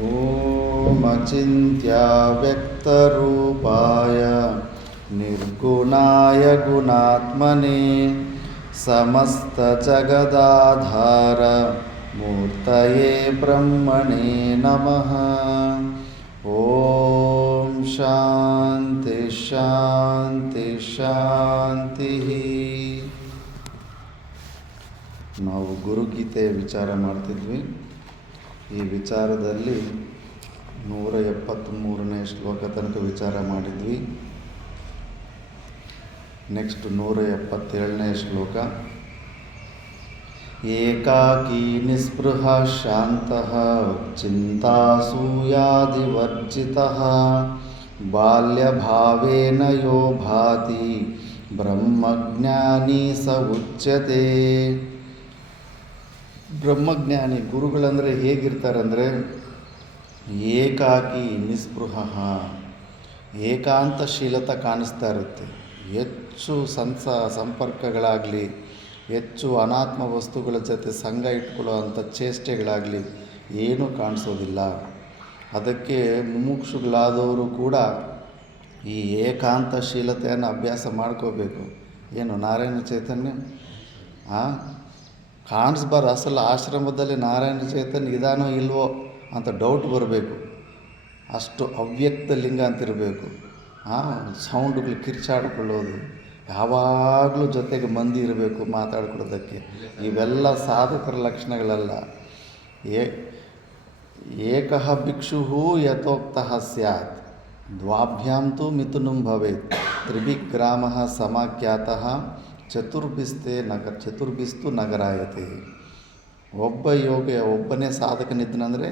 ಓಂ ಅಚಿಂತ್ಯ ವ್ಯಕ್ತರೂಪಾಯ ನಿರ್ಗುಣಾಯ ಗುಣಾತ್ಮನೇ ಸಮಸ್ತ ಜಗದಾಧಾರ ಮೂರ್ತಯೇ ಬ್ರಹ್ಮಣೇ ನಮಃ. ಓಂ ಶಾಂತಿ ಶಾಂತಿ ಶಾಂತಿ. ನಾವು ಗುರುಗೀತೆಯ ವಿಚಾರ ಮಾಡ್ತಿದ್ವಿ. ಈ ವಿಚಾರದಲ್ಲಿ 173ನೇ ಶ್ಲೋಕ ತನಕ ವಿಚಾರ ಮಾಡಿದ್ವಿ. ನೆಕ್ಸ್ಟ್ 177ನೇ ಶ್ಲೋಕ. ಏಕಾಕಿ ನಿಸ್ಪೃಹ ಶಾಂತಃ ಚಿಂತಾಸೂಯಾದಿವರ್ಜಿತಃ ಬಾಲ್ಯಭಾವೇನ ಯೋ ಭಾತಿ ಬ್ರಹ್ಮಜ್ಞಾನಿ ಸ ಉಚ್ಯತೆ. ಬ್ರಹ್ಮಜ್ಞಾನಿ ಗುರುಗಳಂದರೆ ಹೇಗಿರ್ತಾರಂದರೆ ಏಕಾಕಿ ನಿಸ್ಪೃಹ, ಏಕಾಂತಶೀಲತೆ ಕಾಣಿಸ್ತಾ ಇರುತ್ತೆ. ಹೆಚ್ಚು ಸಂಪರ್ಕಗಳಾಗಲಿ, ಹೆಚ್ಚು ಅನಾತ್ಮ ವಸ್ತುಗಳ ಜೊತೆ ಸಂಘ ಇಟ್ಕೊಳ್ಳೋ ಅಂಥ ಚೇಷ್ಟೆಗಳಾಗಲಿ ಏನೂ ಕಾಣಿಸೋದಿಲ್ಲ. ಅದಕ್ಕೆ ಮುಮುಕ್ಷುಗಳಾದವರು ಕೂಡ ಈ ಏಕಾಂತಶೀಲತೆಯನ್ನು ಅಭ್ಯಾಸ ಮಾಡ್ಕೋಬೇಕು. ಏನು ನಾರಾಯಣ ಚೈತನ್ಯ ಕಾಣಿಸ್ಬಾರ್ದು. ಅಸಲು ಆಶ್ರಮದಲ್ಲಿ ನಾರಾಯಣ ಚೈತನ್ಯ ಇದಾನೋ ಇಲ್ವೋ ಅಂತ ಡೌಟ್ ಬರಬೇಕು. ಅಷ್ಟು ಅವ್ಯಕ್ತ ಲಿಂಗ ಅಂತಿರಬೇಕು. ಸೌಂಡುಗಳು ಕಿರ್ಚಾಡ್ಕೊಳ್ಳೋದು, ಯಾವಾಗಲೂ ಜೊತೆಗೆ ಮಂದಿ ಇರಬೇಕು ಮಾತಾಡ್ಕೊಳ್ಳೋದಕ್ಕೆ. ಇವೆಲ್ಲ ಸಾಧಕರ ಲಕ್ಷಣಗಳಲ್ಲ. ಏಕಃ ಭಿಕ್ಷು ಯಥೋಕ್ತಃ ಸ್ಯಾತ್ ದ್ವಾಭ್ಯಾಂ ತು ಮಿಥುನಂ ಭವೇತ್ ತ್ರಿಭಿಗ್ರಾಮಃ ಸಮಾಖ್ಯಾತಃ ಚತುರ್ಭಿಸ್ತು ನಗರಾಯತೆ. ಒಬ್ಬನೇ ಸಾಧಕನಿದ್ದನಂದರೆ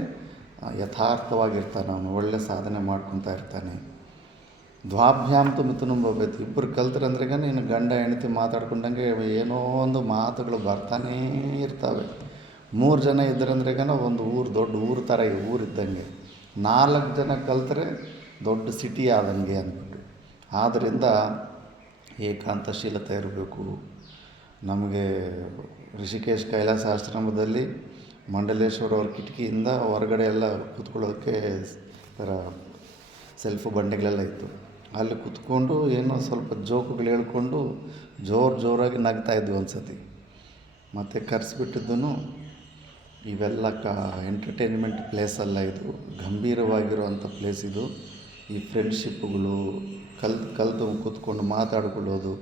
ಯಥಾರ್ಥವಾಗಿರ್ತಾನೆ, ಅವನು ಒಳ್ಳೆ ಸಾಧನೆ ಮಾಡ್ಕೊತಾ ಇರ್ತಾನೆ. ದ್ವಾಭ್ಯಾಂ ತು ಮಿಥುನಂ ಭವೇತ್. ಇಬ್ಬರು ಕಲ್ತ್ರಂದ್ರೆ ನೀನು ಗಂಡ ಹೆಂಡತಿ ಮಾತಾಡ್ಕೊಂಡಂಗೆ ಏನೋ ಒಂದು ಮಾತುಗಳು ಬರ್ತಾನೇ ಇರ್ತವೆ. 3 ಜನ ಇದ್ದರಂದ್ರೆ ಒಂದು ಊರು ದೊಡ್ಡ ಊರು ಥರ ಊರಿದ್ದಂಗೆ. 4 ಜನ ಕಲ್ತ್ರೆ ದೊಡ್ಡ ಸಿಟಿ ಆದಂಗೆ ಅಂದ್ಬಿಟ್ಟು. ಆದ್ದರಿಂದ ಏಕಾಂತಶೀಲತೆ ಇರಬೇಕು. ನಮಗೆ ಋಷಿಕೇಶ್ ಕೈಲಾಸ ಆಶ್ರಮದಲ್ಲಿ ಮಂಡಲೇಶ್ವರ ಅವ್ರ ಕಿಟಕಿಯಿಂದ ಹೊರಗಡೆ ಎಲ್ಲ ಕೂತ್ಕೊಳ್ಳೋದಕ್ಕೆ ಥರ ಸೆಲ್ಫ್ ಬಂಡೆಗಳೆಲ್ಲ ಇತ್ತು. ಅಲ್ಲಿ ಕೂತ್ಕೊಂಡು ಏನೋ ಸ್ವಲ್ಪ ಜೋಕುಗಳು ಹೇಳ್ಕೊಂಡು ಜೋರಾಗಿ ನಗ್ತಾಯಿದ್ವಿ ಒಂದು ಸತಿ. ಮತ್ತು ಕರೆಸ್ಬಿಟ್ಟಿದ್ದನು. ಇವೆಲ್ಲ ಎಂಟರ್ಟೈನ್ಮೆಂಟ್ ಪ್ಲೇಸಲ್ಲ, ಇದು ಗಂಭೀರವಾಗಿರುವಂಥ ಪ್ಲೇಸ್. ಇದು ಈ ಫ್ರೆಂಡ್ಶಿಪ್ಗಳು ಕಲ್ತು ಕೂತ್ಕೊಂಡು ಮಾತಾಡ್ಕೊಳ್ಳೋದು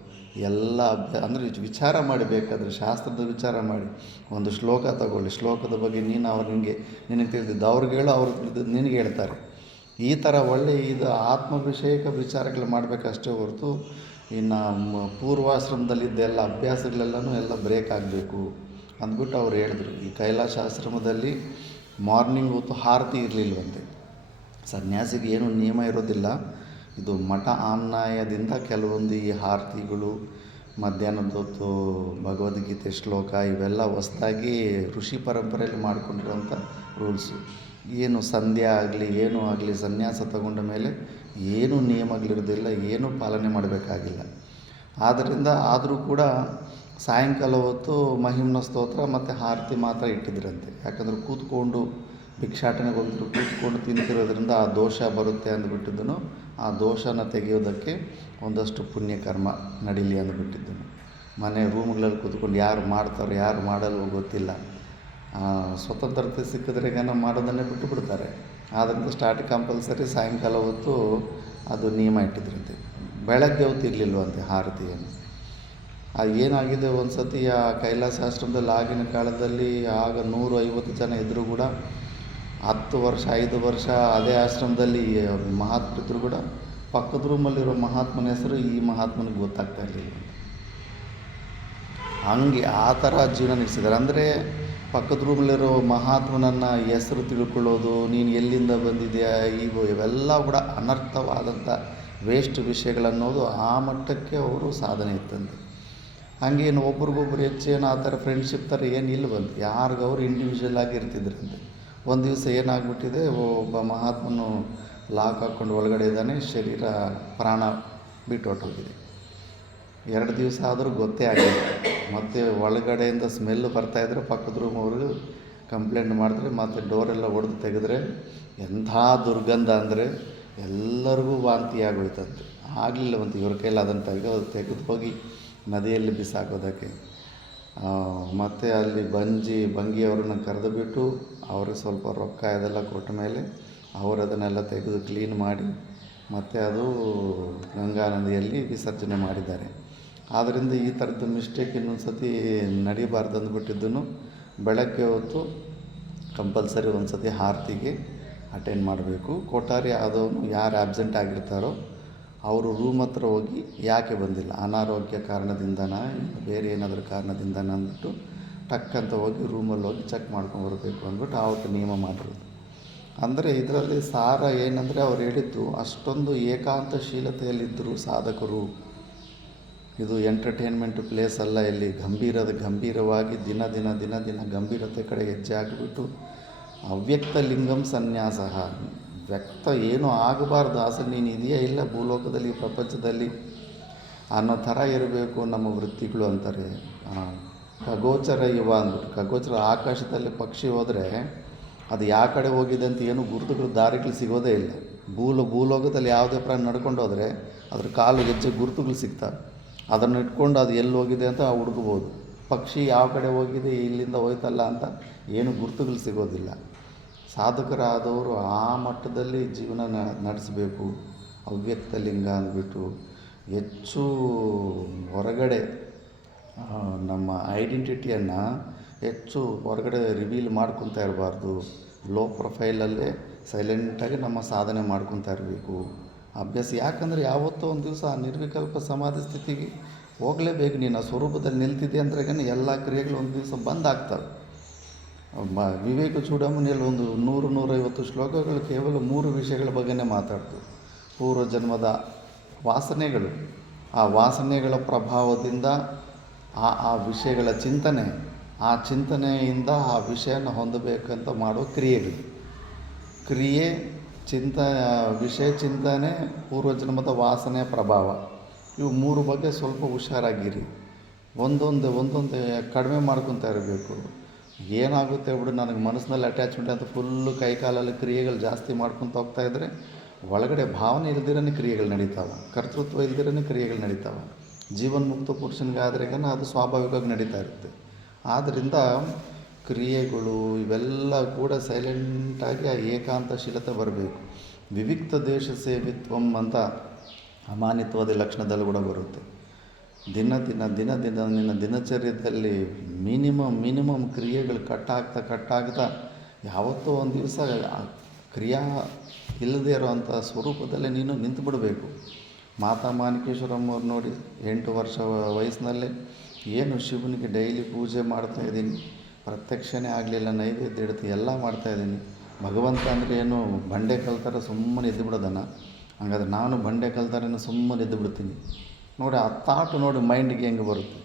ಎಲ್ಲ ಅಂದರೆ ವಿಚಾರ ಮಾಡಬೇಕಾದ್ರೆ ಶಾಸ್ತ್ರದ ವಿಚಾರ ಮಾಡಿ. ಒಂದು ಶ್ಲೋಕ ತಗೊಳ್ಳಿ, ಶ್ಲೋಕದ ಬಗ್ಗೆ ನಿನಗೆ ತಿಳಿದಿದ್ದು ಅವ್ರಿಗೆ ಹೇಳೋ, ಅವ್ರು ತಿಳಿದಿದ್ದು ನಿನಗೆ ಹೇಳ್ತಾರೆ. ಈ ಥರ ಇದು ಆತ್ಮವಿಷಯಕ ವಿಚಾರಗಳು ಮಾಡಬೇಕಷ್ಟೇ ಹೊರತು ಇನ್ನು ಪೂರ್ವಾಶ್ರಮದಲ್ಲಿದ್ದ ಎಲ್ಲ ಅಭ್ಯಾಸಗಳೆಲ್ಲನೂ ಎಲ್ಲ ಬ್ರೇಕ್ ಆಗಬೇಕು ಅಂದ್ಬಿಟ್ಟು ಅವ್ರು ಹೇಳಿದ್ರು. ಈ ಕೈಲಾಸ ಆಶ್ರಮದಲ್ಲಿ ಮಾರ್ನಿಂಗ್ ಹೊತ್ತು ಆರತಿ ಇರಲಿಲ್ವಂತೆ. ಸನ್ಯಾಸಿಗೆ ಏನೂ ನಿಯಮ ಇರೋದಿಲ್ಲ. ಇದು ಮಠ ಆಮ್ನಾಯದಿಂದ ಕೆಲವೊಂದು ಈ ಆರತಿಗಳು, ಮಧ್ಯಾಹ್ನದ ಹೊತ್ತು ಭಗವದ್ಗೀತೆ ಶ್ಲೋಕ, ಇವೆಲ್ಲ ಹೊಸದಾಗಿ ಋಷಿ ಪರಂಪರೆಯಲ್ಲಿ ಮಾಡಿಕೊಂಡಿರೋಂಥ ರೂಲ್ಸು. ಏನು ಸಂಧ್ಯಾ ಆಗಲಿ ಏನೂ ಆಗಲಿ ಸನ್ಯಾಸ ತಗೊಂಡ ಮೇಲೆ ಏನೂ ನಿಯಮಗಳಿರೋದಿಲ್ಲ, ಏನೂ ಪಾಲನೆ ಮಾಡಬೇಕಾಗಿಲ್ಲ. ಆದ್ದರಿಂದ ಆದರೂ ಕೂಡ ಸಾಯಂಕಾಲ ಹೊತ್ತು ಮಹಿಮ್ನ ಸ್ತೋತ್ರ ಮತ್ತು ಆರತಿ ಮಾತ್ರ ಇಟ್ಟಿದ್ರಂತೆ. ಯಾಕಂದರೆ ಕೂತ್ಕೊಂಡು ಭಿಕ್ಷಾಟನೆಗೆ ಹೋಗಿದ್ರು, ಕೂತ್ಕೊಂಡು ತಿಂತಿರೋದ್ರಿಂದ ಆ ದೋಷ ಬರುತ್ತೆ ಅಂದುಬಿಟ್ಟಿದ್ದನು. ಆ ದೋಷನ ತೆಗೆಯೋದಕ್ಕೆ ಒಂದಷ್ಟು ಪುಣ್ಯಕರ್ಮ ನಡೀಲಿ ಅಂದುಬಿಟ್ಟಿದ್ದನು. ಮನೆ ರೂಮ್ಗಳಲ್ಲಿ ಕೂತ್ಕೊಂಡು ಯಾರು ಮಾಡ್ತಾರೋ ಯಾರು ಮಾಡಲ್ವೋ ಗೊತ್ತಿಲ್ಲ. ಸ್ವತಂತ್ರತೆ ಸಿಕ್ಕಿದ್ರೆ ಮಾಡೋದನ್ನೇ ಬಿಟ್ಟುಬಿಡ್ತಾರೆ. ಆದ್ದರಿಂದ ಕಂಪಲ್ಸರಿ ಸಾಯಂಕಾಲ ಹೊತ್ತು ಅದು ನಿಯಮ ಇಟ್ಟಿದ್ರಂತೆ. ಬೆಳಗ್ಗೆ ಹೊತ್ತು ಇರಲಿಲ್ವಂತೆ ಆರತಿಯನ್ನು. ಏನಾಗಿದೆ ಒಂದು ಸತಿ ಆ ಕೈಲಾಸ ಆಶ್ರಮದಲ್ಲಿ ಆಗಿನ ಕಾಲದಲ್ಲಿ ಆಗ 150 ಜನ ಇದ್ದರೂ ಕೂಡ 10 ವರ್ಷ 5 ವರ್ಷ ಅದೇ ಆಶ್ರಮದಲ್ಲಿ ಮಹಾತ್ಮರಿದ್ದರೂ ಕೂಡ ಪಕ್ಕದ ರೂಮಲ್ಲಿರೋ ಮಹಾತ್ಮನ ಹೆಸರು ಈ ಮಹಾತ್ಮನಿಗೆ ಗೊತ್ತಾಗ್ತಾ ಇರಲಿಲ್ಲ. ಹಂಗೆ ಆ ಥರ ಜೀವನ ನಡೆಸಿದ್ದಾರೆ. ಅಂದರೆ ಪಕ್ಕದ ರೂಮಲ್ಲಿರೋ ಮಹಾತ್ಮನನ್ನು ಹೆಸರು ತಿಳ್ಕೊಳ್ಳೋದು, ನೀನು ಎಲ್ಲಿಂದ ಬಂದಿದೆಯಾ, ಇವೆಲ್ಲ ಕೂಡ ಅನರ್ಥವಾದಂಥ ವೇಸ್ಟ್ ವಿಷಯಗಳನ್ನೋದು ಆ ಮಟ್ಟಕ್ಕೆ ಅವರು ಸಾಧನೆ ಇತ್ತಂತೆ. ಹಂಗೇನು ಒಬ್ರಿಗೊಬ್ರು ಹೆಚ್ಚೇನು ಆ ಥರ ಫ್ರೆಂಡ್ಶಿಪ್ ಥರ ಏನು ಇಲ್ಲವಂತೆ. ಯಾರಿಗವ್ರು ಇಂಡಿವಿಜುವಲ್ ಆಗಿ ಇರ್ತಿದ್ರಂತೆ. ಒಂದು ದಿವಸ ಏನಾಗ್ಬಿಟ್ಟಿದೆ, ಒಬ್ಬ ಮಹಾತ್ಮನು ಲಾಕ್ ಹಾಕ್ಕೊಂಡು ಒಳಗಡೆ ಇದ್ದಾನೆ, ಶರೀರ ಪ್ರಾಣ ಬಿಟ್ಟು ಹೊರಟೋಗಿದೆ. 2 ದಿವಸ ಆದರೂ ಗೊತ್ತೇ ಆಗಿಲ್ಲ. ಮತ್ತು ಒಳಗಡೆಯಿಂದ ಸ್ಮೆಲ್ ಬರ್ತಾಯಿದ್ರು. ಪಕ್ಕದ ರೂಮ್ ಅವರು ಕಂಪ್ಲೇಂಟ್ ಮಾಡಿದ್ರೆ ಮತ್ತು ಡೋರೆಲ್ಲ ಒಡೆದು ತೆಗೆದ್ರೆ ಎಂಥ ದುರ್ಗಂಧ ಅಂದರೆ ಎಲ್ಲರಿಗೂ ವಾಂತಿ ಆಗೋಯ್ತಂತೆ. ಆಗಲಿಲ್ಲವಂತೆ ಇವ್ರ ಕೈಲಿ ಅದನ್ನು ತೆಗೆದು ಹೋಗಿ ನದಿಯಲ್ಲಿ ಬಿಸಾಕೋದಕ್ಕೆ. ಮತ್ತು ಅಲ್ಲಿ ಬಂಗಿಯವರನ್ನ ಕರೆದು ಬಿಟ್ಟು ಅವ್ರಿಗೆ ಸ್ವಲ್ಪ ರೊಕ್ಕ ಇದೆಲ್ಲ ಕೊಟ್ಟ ಮೇಲೆ ಅವರು ಅದನ್ನೆಲ್ಲ ತೆಗೆದು ಕ್ಲೀನ್ ಮಾಡಿ ಮತ್ತು ಅದು ಗಂಗಾ ನದಿಯಲ್ಲಿ ವಿಸರ್ಜನೆ ಮಾಡಿದ್ದಾರೆ. ಆದ್ದರಿಂದ ಈ ಥರದ್ದು ಮಿಸ್ಟೇಕ್ ಇನ್ನೊಂದು ಸತಿ ನಡೀಬಾರ್ದು ಅಂದ್ಬಿಟ್ಟಿದ್ದನ್ನು ಬೆಳಗ್ಗೆ ಹೊತ್ತು ಕಂಪಲ್ಸರಿ ಒಂದು ಸತಿ ಆರತಿಗೆ ಅಟೆಂಡ್ ಮಾಡಬೇಕು. ಕೊಠಾರಿ ಆದವನು ಯಾರು ಆಬ್ಸೆಂಟ್ ಆಗಿರ್ತಾರೋ ಅವರು ರೂಮ್ ಹತ್ರ ಹೋಗಿ ಯಾಕೆ ಬಂದಿಲ್ಲ, ಅನಾರೋಗ್ಯ ಕಾರಣದಿಂದನ ಬೇರೆ ಏನಾದರೂ ಕಾರಣದಿಂದನ ಅಂದ್ಬಿಟ್ಟು ಟಕ್ಕಂತ ಹೋಗಿ ರೂಮಲ್ಲಿ ಹೋಗಿ ಚೆಕ್ ಮಾಡ್ಕೊಂಬರ್ಬೇಕು ಅಂದ್ಬಿಟ್ಟು ಆವತ್ತು ನಿಯಮ ಮಾಡಿರೋದು. ಅಂದರೆ ಇದರಲ್ಲಿ ಸಾರ ಏನಂದರೆ ಅವ್ರು ಹೇಳಿದ್ದು, ಅಷ್ಟೊಂದು ಏಕಾಂತಶೀಲತೆಯಲ್ಲಿದ್ದರು ಸಾಧಕರು. ಇದು ಎಂಟರ್ಟೈನ್ಮೆಂಟ್ ಪ್ಲೇಸ್ ಅಲ್ಲ, ಇಲ್ಲಿ ಗಂಭೀರವಾಗಿ ದಿನ ಗಂಭೀರತೆ ಕಡೆ ಹೆಜ್ಜೆ ಆಗಿಬಿಟ್ಟು ಅವ್ಯಕ್ತ ಲಿಂಗಂ ಸನ್ಯಾಸ, ವ್ಯಕ್ತ ಏನೂ ಆಗಬಾರ್ದು, ಅಸಲು ನೀನು ಇದೆಯೇ ಇಲ್ಲ ಭೂಲೋಕದಲ್ಲಿ ಪ್ರಪಂಚದಲ್ಲಿ ಅನ್ನೋ ಥರ ಇರಬೇಕು ನಮ್ಮ ವೃತ್ತಿಗಳು ಅಂತಾರೆ. ಖಗೋಚರ ಇವ ಅಂದ್ಬಿಟ್ಟು, ಖಗೋಚರ ಆಕಾಶದಲ್ಲಿ ಪಕ್ಷಿ ಹೋದರೆ ಅದು ಯಾವ ಕಡೆ ಹೋಗಿದೆ ಅಂತ ಏನು ಗುರುತುಗಳು ದಾರಿಗಳು ಸಿಗೋದೇ ಇಲ್ಲ. ಭೂಲೋಕದಲ್ಲಿ ಯಾವುದೇ ಪ್ರಾಣಿ ನಡ್ಕೊಂಡು ಹೋದರೆ ಅದ್ರ ಕಾಲು ಹೆಜ್ಜೆ ಗುರುತುಗಳು ಸಿಗ್ತವೆ. ಅದನ್ನು ಇಟ್ಕೊಂಡು ಅದು ಎಲ್ಲಿ ಹೋಗಿದೆ ಅಂತ ಹುಡುಕ್ಬೋದು. ಪಕ್ಷಿ ಯಾವ ಕಡೆ ಹೋಗಿದೆ, ಇಲ್ಲಿಂದ ಹೋಯ್ತಲ್ಲ ಅಂತ ಏನು ಗುರುತುಗಳು ಸಿಗೋದಿಲ್ಲ. ಸಾಧಕರಾದವರು ಆ ಮಟ್ಟದಲ್ಲಿ ಜೀವನ ನಡೆಸಬೇಕು. ಅವ್ಯಕ್ತ ಲಿಂಗ ಅಂದ್ಬಿಟ್ಟು ಹೆಚ್ಚು ಹೊರಗಡೆ ನಮ್ಮ ಐಡೆಂಟಿಟಿಯನ್ನು ಹೆಚ್ಚು ಹೊರಗಡೆ ರಿವೀಲ್ ಮಾಡ್ಕೊತಾ ಇರಬಾರ್ದು. ಲೋ ಪ್ರೊಫೈಲಲ್ಲೇ ಸೈಲೆಂಟಾಗಿ ನಮ್ಮ ಸಾಧನೆ ಮಾಡ್ಕೊತಾ ಇರಬೇಕು. ಅಭ್ಯಾಸ ಯಾಕಂದರೆ ಯಾವತ್ತೋ ಒಂದು ದಿವಸ ನಿರ್ವಿಕಲ್ಪ ಸಮಾಧಿ ಸ್ಥಿತಿಗೆ ಹೋಗಲೇಬೇಕು. ನೀನು ಆ ಸ್ವರೂಪದಲ್ಲಿ ನಿಲ್ತಿದ್ದೆ ಅಂದ್ರೆ ಎಲ್ಲ ಕ್ರಿಯೆಗಳು ಒಂದು ದಿವಸ ಬಂದಾಗ್ತವೆ. ವಿವೇಕ ಚೂಡಾಮಣಿಯಲ್ಲಿ ಒಂದು 100-150 ಶ್ಲೋಕಗಳು ಕೇವಲ 3 ವಿಷಯಗಳ ಬಗ್ಗೆನೇ ಮಾತಾಡ್ತು. ಪೂರ್ವ ಜನ್ಮದ ವಾಸನೆಗಳು, ಆ ವಾಸನೆಗಳ ಪ್ರಭಾವದಿಂದ ಆ ವಿಷಯಗಳ ಚಿಂತನೆ, ಆ ಚಿಂತನೆಯಿಂದ ಆ ವಿಷಯನ ಹೊಂದಬೇಕಂತ ಮಾಡೋ ಕ್ರಿಯೆ ವಿಷಯ ಚಿಂತನೆ, ಪೂರ್ವಜನ್ಮದ ವಾಸನೆ ಪ್ರಭಾವ, ಇವು 3 ಬಗ್ಗೆ ಸ್ವಲ್ಪ ಹುಷಾರಾಗಿರಿ. ಒಂದೊಂದು ಕಡಿಮೆ ಮಾಡ್ಕೊತಾ ಇರಬೇಕು. ಏನಾಗುತ್ತೆ ಬಿಡು, ನನಗೆ ಮನಸ್ಸಿನಲ್ಲಿ ಅಟ್ಯಾಚ್ಮೆಂಟ್ ಅಂತ ಫುಲ್ಲು ಕೈಕಾಲಲ್ಲಿ ಕ್ರಿಯೆಗಳು ಜಾಸ್ತಿ ಮಾಡ್ಕೊತ ಹೋಗ್ತಾಯಿದ್ರೆ ಒಳಗಡೆ ಭಾವನೆ ಇಲ್ದಿರನೇ ಕ್ರಿಯೆಗಳು ನಡೀತಾವೆ, ಕರ್ತೃತ್ವ ಇಲ್ದಿರನೇ ಕ್ರಿಯೆಗಳು ನಡೀತಾವೆ. ಜೀವನ್ಮುಕ್ತ ಪುರುಷನಿಗಾದ್ರೆ ಅದು ಸ್ವಾಭಾವಿಕವಾಗಿ ನಡೀತಾ ಇರುತ್ತೆ. ಆದ್ದರಿಂದ ಕ್ರಿಯೆಗಳು ಇವೆಲ್ಲ ಕೂಡ ಸೈಲೆಂಟಾಗಿ ಆ ಏಕಾಂತಶೀಲತೆ ಬರಬೇಕು. ವಿವಿಕ್ತ ದೇಶ ಸೇವಿತ್ವಂ ಅಂತ ಅಮಾನಿತ್ವದ ಲಕ್ಷಣದಲ್ಲಿ ಕೂಡ ಬರುತ್ತೆ. ನಿನ್ನ ದಿನಚರ್ಯದಲ್ಲಿ ಮಿನಿಮಮ್ ಕ್ರಿಯೆಗಳು ಕಟ್ಟಾಗ್ತಾ ಯಾವತ್ತೋ ಒಂದು ದಿವಸ ಕ್ರಿಯಾ ಇಲ್ಲದೇ ಇರೋವಂಥ ಸ್ವರೂಪದಲ್ಲೇ ನೀನು ನಿಂತು ಬಿಡಬೇಕು. ಮಾತಾ ಮಾಣಿಕೇಶ್ವರಮ್ಮವ್ರು ನೋಡಿ, 8 ವರ್ಷ ವಯಸ್ಸಿನಲ್ಲೇ ಏನು ಶಿವನಿಗೆ ಡೈಲಿ ಪೂಜೆ ಮಾಡ್ತಾಯಿದ್ದೀನಿ, ಪ್ರತ್ಯಕ್ಷನೇ ಆಗಲಿಲ್ಲ, ನೈವೇದ್ಯ ಇಡ್ತಿ ಎಲ್ಲ ಮಾಡ್ತಾಯಿದ್ದೀನಿ. ಭಗವಂತ ಅಂದರೆ ಏನು ಬಂಡೆ ಕಲ್ತಾರ ಸುಮ್ಮನೆ ಎದ್ದು ಬಿಡೋದನ್ನು, ಹಾಗಾದ್ರೆ ನಾನು ಬಂಡೆ ಕಲ್ತಾರೇನು ಸುಮ್ಮನೆ ಎದ್ದು ಬಿಡ್ತೀನಿ ನೋಡಿ. ಆ ಥಾಟು ನೋಡಿ ಮೈಂಡಿಗೆ ಹೆಂಗೆ ಬರುತ್ತೆ.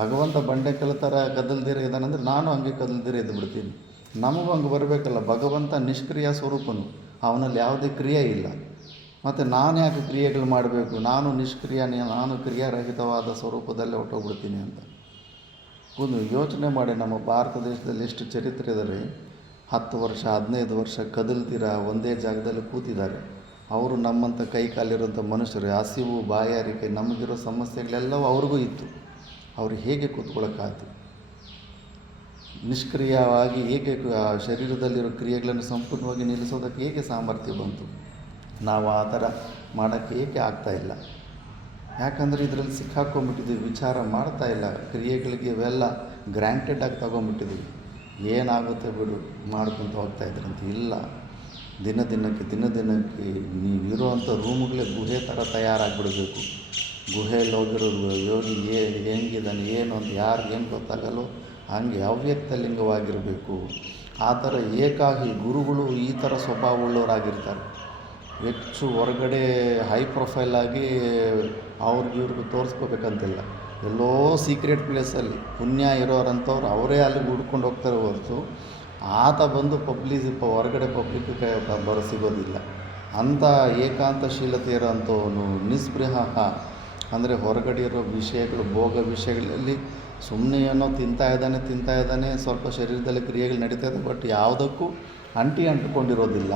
ಭಗವಂತ ಬಂಡೆ ಕಲ್ತಾರ ಕದಲ್ದಿರ ಇದ್ದಾನಂದ್ರೆ ನಾನು ಹಂಗೆ ಕದಲ್ದಿರ ಎದ್ದು ಬಿಡ್ತೀನಿ. ನಮಗೂ ಹಂಗೆ ಬರಬೇಕಲ್ಲ. ಭಗವಂತ ನಿಷ್ಕ್ರಿಯ ಸ್ವರೂಪನು, ಅವನಲ್ಲಿ ಯಾವುದೇ ಕ್ರಿಯೆ ಇಲ್ಲ. ಮತ್ತು ನಾನು ಯಾಕೆ ಕ್ರಿಯೆಗಳು ಮಾಡಬೇಕು, ನಾನು ನಾನು ಕ್ರಿಯಾರಹಿತವಾದ ಸ್ವರೂಪದಲ್ಲೇ ಹೊಟ್ಟೋಗ್ಬಿಡ್ತೀನಿ ಅಂತ ಒಂದು ಯೋಚನೆ ಮಾಡಿ. ನಮ್ಮ ಭಾರತ ದೇಶದಲ್ಲಿ ಎಷ್ಟು ಚರಿತ್ರೆ ಇದ್ದಾರೆ. 10 ವರ್ಷ 15 ವರ್ಷ ಕದಲ್ದಿರ ಒಂದೇ ಜಾಗದಲ್ಲಿ ಕೂತಿದ್ದಾರೆ. ಅವರು ನಮ್ಮಂಥ ಕೈ ಕಾಲಿರೋಂಥ ಮನುಷ್ಯರು, ಹಸಿವು ಬಾಯಾರಿಕೆ ನಮಗಿರೋ ಸಮಸ್ಯೆಗಳೆಲ್ಲವೂ ಅವ್ರಿಗೂ ಇತ್ತು. ಅವರು ಹೇಗೆ ಕೂತ್ಕೊಳ್ಳೋಕ್ಕಾಯ್ತು? ನಿಷ್ಕ್ರಿಯವಾಗಿ ಹೇಗೆ ಶರೀರದಲ್ಲಿರೋ ಕ್ರಿಯೆಗಳನ್ನು ಸಂಪೂರ್ಣವಾಗಿ ನಿಲ್ಲಿಸೋದಕ್ಕೆ ಹೇಗೆ ಸಾಮರ್ಥ್ಯ ಬಂತು? ನಾವು ಆ ಥರ ಮಾಡೋಕ್ಕೆ ಏಕೆ ಆಗ್ತಾಯಿಲ್ಲ? ಯಾಕಂದರೆ ಇದರಲ್ಲಿ ಸಿಕ್ಕಾಕೊಂಡ್ಬಿಟ್ಟಿದ್ದೀವಿ, ವಿಚಾರ ಮಾಡ್ತಾಯಿಲ್ಲ. ಕ್ರಿಯೆಗಳಿಗೆ ಇವೆಲ್ಲ ಗ್ರ್ಯಾಂಟೆಡಾಗಿ ತಗೊಂಡ್ಬಿಟ್ಟಿದ್ದೀವಿ. ಏನಾಗುತ್ತೆ ಬಿಡು ಮಾಡ್ಕೊತ ಹೋಗ್ತಾಯಿದ್ರಂತ ಇಲ್ಲ. ದಿನದಿನಕ್ಕೆ ನೀವು ಇರೋವಂಥ ರೂಮ್ಗಳೇ ಗುಹೆ ಥರ ತಯಾರಾಗಿಬಿಡಬೇಕು. ಗುಹೆಯಲ್ಲಿ ಹೋಗಿರೋ ಯೋಗಿ ಹೆಂಗಿದ್ದಾನೆ ಏನು ಅಂತ ಯಾರಿಗೇನು ಗೊತ್ತಾಗಲ್ಲೋ ಹಾಗೆ ಅವ್ಯಕ್ತ ಲಿಂಗವಾಗಿರಬೇಕು. ಆ ಥರ ಏಕಾಗಿ ಗುರುಗಳು ಈ ಥರ ಸ್ವಭಾವವುಳ್ಳವರಾಗಿರ್ತಾರೆ. ಹೆಚ್ಚು ಹೊರಗಡೆ ಹೈ ಪ್ರೊಫೈಲಾಗಿ ಇವ್ರಿಗೂ ತೋರಿಸ್ಕೋಬೇಕಂತಿಲ್ಲ. ಎಲ್ಲೋ ಸೀಕ್ರೆಟ್ ಪ್ಲೇಸಲ್ಲಿ ಪುಣ್ಯ ಇರೋರಂಥವ್ರು ಅವರೇ ಅಲ್ಲಿಗೆ ಹುಡ್ಕೊಂಡು ಹೋಗ್ತಾರೆ ಹೊರತು ಆತ ಬಂದು ಹೊರಗಡೆ ಪಬ್ಲಿಕ್ಗೆ ಸಿಗೋದಿಲ್ಲ. ಅಂಥ ಏಕಾಂತಶೀಲತೆ ಇರೋಂಥವನು ನಿಸ್ಪೃಹ ಅಂದರೆ ಹೊರಗಡೆ ಇರೋ ವಿಷಯಗಳು ಭೋಗ ವಿಷಯಗಳಲ್ಲಿ ಸುಮ್ಮನೆ ಏನೋ ತಿಂತಾ ಇದ್ದಾನೆ ಸ್ವಲ್ಪ ಶರೀರದಲ್ಲಿ ಕ್ರಿಯೆಗಳು ನಡೀತಾ ಇದೆ, ಬಟ್ ಯಾವುದಕ್ಕೂ ಅಂಟಿಕೊಂಡಿರೋದಿಲ್ಲ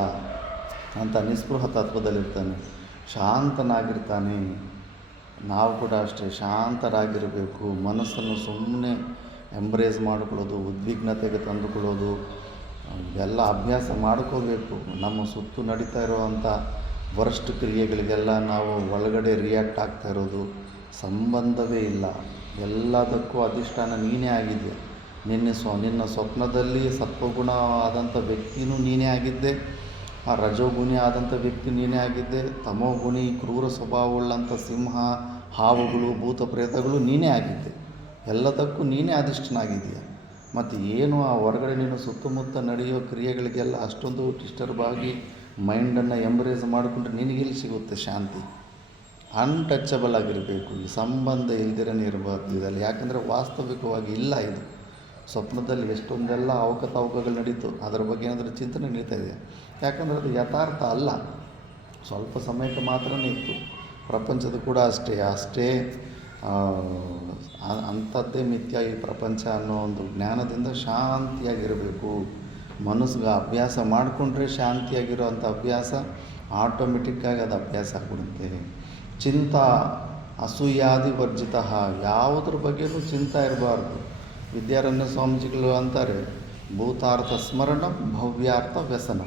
ಅಂತ ನಿಸ್ಪೃಹ ತತ್ವದಲ್ಲಿರ್ತಾನೆ, ಶಾಂತನಾಗಿರ್ತಾನೆ. ನಾವು ಕೂಡ ಅಷ್ಟೇ ಶಾಂತರಾಗಿರಬೇಕು. ಮನಸ್ಸನ್ನು ಸುಮ್ಮನೆ ಎಂಬ್ರೇಸ್ ಮಾಡ್ಕೊಳ್ಳೋದು, ಉದ್ವಿಗ್ನತೆಗೆ ತಂದುಕೊಳ್ಳೋದು, ಇವೆಲ್ಲ ಅಭ್ಯಾಸ ಮಾಡ್ಕೋಬೇಕು. ನಮ್ಮ ಸುತ್ತು ನಡೀತಾ ಇರೋವಂಥ ವರ್ಸ್ಟ್ ಕ್ರಿಯೆಗಳಿಗೆಲ್ಲ ನಾವು ಒಳಗಡೆ ರಿಯಾಕ್ಟ್ ಆಗ್ತಾ ಇರೋದು ಸಂಬಂಧವೇ ಇಲ್ಲ. ಎಲ್ಲದಕ್ಕೂ ಅಧಿಷ್ಠಾನ ನೀನೇ ಆಗಿದೆಯಾ. ನಿನ್ನ ಸ್ವಪ್ನದಲ್ಲಿ ಸತ್ವಗುಣ ಆದಂಥ ವ್ಯಕ್ತಿನೂ ನೀನೇ ಆಗಿದ್ದೆ, ಆ ರಜೋಗುಣಿ ಆದಂಥ ವ್ಯಕ್ತಿ ನೀನೇ ಆಗಿದ್ದೆ, ತಮೋಗುಣಿ ಕ್ರೂರ ಸ್ವಭಾವವುಳ್ಳಂಥ ಸಿಂಹ, ಹಾವುಗಳು, ಭೂತ ಪ್ರೇತಗಳು ನೀನೇ ಆಗಿದ್ದೆ. ಎಲ್ಲದಕ್ಕೂ ನೀನೇ ಅಧಿಷ್ಠನಾಗಿದೆಯಾ. ಮತ್ತು ಏನು ಆ ಹೊರಗಡೆ ನೀನು ಸುತ್ತಮುತ್ತ ನಡೆಯೋ ಕ್ರಿಯೆಗಳಿಗೆಲ್ಲ ಅಷ್ಟೊಂದು ಡಿಸ್ಟರ್ಬ್ ಆಗಿ ಮೈಂಡನ್ನು ಎಂಬ್ರೇಸ್ ಮಾಡಿಕೊಂಡ್ರೆ ನಿನಗೆಲ್ಲಿ ಸಿಗುತ್ತೆ ಶಾಂತಿ? ಅನ್ಟಚಬಲ್ ಆಗಿರಬೇಕು. ಈ ಸಂಬಂಧ ಇಲ್ದಿರನೇ ಇರಬಾರ್ದು ಇದರಲ್ಲಿ. ಯಾಕಂದರೆ ವಾಸ್ತವಿಕವಾಗಿ ಇಲ್ಲ ಇದು. ಸ್ವಪ್ನದಲ್ಲಿ ಎಷ್ಟೊಂದೆಲ್ಲ ಅವಕತವಕಗಳು ನಡೀತು, ಅದರ ಬಗ್ಗೆ ಏನಾದರೂ ಚಿಂತನೆ ನಡೀತಾ ಇದೆ. ಯಾಕಂದರೆ ಅದು ಯಥಾರ್ಥ ಅಲ್ಲ, ಸ್ವಲ್ಪ ಸಮಯಕ್ಕೆ ಮಾತ್ರನೇ ಇತ್ತು. ಪ್ರಪಂಚದ ಕೂಡ ಅಷ್ಟೇ ಅಂಥದ್ದೇ ಮಿಥ್ಯ ಈ ಪ್ರಪಂಚ ಅನ್ನೋ ಒಂದು ಜ್ಞಾನದಿಂದ ಶಾಂತಿಯಾಗಿರಬೇಕು. ಮನಸ್ಸಿಗೆ ಅಭ್ಯಾಸ ಮಾಡಿಕೊಂಡ್ರೆ ಶಾಂತಿಯಾಗಿರೋ ಅಂಥ ಅಭ್ಯಾಸ ಆಟೋಮೆಟಿಕ್ಕಾಗಿ ಅದು ಅಭ್ಯಾಸ ಆಗಿಬಿಡುತ್ತೆ. ಚಿಂತಾ ಅಸೂಯಾದಿ ವರ್ಜಿತ, ಯಾವುದ್ರ ಬಗ್ಗೆಯೂ ಚಿಂತೆ ಇರಬಾರ್ದು. ವಿದ್ಯಾರಣ್ಯ ಸ್ವಾಮೀಜಿಗಳು ಅಂತಾರೆ, ಭೂತಾರ್ಥ ಸ್ಮರಣ ಭವ್ಯಾರ್ಥ ವ್ಯಸನ,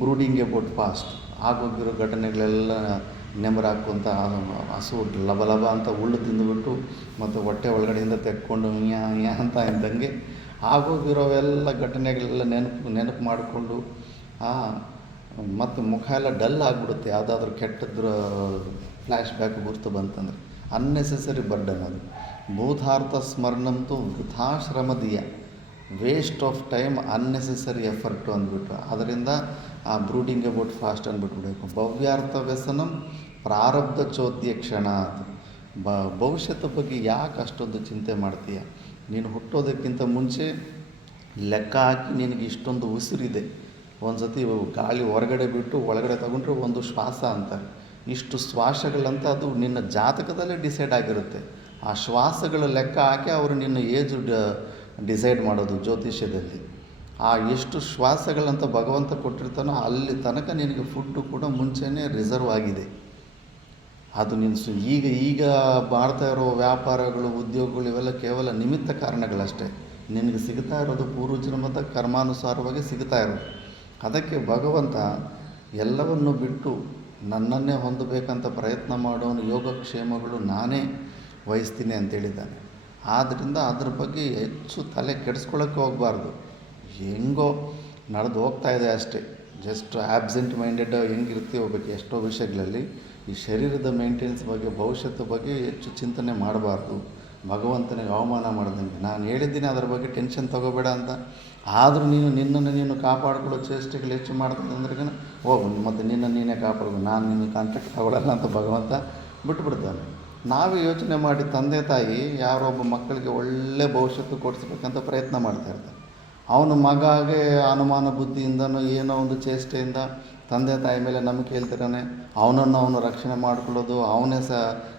ಬ್ರೂಡಿಂಗ್ ಎಬೌಟ್ ಪಾಸ್ಟ್. ಆಗೋಗಿರೋ ಘಟನೆಗಳೆಲ್ಲ ನೆಮರಾಕೊಂತ ಹಸು ಲಬ ಅಂತ ಉಳ್ಳು ತಿಂದುಬಿಟ್ಟು ಮತ್ತು ಹೊಟ್ಟೆ ಒಳಗಡೆಯಿಂದ ತೆಕ್ಕೊಂಡು ನ್ಯಾ ಅಂತ ಇದ್ದಂಗೆ ಆಗೋಗಿರೋವೆಲ್ಲ ಘಟನೆಗಳೆಲ್ಲ ನೆನಪು ಮಾಡಿಕೊಂಡು ಮತ್ತು ಮುಖ ಎಲ್ಲ ಡಲ್ ಆಗಿಬಿಡುತ್ತೆ. ಯಾವುದಾದ್ರೂ ಕೆಟ್ಟದ್ರ ಫ್ಲ್ಯಾಶ್ ಬ್ಯಾಕ್ ಗುರ್ತು ಬಂತಂದರೆ ಅನ್ನೆಸೆಸರಿ ಬರ್ಡನ್ ಅದು. ಭೂತಾರ್ಥ ಸ್ಮರಣಂತೂ ವೃಥಾಶ್ರಮದೀಯ, waste of time, unnecessary effort ಅಂದ್ಬಿಟ್ಟು ಅದರಿಂದ ಆ ಬ್ರೂಡಿಂಗ್ ಅಬೌಟ್ ಫಾಸ್ಟ್ ಅಂದ್ಬಿಟ್ಬಿಡಬೇಕು. ಭವ್ಯಾರ್ಥ ವ್ಯಸನಂ ಪ್ರಾರಬ್ಧ ಚೋದ್ಯ ಕ್ಷಣ. ಭವಿಷ್ಯದ ಬಗ್ಗೆ ಯಾಕೆ ಅಷ್ಟೊಂದು ಚಿಂತೆ ಮಾಡ್ತೀಯ? ನೀನು ಹುಟ್ಟೋದಕ್ಕಿಂತ ಮುಂಚೆ ಲೆಕ್ಕ ಹಾಕಿ ನಿನಗೆ ಇಷ್ಟೊಂದು ಉಸಿರಿದೆ. ಒಂದು ಸತಿ ಗಾಳಿ ಹೊರಗಡೆ ಬಿಟ್ಟು ಒಳಗಡೆ ತಗೊಂಡ್ರೆ ಒಂದು ಶ್ವಾಸ ಅಂತಾರೆ. ಇಷ್ಟು ಶ್ವಾಸಗಳಂತ ಅದು ನಿನ್ನ ಜಾತಕದಲ್ಲೇ ಡಿಸೈಡ್ ಆಗಿರುತ್ತೆ. ಆ ಶ್ವಾಸಗಳ ಲೆಕ್ಕ ಹಾಕಿ ಅವರು ನಿನ್ನ ಏಜು ಡಿಸೈಡ್ ಮಾಡೋದು ಜ್ಯೋತಿಷ್ಯದಲ್ಲಿ. ಆ ಎಷ್ಟು ಶ್ವಾಸಗಳಂತ ಭಗವಂತ ಕೊಟ್ಟಿರ್ತಾನೋ ಅಲ್ಲಿ ತನಕ ನಿನಗೆ ಫುಡ್ಡು ಕೂಡ ಮುಂಚೆನೇ ರಿಸರ್ವ್ ಆಗಿದೆ. ಅದು ನೀನು ಈಗ ಮಾಡ್ತಾ ಇರೋ ವ್ಯಾಪಾರಗಳು, ಉದ್ಯೋಗಗಳು ಇವೆಲ್ಲ ಕೇವಲ ನಿಮಿತ್ತ ಕಾರಣಗಳಷ್ಟೇ. ನಿನಗೆ ಸಿಗ್ತಾ ಇರೋದು ಪೂರ್ವಜನ್ಮದ ಕರ್ಮಾನುಸಾರವಾಗಿ ಸಿಗ್ತಾ ಇರೋದು. ಅದಕ್ಕೆ ಭಗವಂತ ಎಲ್ಲವನ್ನು ಬಿಟ್ಟು ನನ್ನನ್ನೇ ಹೊಂದಬೇಕಂತ ಪ್ರಯತ್ನ ಮಾಡೋನು ಯೋಗಕ್ಷೇಮಗಳು ನಾನೇ ವಹಿಸ್ತೀನಿ ಅಂತೇಳಿದ್ದಾನೆ. ಆದ್ದರಿಂದ ಅದ್ರ ಬಗ್ಗೆ ಹೆಚ್ಚು ತಲೆ ಕೆಡಿಸ್ಕೊಳ್ಳೋಕ್ಕೆ ಹೋಗಬಾರ್ದು. ಹೆಂಗೋ ನಡೆದು ಹೋಗ್ತಾ ಇದೆ ಅಷ್ಟೇ. ಜಸ್ಟ್ ಆಬ್ಸೆಂಟ್ ಮೈಂಡೆಡ್ ಹೆಂಗಿರ್ತೀವಿ ಹೋಗ್ಬೇಕು ಎಷ್ಟೋ ವಿಷಯಗಳಲ್ಲಿ. ಈ ಶರೀರದ ಮೇಂಟೆನೆನ್ಸ್ ಬಗ್ಗೆ, ಭವಿಷ್ಯದ ಬಗ್ಗೆ ಹೆಚ್ಚು ಚಿಂತನೆ ಮಾಡಬಾರ್ದು. ಭಗವಂತನಿಗೆ ಅವಮಾನ ಮಾಡ್ದಂಗೆ. ನಾನು ಹೇಳಿದ್ದೀನಿ ಅದರ ಬಗ್ಗೆ ಟೆನ್ಷನ್ ತೊಗೋಬೇಡ ಅಂತ. ಆದರೂ ನಿನ್ನನ್ನು ನೀನು ಕಾಪಾಡ್ಕೊಳ್ಳೋ ಚೇಷ್ಟೆಗಳು ಹೆಚ್ಚು ಮಾಡ್ತದೆ ಅಂದ್ರೆ ಹೋಗು ಮತ್ತು ನೀನೇ ಕಾಪಾಡ್ಬೋದು, ನಾನು ನಿನ್ನ ಕಾಂಟ್ಯಾಕ್ಟ್ ತಗೊಳ್ಳಲ್ಲ ಅಂತ ಭಗವಂತ ಬಿಟ್ಬಿಡ್ತಾನೆ. ನಾವೇ ಯೋಚನೆ ಮಾಡಿ ತಂದೆ ತಾಯಿ ಯಾರೊಬ್ಬ ಮಕ್ಕಳಿಗೆ ಒಳ್ಳೆ ಭವಿಷ್ಯತ್ತು ಕೊಡಿಸ್ಬೇಕಂತ ಪ್ರಯತ್ನ ಮಾಡ್ತಾಯಿರ್ತಾರೆ. ಅವನ ಮಗಾಗೆ ಅನುಮಾನ ಬುದ್ಧಿಯಿಂದನೋ ಏನೋ ಒಂದು ಚೇಷ್ಟೆಯಿಂದ ತಂದೆ ತಾಯಿ ಮೇಲೆ ನಂಬಿಕೆ ಹೇಳ್ತಿರಾನೆ. ಅವನು ರಕ್ಷಣೆ ಮಾಡ್ಕೊಳ್ಳೋದು, ಅವನೇ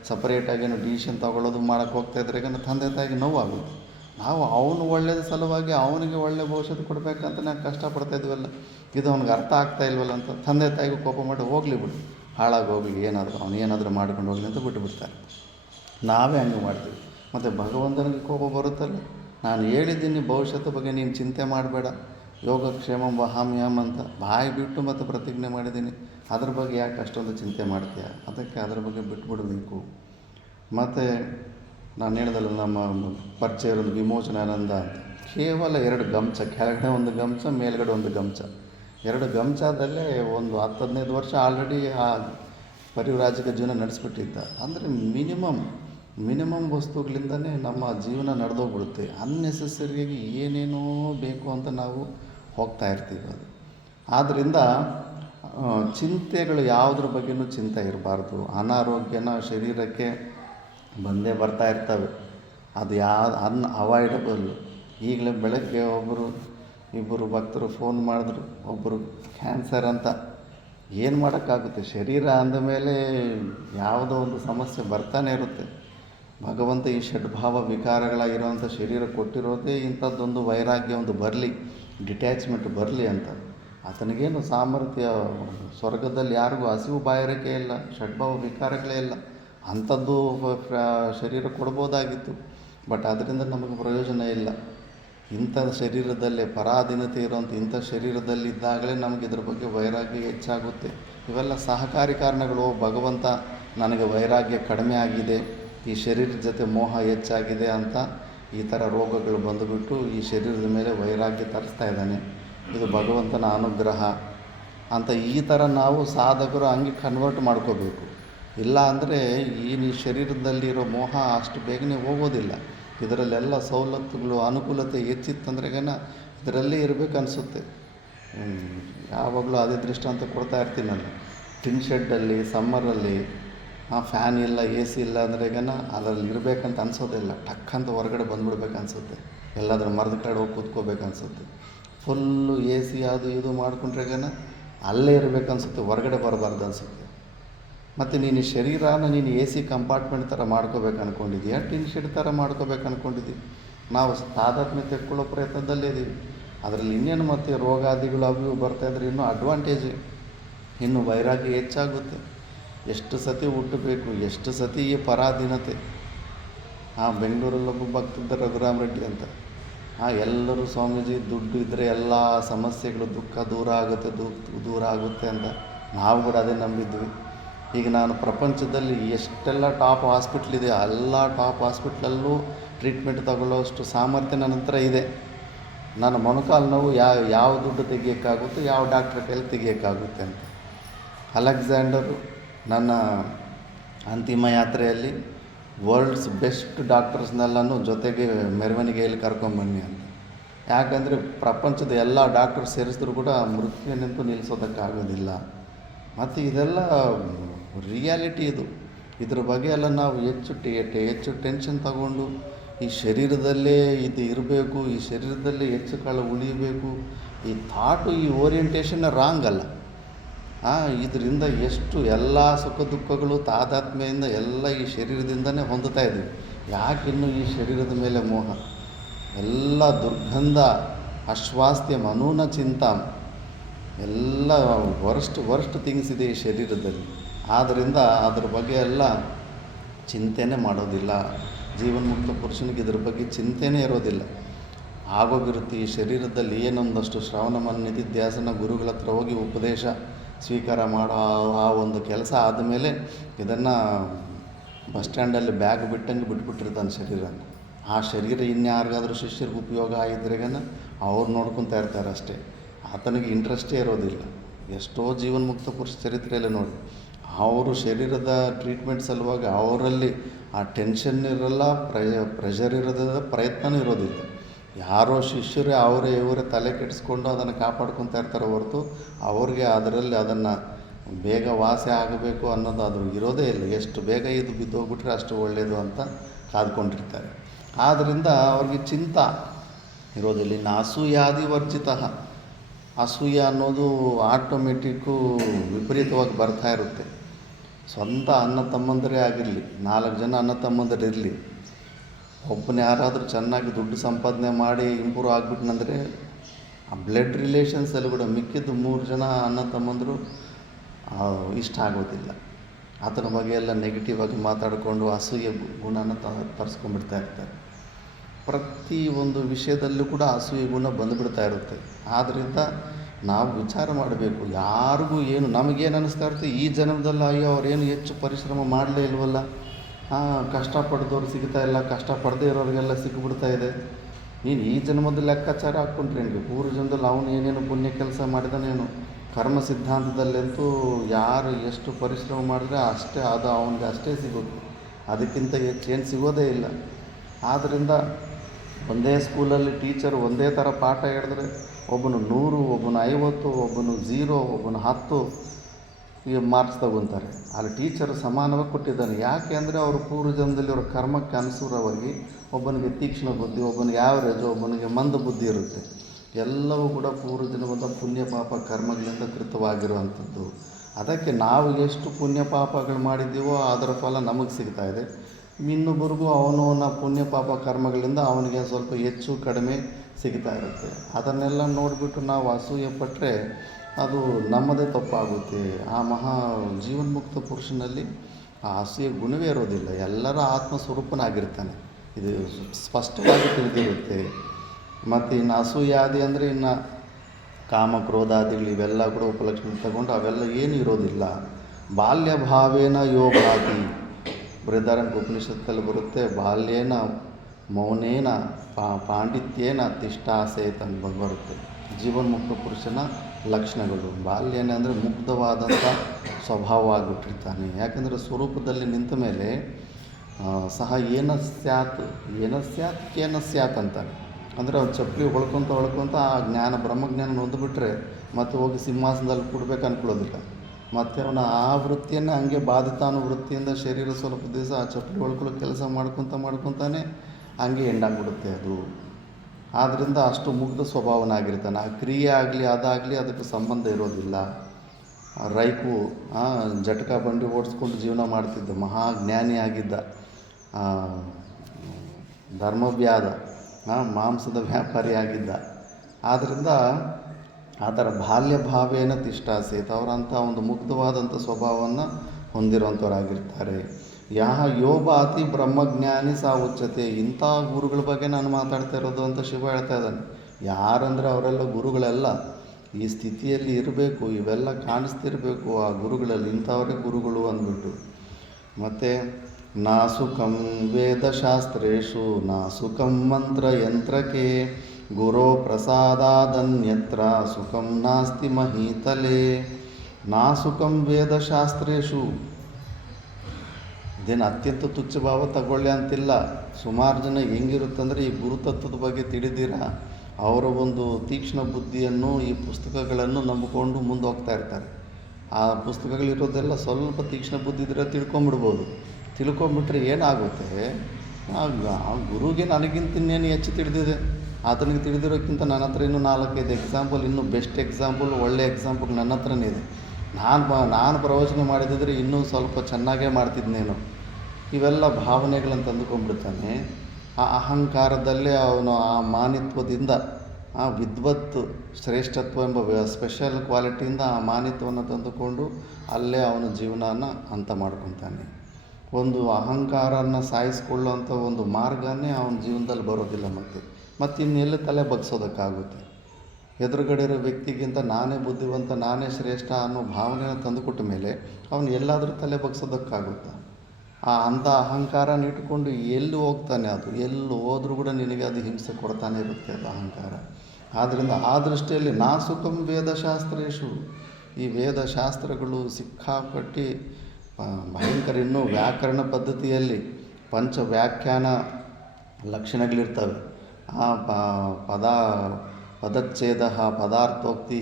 ಸಪರೇಟಾಗೇನೋ ಡಿಸಿಷನ್ ತೊಗೊಳ್ಳೋದು ಮಾಡೋಕ್ಕೆ ಹೋಗ್ತಾಯಿದ್ರೆ ಯಾಕಂದರೆ ತಂದೆ ತಾಯಿಗೆ ನೋವಾಗುತ್ತೆ. ನಾವು ಅವನು ಒಳ್ಳೆಯದ ಸಲುವಾಗಿ ಅವನಿಗೆ ಒಳ್ಳೆ ಭವಿಷ್ಯತ್ತು ಕೊಡಬೇಕಂತ ನಾವು ಕಷ್ಟಪಡ್ತಾಯಿದ್ವಲ್ಲ, ಇದು ಅವ್ನಿಗೆ ಅರ್ಥ ಆಗ್ತಾ ಇಲ್ವಲ್ಲ ಅಂತ ತಂದೆ ತಾಯಿಗೂ ಕೋಪ ಮಾಡಿ ಹೋಗಲಿ ಬಿಡು, ಹಾಳಾಗಿ ಹೋಗಲಿ, ಅವನೇನಾದರೂ ಮಾಡ್ಕೊಂಡು ಹೋಗಲಿ ಅಂತ ಬಿಟ್ಟುಬಿಡ್ತಾರೆ. ನಾವೇ ಹಂಗೆ ಮಾಡ್ತೀವಿ. ಮತ್ತು ಭಗವಂತನಿಗೆ ಕೋಪ ಬರುತ್ತಲ್ಲ. ನಾನು ಹೇಳಿದ್ದೀನಿ ಭವಿಷ್ಯದ ಬಗ್ಗೆ ನೀನು ಚಿಂತೆ ಮಾಡಬೇಡ, ಯೋಗಕ್ಷೇಮ ವಹಾಮ್ಯಾಮ್ ಅಂತ ಬಾಯಿ ಬಿಟ್ಟು ಮತ್ತು ಪ್ರತಿಜ್ಞೆ ಮಾಡಿದ್ದೀನಿ. ಅದ್ರ ಬಗ್ಗೆ ಯಾಕೆ ಅಷ್ಟೊಂದು ಚಿಂತೆ ಮಾಡ್ತೀಯ? ಅದಕ್ಕೆ ಅದ್ರ ಬಗ್ಗೆ ಬಿಟ್ಬಿಡಬೇಕು. ಮತ್ತು ನಾನು ಹೇಳಿದಲ್ಲ ನಮ್ಮ ಪರಿಚಯ ಇರೋದು ವಿಮೋಚನಾನಂದ ಅಂತ, ಕೇವಲ 2 ಗಮಚ, ಕೆಳಗಡೆ ಒಂದು ಗಮಚ, ಮೇಲ್ಗಡೆ ಒಂದು ಗಮಚ. 2 ಗಮಚದಲ್ಲೇ ಒಂದು 10-15 ವರ್ಷ ಆಲ್ರೆಡಿ ಆ ಪರಿವ್ರಾಜಕ ಜೀವನ ನಡೆಸ್ಬಿಟ್ಟಿದ್ದ. ಅಂದರೆ ಮಿನಿಮಮ್ ವಸ್ತುಗಳಿಂದನೇ ನಮ್ಮ ಜೀವನ ನಡೆದೋಗ್ಬಿಡುತ್ತೆ. ಅನ್ನೆಸೆಸರಿಯಾಗಿ ಏನೇನೋ ಬೇಕು ಅಂತ ನಾವು ಹೋಗ್ತಾ ಇರ್ತೀವಿ. ಅದು ಆದ್ದರಿಂದ ಚಿಂತೆಗಳು ಯಾವುದ್ರ ಬಗ್ಗೆನೂ ಚಿಂತೆ ಇರಬಾರ್ದು. ಅನಾರೋಗ್ಯನ ಶರೀರಕ್ಕೆ ಬಂದೇ ಬರ್ತಾ ಇರ್ತವೆ. ಅದು ಅವಾಯ್ಡಬಲ್. ಈಗಲೇ ಬೆಳಗ್ಗೆ ಇಬ್ಬರು ಭಕ್ತರು ಫೋನ್ ಮಾಡಿದ್ರು, ಒಬ್ಬರು ಕ್ಯಾನ್ಸರ್ ಅಂತ. ಏನು ಮಾಡೋಕ್ಕಾಗುತ್ತೆ? ಶರೀರ ಅಂದಮೇಲೆ ಯಾವುದೋ ಒಂದು ಸಮಸ್ಯೆ ಬರ್ತಾನೆ ಇರುತ್ತೆ. ಭಗವಂತ ಈ ಷಡ್ಭಾವ ವಿಕಾರಗಳಾಗಿರುವಂಥ ಶರೀರ ಕೊಟ್ಟಿರೋದೇ ಇಂಥದ್ದೊಂದು ವೈರಾಗ್ಯ ಒಂದು ಬರಲಿ, ಡಿಟ್ಯಾಚ್ಮೆಂಟ್ ಬರಲಿ ಅಂತ. ಆತನಿಗೇನು ಸಾಮರ್ಥ್ಯ, ಸ್ವರ್ಗದಲ್ಲಿ ಯಾರಿಗೂ ಹಸಿವು ಬಾಯಾರಿಕೆ ಇಲ್ಲ, ಷಡ್ಭಾವ ವಿಕಾರಗಳೇ ಇಲ್ಲ, ಅಂಥದ್ದು ಶರೀರ ಕೊಡ್ಬೋದಾಗಿತ್ತು. ಬಟ್ ಅದರಿಂದ ನಮಗೆ ಪ್ರಯೋಜನ ಇಲ್ಲ. ಇಂಥ ಶರೀರದಲ್ಲೇ ಪರಾಧೀನತೆ ಇರೋಂಥ ಇಂಥ ಶರೀರದಲ್ಲಿದ್ದಾಗಲೇ ನಮಗೆ ಇದ್ರ ಬಗ್ಗೆ ವೈರಾಗ್ಯ ಹೆಚ್ಚಾಗುತ್ತೆ. ಇವೆಲ್ಲ ಸಹಕಾರಿ ಕಾರಣಗಳು. ಭಗವಂತ ನನಗೆ ವೈರಾಗ್ಯ ಕಡಿಮೆ ಆಗಿದೆ, ಈ ಶರೀರದ ಜೊತೆ ಮೋಹ ಹೆಚ್ಚಾಗಿದೆ ಅಂತ ಈ ಥರ ರೋಗಗಳು ಬಂದುಬಿಟ್ಟು ಈ ಶರೀರದ ಮೇಲೆ ವೈರಾಗ್ಯ ತರಿಸ್ತಾ ಇದ್ದಾನೆ. ಇದು ಭಗವಂತನ ಅನುಗ್ರಹ ಅಂತ ಈ ಥರ ನಾವು ಸಾಧಕರು ಹಂಗೆ ಕನ್ವರ್ಟ್ ಮಾಡ್ಕೋಬೇಕು. ಇಲ್ಲ ಅಂದರೆ ಈ ಶರೀರದಲ್ಲಿರೋ ಮೋಹ ಅಷ್ಟು ಬೇಗನೆ ಹೋಗೋದಿಲ್ಲ. ಇದರಲ್ಲೆಲ್ಲ ಸವಲತ್ತುಗಳು ಅನುಕೂಲತೆ ಹೆಚ್ಚಿತ್ತಂದ್ರೆಗನ ಇದರಲ್ಲೇ ಇರಬೇಕು ಅನಿಸುತ್ತೆ. ಯಾವಾಗಲೂ ಅದೇ ದೃಷ್ಟಾಂತ ಕೊಡ್ತಾ ಇರ್ತೀನಲ್ಲ, ಟಿನ್ ಶೆಡ್ಡಲ್ಲಿ ಸಮ್ಮರಲ್ಲಿ ಫ್ಯಾನ್ ಇಲ್ಲ, ಎ ಸಿ ಇಲ್ಲ ಅಂದ್ರೆಗನ ಅದರಲ್ಲಿ ಇರಬೇಕಂತ ಅನಿಸೋದಿಲ್ಲ. ಟಕ್ಕಂತ ಹೊರಗಡೆ ಬಂದುಬಿಡ್ಬೇಕು ಅನಿಸುತ್ತೆ, ಎಲ್ಲಾದರೂ ಮರದ ಕಡೆ ಹೋಗಿ ಕೂತ್ಕೋಬೇಕು ಅನಿಸುತ್ತೆ. ಫುಲ್ಲು ಎ ಸಿ ಅದು ಇದು ಮಾಡ್ಕೊಂಡ್ರೆಗನ ಅಲ್ಲೇ ಇರಬೇಕು ಅನಿಸುತ್ತೆ, ಹೊರಗಡೆ ಬರಬಾರ್ದು ಅನಿಸುತ್ತೆ. ಮತ್ತು ನೀನು ಶರೀರನ ನೀನು ಎ ಸಿ ಕಂಪಾರ್ಟ್ಮೆಂಟ್ ಥರ ಮಾಡ್ಕೋಬೇಕು ಅಂದ್ಕೊಂಡಿದ್ದೀಯ, ಟಿನ್ ಶೆಡ್ ಥರ ಮಾಡ್ಕೋಬೇಕು ಅಂದ್ಕೊಂಡಿದ್ದೀವಿ. ನಾವು ತಾದಾತ್ಮ್ಯ ತೆಕ್ಕೊಳ್ಳೋ ಪ್ರಯತ್ನದಲ್ಲಿದ್ದೀವಿ. ಅದರಲ್ಲಿ ಇನ್ನೇನು ಮತ್ತು ರೋಗಾದಿಗಳು ಅವು ಬರ್ತಾಯಿದ್ರೆ ಇನ್ನೂ ಅಡ್ವಾಂಟೇಜ್, ಇನ್ನು ವೈರಾಗ್ಯ ಹೆಚ್ಚಾಗುತ್ತೆ. ಎಷ್ಟು ಸತಿ ಹುಟ್ಟಬೇಕು, ಎಷ್ಟು ಸತಿ ಈ ಪರಾಧೀನತೆ. ಬೆಂಗಳೂರಲ್ಲೊಬ್ಬ ಭಕ್ತಿದ್ದ ರಘುರಾಮ್ ರೆಡ್ಡಿ ಅಂತ, ಎಲ್ಲರೂ ಸ್ವಾಮೀಜಿ ದುಡ್ಡು ಇದ್ದರೆ ಎಲ್ಲ ಸಮಸ್ಯೆಗಳು ದುಃಖ ದೂರ ಆಗುತ್ತೆ, ದೂರ ಆಗುತ್ತೆ ಅಂತ. ನಾವು ಕೂಡ ಅದೇ ನಂಬಿದ್ವಿ. ಈಗ ನಾನು ಪ್ರಪಂಚದಲ್ಲಿ ಎಷ್ಟೆಲ್ಲ ಟಾಪ್ ಹಾಸ್ಪಿಟ್ಲಿದೆ, ಎಲ್ಲ ಟಾಪ್ ಹಾಸ್ಪಿಟ್ಲಲ್ಲೂ ಟ್ರೀಟ್ಮೆಂಟ್ ತಗೊಳ್ಳೋಷ್ಟು ಸಾಮರ್ಥ್ಯ ನನ್ನ ಹತ್ರ ಇದೆ. ನನ್ನ ಮೊಣಕಾಲು ನೋವು ಯಾವ ದುಡ್ಡು ತೆಗಿಯೋಕ್ಕಾಗುತ್ತೆ, ಯಾವ ಡಾಕ್ಟ್ರ್ ಕೈಲಿ ತೆಗಿಯೋಕ್ಕಾಗುತ್ತೆ ಅಂತ. ಅಲೆಕ್ಸಾಂಡರು ನನ್ನ ಅಂತಿಮ ಯಾತ್ರೆಯಲ್ಲಿ ವರ್ಲ್ಡ್ಸ್ ಬೆಸ್ಟ್ ಡಾಕ್ಟರ್ಸ್ನೆಲ್ಲನೂ ಜೊತೆಗೆ ಮೆರವಣಿಗೆಯಲ್ಲಿ ಕರ್ಕೊಂಬನ್ನಿ ಅಂತ. ಯಾಕಂದರೆ ಪ್ರಪಂಚದ ಎಲ್ಲ ಡಾಕ್ಟರ್ ಸೇರಿಸಿದ್ರು ಕೂಡ ಮೃತ್ಯುವಿನಂತೂ ನಿಲ್ಲಿಸೋದಕ್ಕಾಗೋದಿಲ್ಲ. ಮತ್ತು ಇದೆಲ್ಲ ರಿಯಾಲಿಟಿ ಇದು. ಇದ್ರ ಬಗ್ಗೆ ಎಲ್ಲ ನಾವು ಹೆಚ್ಚು ಟೆನ್ಷನ್ ತಗೊಂಡು ಈ ಶರೀರದಲ್ಲೇ ಇದು ಇರಬೇಕು, ಈ ಶರೀರದಲ್ಲೇ ಹೆಚ್ಚು ಕಾಲ ಉಳಿಯಬೇಕು, ಈ ಥಾಟು, ಈ ಓರಿಯೆಂಟೇಷನ್ ರಾಂಗ್ ಅಲ್ಲ. ಇದರಿಂದ ಎಷ್ಟು ಎಲ್ಲ ಸುಖ ದುಃಖಗಳು ತಾದಾತ್ಮ್ಯದಿಂದ ಎಲ್ಲ ಈ ಶರೀರದಿಂದನೇ ಹೊಂದುತ್ತಾ ಇದ್ದೀವಿ. ಯಾಕಿನ್ನು ಈ ಶರೀರದ ಮೇಲೆ ಮೋಹ? ಎಲ್ಲ ದುರ್ಗಂಧ, ಅಶ್ವಾಸ್ತ್ಯಂ, ಅನೂನ ಚಿಂತಾಂ, ಎಲ್ಲ ವರ್ಸ್ಟ್ ಥಿಂಗ್ಸ್ ಇದೆ ಈ ಶರೀರದಲ್ಲಿ. ಆದ್ದರಿಂದ ಅದ್ರ ಬಗ್ಗೆ ಎಲ್ಲ ಚಿಂತೆನೇ ಮಾಡೋದಿಲ್ಲ. ಜೀವನ್ಮುಕ್ತ ಪುರುಷನಿಗೆ ಇದ್ರ ಬಗ್ಗೆ ಚಿಂತೆನೇ ಇರೋದಿಲ್ಲ. ಆಗೋಗಿರುತ್ತೆ ಈ ಶರೀರದಲ್ಲಿ ಏನೊಂದಷ್ಟು ಶ್ರವಣ ಮನನ ನಿಧಿಧ್ಯಾಸನ ಗುರುಗಳ ಹತ್ರ ಹೋಗಿ ಉಪದೇಶ ಸ್ವೀಕಾರ ಮಾಡೋ ಆ ಒಂದು ಕೆಲಸ ಆದಮೇಲೆ ಇದನ್ನು ಬಸ್ ಸ್ಟ್ಯಾಂಡಲ್ಲಿ ಬ್ಯಾಗ್ ಬಿಟ್ಟಂಗೆ ಬಿಟ್ಬಿಟ್ಟಿರ್ತಾನೆ ಶರೀರನ. ಆ ಶರೀರ ಇನ್ಯಾರಿಗಾದ್ರೂ ಶಿಷ್ಯರಿಗೆ ಉಪಯೋಗ ಆಗಿದ್ರೆಗನ ಅವ್ರು ನೋಡ್ಕೊತಾ ಇರ್ತಾರೆ ಅಷ್ಟೇ. ಆತನಿಗೆ ಇಂಟ್ರೆಸ್ಟೇ ಇರೋದಿಲ್ಲ. ಎಷ್ಟೋ ಜೀವನ್ಮುಕ್ತ ಪುರುಷ ಚರಿತ್ರೆಯಲ್ಲಿ ನೋಡಿ, ಅವರು ಶರೀರದ ಟ್ರೀಟ್ಮೆಂಟ್ ಸಲುವಾಗಿ ಅವರಲ್ಲಿ ಆ ಟೆನ್ಷನ್ ಇರೋಲ್ಲ, ಪ್ರೆಷರ್ ಇರೋದ ಪ್ರಯತ್ನವೂ ಇರೋದಿಲ್ಲ. ಯಾರೋ ಶಿಷ್ಯರೇ ಇವರೇ ತಲೆ ಕೆಡಿಸ್ಕೊಂಡು ಅದನ್ನು ಕಾಪಾಡ್ಕೊತಾ ಇರ್ತಾರೆ ಹೊರತು ಅವ್ರಿಗೆ ಅದರಲ್ಲಿ ಅದನ್ನು ಬೇಗ ವಾಸಿ ಆಗಬೇಕು ಅನ್ನೋದು ಅದು ಇರೋದೇ ಇಲ್ಲ. ಎಷ್ಟು ಬೇಗ ಇದು ಬಿದ್ದೋಗ್ಬಿಟ್ರೆ ಅಷ್ಟು ಒಳ್ಳೆಯದು ಅಂತ ಕಾದ್ಕೊಂಡಿರ್ತಾರೆ. ಆದ್ದರಿಂದ ಅವ್ರಿಗೆ ಚಿಂತ ಇರೋದಿಲ್ಲ. ಇನ್ನು ಅಸೂಯಾದಿ ವರ್ಜಿತ, ಅಸೂಯ ಅನ್ನೋದು ಆಟೋಮೆಟಿಕ್ಕು ವಿಪರೀತವಾಗಿ ಬರ್ತಾ ಇರುತ್ತೆ. ಸ್ವಂತ ಅಣ್ಣ ತಮ್ಮಂದರೇ ಆಗಿರಲಿ, 4 ಜನ ಅಣ್ಣ ತಮ್ಮಂದರಿರಲಿ, ಒಬ್ಬನೇ ಯಾರಾದರೂ ಚೆನ್ನಾಗಿ ದುಡ್ಡು ಸಂಪಾದನೆ ಮಾಡಿ ಇಂಪ್ರೂವ್ ಆಗಿಬಿಟ್ನಂದರೆ ಆ ಬ್ಲಡ್ ರಿಲೇಷನ್ಸಲ್ಲಿ ಕೂಡ ಮಿಕ್ಕಿದ್ದು 3 ಜನ ಅಣ್ಣ ತಮ್ಮಂದರು ಇಷ್ಟ ಆಗೋದಿಲ್ಲ. ಆತನ ಬಗ್ಗೆ ಎಲ್ಲ ನೆಗೆಟಿವ್ ಆಗಿ ಮಾತಾಡಿಕೊಂಡು ಅಸೂಯೆ ಗುಣನ ತರಿಸ್ಕೊಂಡ್ಬಿಡ್ತಾ ಇರ್ತಾರೆ. ಪ್ರತಿ ಒಂದು ವಿಷಯದಲ್ಲೂ ಕೂಡ ಅಸೂಯೆ ಗುಣ ಬಂದುಬಿಡ್ತಾ ಇರುತ್ತೆ. ಆದ್ದರಿಂದ ನಾವು ವಿಚಾರ ಮಾಡಬೇಕು. ಯಾರಿಗೂ ಏನು ನಮಗೇನು ಅನ್ನಿಸ್ತಾ ಇರುತ್ತೆ, ಈ ಜನ್ಮದಲ್ಲಿ ಅಯ್ಯೋ ಅವ್ರೇನು ಹೆಚ್ಚು ಪರಿಶ್ರಮ ಮಾಡಲೇ ಇಲ್ವಲ್ಲ, ಕಷ್ಟಪಡ್ದವ್ರು ಸಿಗ್ತಾ ಇಲ್ಲ, ಕಷ್ಟಪಡದೇ ಇರೋರಿಗೆಲ್ಲ ಸಿಕ್ಕಿಬಿಡ್ತಾ ಇದೆ. ನೀನು ಈ ಜನ್ಮದಲ್ಲಿ ಲೆಕ್ಕಾಚಾರ ಹಾಕ್ಕೊಂಡ್ರೆ ನನಗೆ ಪೂರ್ವ ಜನ್ಮದಲ್ಲಿ ಅವನು ಏನೇನು ಪುಣ್ಯ ಕೆಲಸ ಮಾಡಿದಾನೇನು. ಕರ್ಮ ಸಿದ್ಧಾಂತದಲ್ಲಂತೂ ಯಾರು ಎಷ್ಟು ಪರಿಶ್ರಮ ಮಾಡಿದ್ರೆ ಅಷ್ಟೇ ಅದು ಅವನಿಗೆ ಅಷ್ಟೇ ಸಿಗೋದು, ಅದಕ್ಕಿಂತ ಹೆಚ್ಚೇನು ಸಿಗೋದೇ ಇಲ್ಲ. ಆದ್ದರಿಂದ ಒಂದೇ ಸ್ಕೂಲಲ್ಲಿ ಟೀಚರ್ ಒಂದೇ ಥರ ಪಾಠ ಹೇಳಿದ್ರೆ ಒಬ್ಬನು 100, ಒಬ್ಬನು 50, ಒಬ್ಬನು 0, ಒಬ್ಬನು 10 ಈ ಮಾರ್ಕ್ಸ್ ತಗೊತಾರೆ. ಅಲ್ಲಿ ಟೀಚರ್ ಸಮಾನವಾಗಿ ಕೊಟ್ಟಿದ್ದಾನೆ. ಯಾಕೆ ಅಂದರೆ ಅವರು ಪೂರ್ವ ಜನ್ಮದಲ್ಲಿ ಅವ್ರ ಕರ್ಮಕ್ಕೆ ಅನುಸಾರವಾಗಿ ಒಬ್ಬನಿಗೆ ತೀಕ್ಷ್ಣ ಬುದ್ಧಿ, ಒಬ್ಬನಿಗೆ ಆ್ಯಾವ್ರೇಜು, ಒಬ್ಬನಿಗೆ ಮಂದ ಬುದ್ಧಿ ಇರುತ್ತೆ. ಎಲ್ಲವೂ ಕೂಡ ಪೂರ್ವ ಜನ್ಮದ ಪುಣ್ಯ ಪಾಪ ಕರ್ಮಗಳಿಂದ ಕೃತವಾಗಿರುವಂಥದ್ದು. ಅದಕ್ಕೆ ನಾವು ಎಷ್ಟು ಪುಣ್ಯ ಪಾಪಗಳು ಮಾಡಿದ್ದೀವೋ ಅದರ ಫಲ ನಮಗೆ ಸಿಗ್ತಾಯಿದೆ. ಇನ್ನೊಬ್ಬರಿಗೂ ಅವನವನ ಪುಣ್ಯ ಪಾಪ ಕರ್ಮಗಳಿಂದ ಅವನಿಗೆ ಸ್ವಲ್ಪ ಹೆಚ್ಚು ಕಡಿಮೆ ಸಿಗ್ತಾ ಇರುತ್ತೆ. ಅದನ್ನೆಲ್ಲ ನೋಡಿಬಿಟ್ಟು ನಾವು ಅಸೂಯೆ ಪಟ್ಟರೆ ಅದು ನಮ್ಮದೇ ತಪ್ಪಾಗುತ್ತೆ. ಆ ಮಹಾ ಜೀವನ್ಮುಕ್ತ ಪುರುಷನಲ್ಲಿ ಆ ಅಸೂಯೆ ಗುಣವೇ ಇರೋದಿಲ್ಲ. ಎಲ್ಲರ ಆತ್ಮಸ್ವರೂಪನಾಗಿರ್ತಾನೆ, ಇದು ಸ್ಪಷ್ಟವಾಗಿ ತಿಳಿದಿರುತ್ತೆ. ಮತ್ತು ಇನ್ನು ಅಸೂಯಾದಿ ಅಂದರೆ ಇನ್ನು ಕಾಮ ಕ್ರೋಧಾದಿಗಳು ಇವೆಲ್ಲ ಕೂಡ ಉಪಲಕ್ಷಣ ತಗೊಂಡು ಅವೆಲ್ಲ ಏನು ಇರೋದಿಲ್ಲ. ಬಾಲ್ಯ ಭಾವೇನ ಯೋಗಾದಿ ಬೃಹದಾರಣ್ಯಕ ಉಪನಿಷತ್ತಲ್ಲಿ ಬರುತ್ತೆ, ಬಾಲ್ಯೇನ ಮೌನೇನ ಪಾಂಡಿತ್ಯೇನ ತಿಷ್ಟಾಸೇತ್ ಅಂತ ಬರುತ್ತೆ. ಜೀವನ್ಮುಕ್ತ ಪುರುಷನ ಲಕ್ಷಣಗಳು ಬಾಲ್ಯನೇ ಅಂದರೆ ಮುಗ್ಧವಾದಂಥ ಸ್ವಭಾವ ಆಗಿಬಿಟ್ಟಿರ್ತಾನೆ. ಯಾಕಂದರೆ ಸ್ವರೂಪದಲ್ಲಿ ನಿಂತ ಮೇಲೆ ಸಹ ಏನ ಸ್ಯಾತ್ ಕೇನ ಸ್ಯಾತ್ ಅಂತಾನೆ. ಅಂದರೆ ಅವ್ನು ಚಪ್ಪಲಿ ಹೊಳ್ಕೊತ ಆ ಜ್ಞಾನ ಬ್ರಹ್ಮಜ್ಞಾನ ಹೊಂದ್ಬಿಟ್ರೆ ಮತ್ತೆ ಹೋಗಿ ಸಿಂಹಾಸನದಲ್ಲಿ ಕೊಡ್ಬೇಕು ಅನ್ಕೊಳ್ಳೋದಿಲ್ಲ. ಮತ್ತು ಅವನ ಆ ವೃತ್ತಿಯನ್ನು ಹಂಗೆ ಬಾಧಿತಾನುವೃತ್ತಿಯಿಂದ ಶರೀರ ಸ್ವಲ್ಪ ದಿವಸ ಆ ಚಪ್ಪಲಿ ಹೊಳ್ಕೊಳ್ಳೋ ಕೆಲಸ ಮಾಡ್ಕೊತಾನೆ ಹಂಗೆ ಎಂಡಾಗ್ಬಿಡುತ್ತೆ ಅದು. ಆದ್ದರಿಂದ ಅಷ್ಟು ಮುಗ್ಧ ಸ್ವಭಾವನಾಗಿರ್ತಾನೆ. ಆ ಕ್ರಿಯೆ ಆಗಲಿ ಅದಾಗಲಿ ಅದಕ್ಕೆ ಸಂಬಂಧ ಇರೋದಿಲ್ಲ. ರೈಕು ಜಟಕಾ ಬಂಡಿ ಓಡಿಸ್ಕೊಂಡು ಜೀವನ ಮಾಡ್ತಿದ್ದ ಮಹಾಜ್ಞಾನಿ ಆಗಿದ್ದ ಧರ್ಮವ್ಯಾಧ ಮಾಂಸದ ವ್ಯಾಪಾರಿ ಆಗಿದ್ದ. ಆದ್ದರಿಂದ ಅದರ ಬಾಲ್ಯ ಭಾವೇನ ತಿಷ್ಟಾಸೇತ್ ಅವರಂಥ ಒಂದು ಮುಗ್ಧವಾದಂಥ ಸ್ವಭಾವವನ್ನು ಹೊಂದಿರುವಂಥವರಾಗಿರ್ತಾರೆ. ಯೋಬಾತಿ ಬ್ರಹ್ಮಜ್ಞಾನಿ ಸಾ ಉಚ್ಯತೆ. ಇಂಥ ಗುರುಗಳ ಬಗ್ಗೆ ನಾನು ಮಾತಾಡ್ತಾ ಇರೋದು ಅಂತ ಶಿವ ಹೇಳ್ತಾ ಇದ್ದಾನೆ. ಯಾರಂದರೆ ಅವರೆಲ್ಲ ಗುರುಗಳೆಲ್ಲ ಈ ಸ್ಥಿತಿಯಲ್ಲಿ ಇರಬೇಕು, ಇವೆಲ್ಲ ಕಾಣಿಸ್ತಿರಬೇಕು ಆ ಗುರುಗಳಲ್ಲಿ, ಇಂಥವರೇ ಗುರುಗಳು ಅಂದ್ಬಿಟ್ಟು. ಮತ್ತು ನಾಸುಕಂ ವೇದಶಾಸ್ತ್ರೇಷು ನಾಸುಕಂ ಮಂತ್ರಯಂತ್ರಕ್ಕೆ ಗುರೋ ಪ್ರಸಾದಾದನ್ಯತ್ರ ಸುಖಂ ನಾಸ್ತಿ ಮಹೀತಲೆ. ನಾಸುಕಂ ವೇದಶಾಸ್ತ್ರೇಷು ಇದೇನು ಅತ್ಯಂತ ತುಚ್ಛ ಭಾವ ತಗೊಳ್ಳಿ ಅಂತಿಲ್ಲ. ಸುಮಾರು ಜನ ಹೆಂಗಿರುತ್ತಂದರೆ ಈ ಗುರುತತ್ವದ ಬಗ್ಗೆ ತಿಳಿದಿರ ಅವರ ಒಂದು ತೀಕ್ಷ್ಣ ಬುದ್ಧಿಯನ್ನು ಈ ಪುಸ್ತಕಗಳನ್ನು ನಂಬಿಕೊಂಡು ಮುಂದೆ ಹೋಗ್ತಾ ಇರ್ತಾರೆ. ಆ ಪುಸ್ತಕಗಳಿರೋದೆಲ್ಲ ಸ್ವಲ್ಪ ತೀಕ್ಷ್ಣ ಬುದ್ಧಿ ಇದ್ದರೆ ತಿಳ್ಕೊಂಬಿಟ್ರೆ ಏನಾಗುತ್ತೆ, ಆ ಗುರುಗೆ ನನಗಿಂತ ಇನ್ನೇನು ಹೆಚ್ಚು ತಿಳಿದಿದೆ, ಆತನಿಗೆ ತಿಳಿದಿರೋಕ್ಕಿಂತ ನನ್ನ ಹತ್ರ ಇನ್ನೂ 4-5 ಎಕ್ಸಾಂಪಲ್, ಇನ್ನೂ ಬೆಸ್ಟ್ ಎಕ್ಸಾಂಪಲ್, ಒಳ್ಳೆ ಎಕ್ಸಾಂಪಲ್ ನನ್ನ ಹತ್ರನೇ ಇದೆ. ನಾನು ಪ್ರವಚನ ಮಾಡಿದಿದ್ರೆ ಇನ್ನೂ ಸ್ವಲ್ಪ ಚೆನ್ನಾಗೇ ಮಾಡ್ತಿದ್ನೇನು. ಇವೆಲ್ಲ ಭಾವನೆಗಳನ್ನು ತಂದುಕೊಂಡ್ಬಿಡ್ತಾನೆ. ಆ ಅಹಂಕಾರದಲ್ಲೇ ಅವನು ಆ ಮಾನಿತ್ವದಿಂದ ಆ ವಿದ್ವತ್ತು ಶ್ರೇಷ್ಠತ್ವ ಎಂಬ ಸ್ಪೆಷಲ್ ಕ್ವಾಲಿಟಿಯಿಂದ ಆ ಮಾನಿತ್ವವನ್ನು ತಂದುಕೊಂಡು ಅಲ್ಲೇ ಅವನ ಜೀವನನ ಅಂತ ಮಾಡ್ಕೊತಾನೆ. ಒಂದು ಅಹಂಕಾರನ ಸಾಯಿಸ್ಕೊಳ್ಳೋಂಥ ಒಂದು ಮಾರ್ಗನೇ ಅವನ ಜೀವನದಲ್ಲಿ ಬರೋದಿಲ್ಲ. ಮತ್ತು ಇನ್ನೆಲ್ಲ ತಲೆ ಬಗ್ಸೋದಕ್ಕಾಗುತ್ತೆ. ಎದುರುಗಡೆ ಇರೋ ವ್ಯಕ್ತಿಗಿಂತ ನಾನೇ ಬುದ್ಧಿವಂತ, ನಾನೇ ಶ್ರೇಷ್ಠ ಅನ್ನೋ ಭಾವನೆನ ತಂದುಕೊಟ್ಟ ಮೇಲೆ ಅವನು ಎಲ್ಲಾದರೂ ತಲೆ ಬಗ್ಸೋದಕ್ಕಾಗುತ್ತೆ. ಅಂಥ ಅಹಂಕಾರನ ಇಟ್ಕೊಂಡು ಎಲ್ಲಿ ಹೋಗ್ತಾನೆ, ಅದು ಎಲ್ಲಿ ಹೋದರೂ ಕೂಡ ನಿನಗೆ ಅದು ಹಿಂಸೆ ಕೊಡ್ತಾನೆ ಇರುತ್ತೆ ಅದು ಅಹಂಕಾರ. ಆದ್ದರಿಂದ ಆ ದೃಷ್ಟಿಯಲ್ಲಿ ನಾಸುಕಂ ವೇದಶಾಸ್ತ್ರೇಷು, ಈ ವೇದಶಾಸ್ತ್ರಗಳು ಸಿಕ್ಕಾಪಟ್ಟಿ ಭಯಂಕರ. ಇನ್ನೂ ವ್ಯಾಕರಣ ಪದ್ಧತಿಯಲ್ಲಿ ಪಂಚ ವ್ಯಾಖ್ಯಾನ ಲಕ್ಷಣಗಳಿರ್ತವೆ. ಪದಚ್ಛೇದ ಪದಾರ್ಥೋಕ್ತಿ,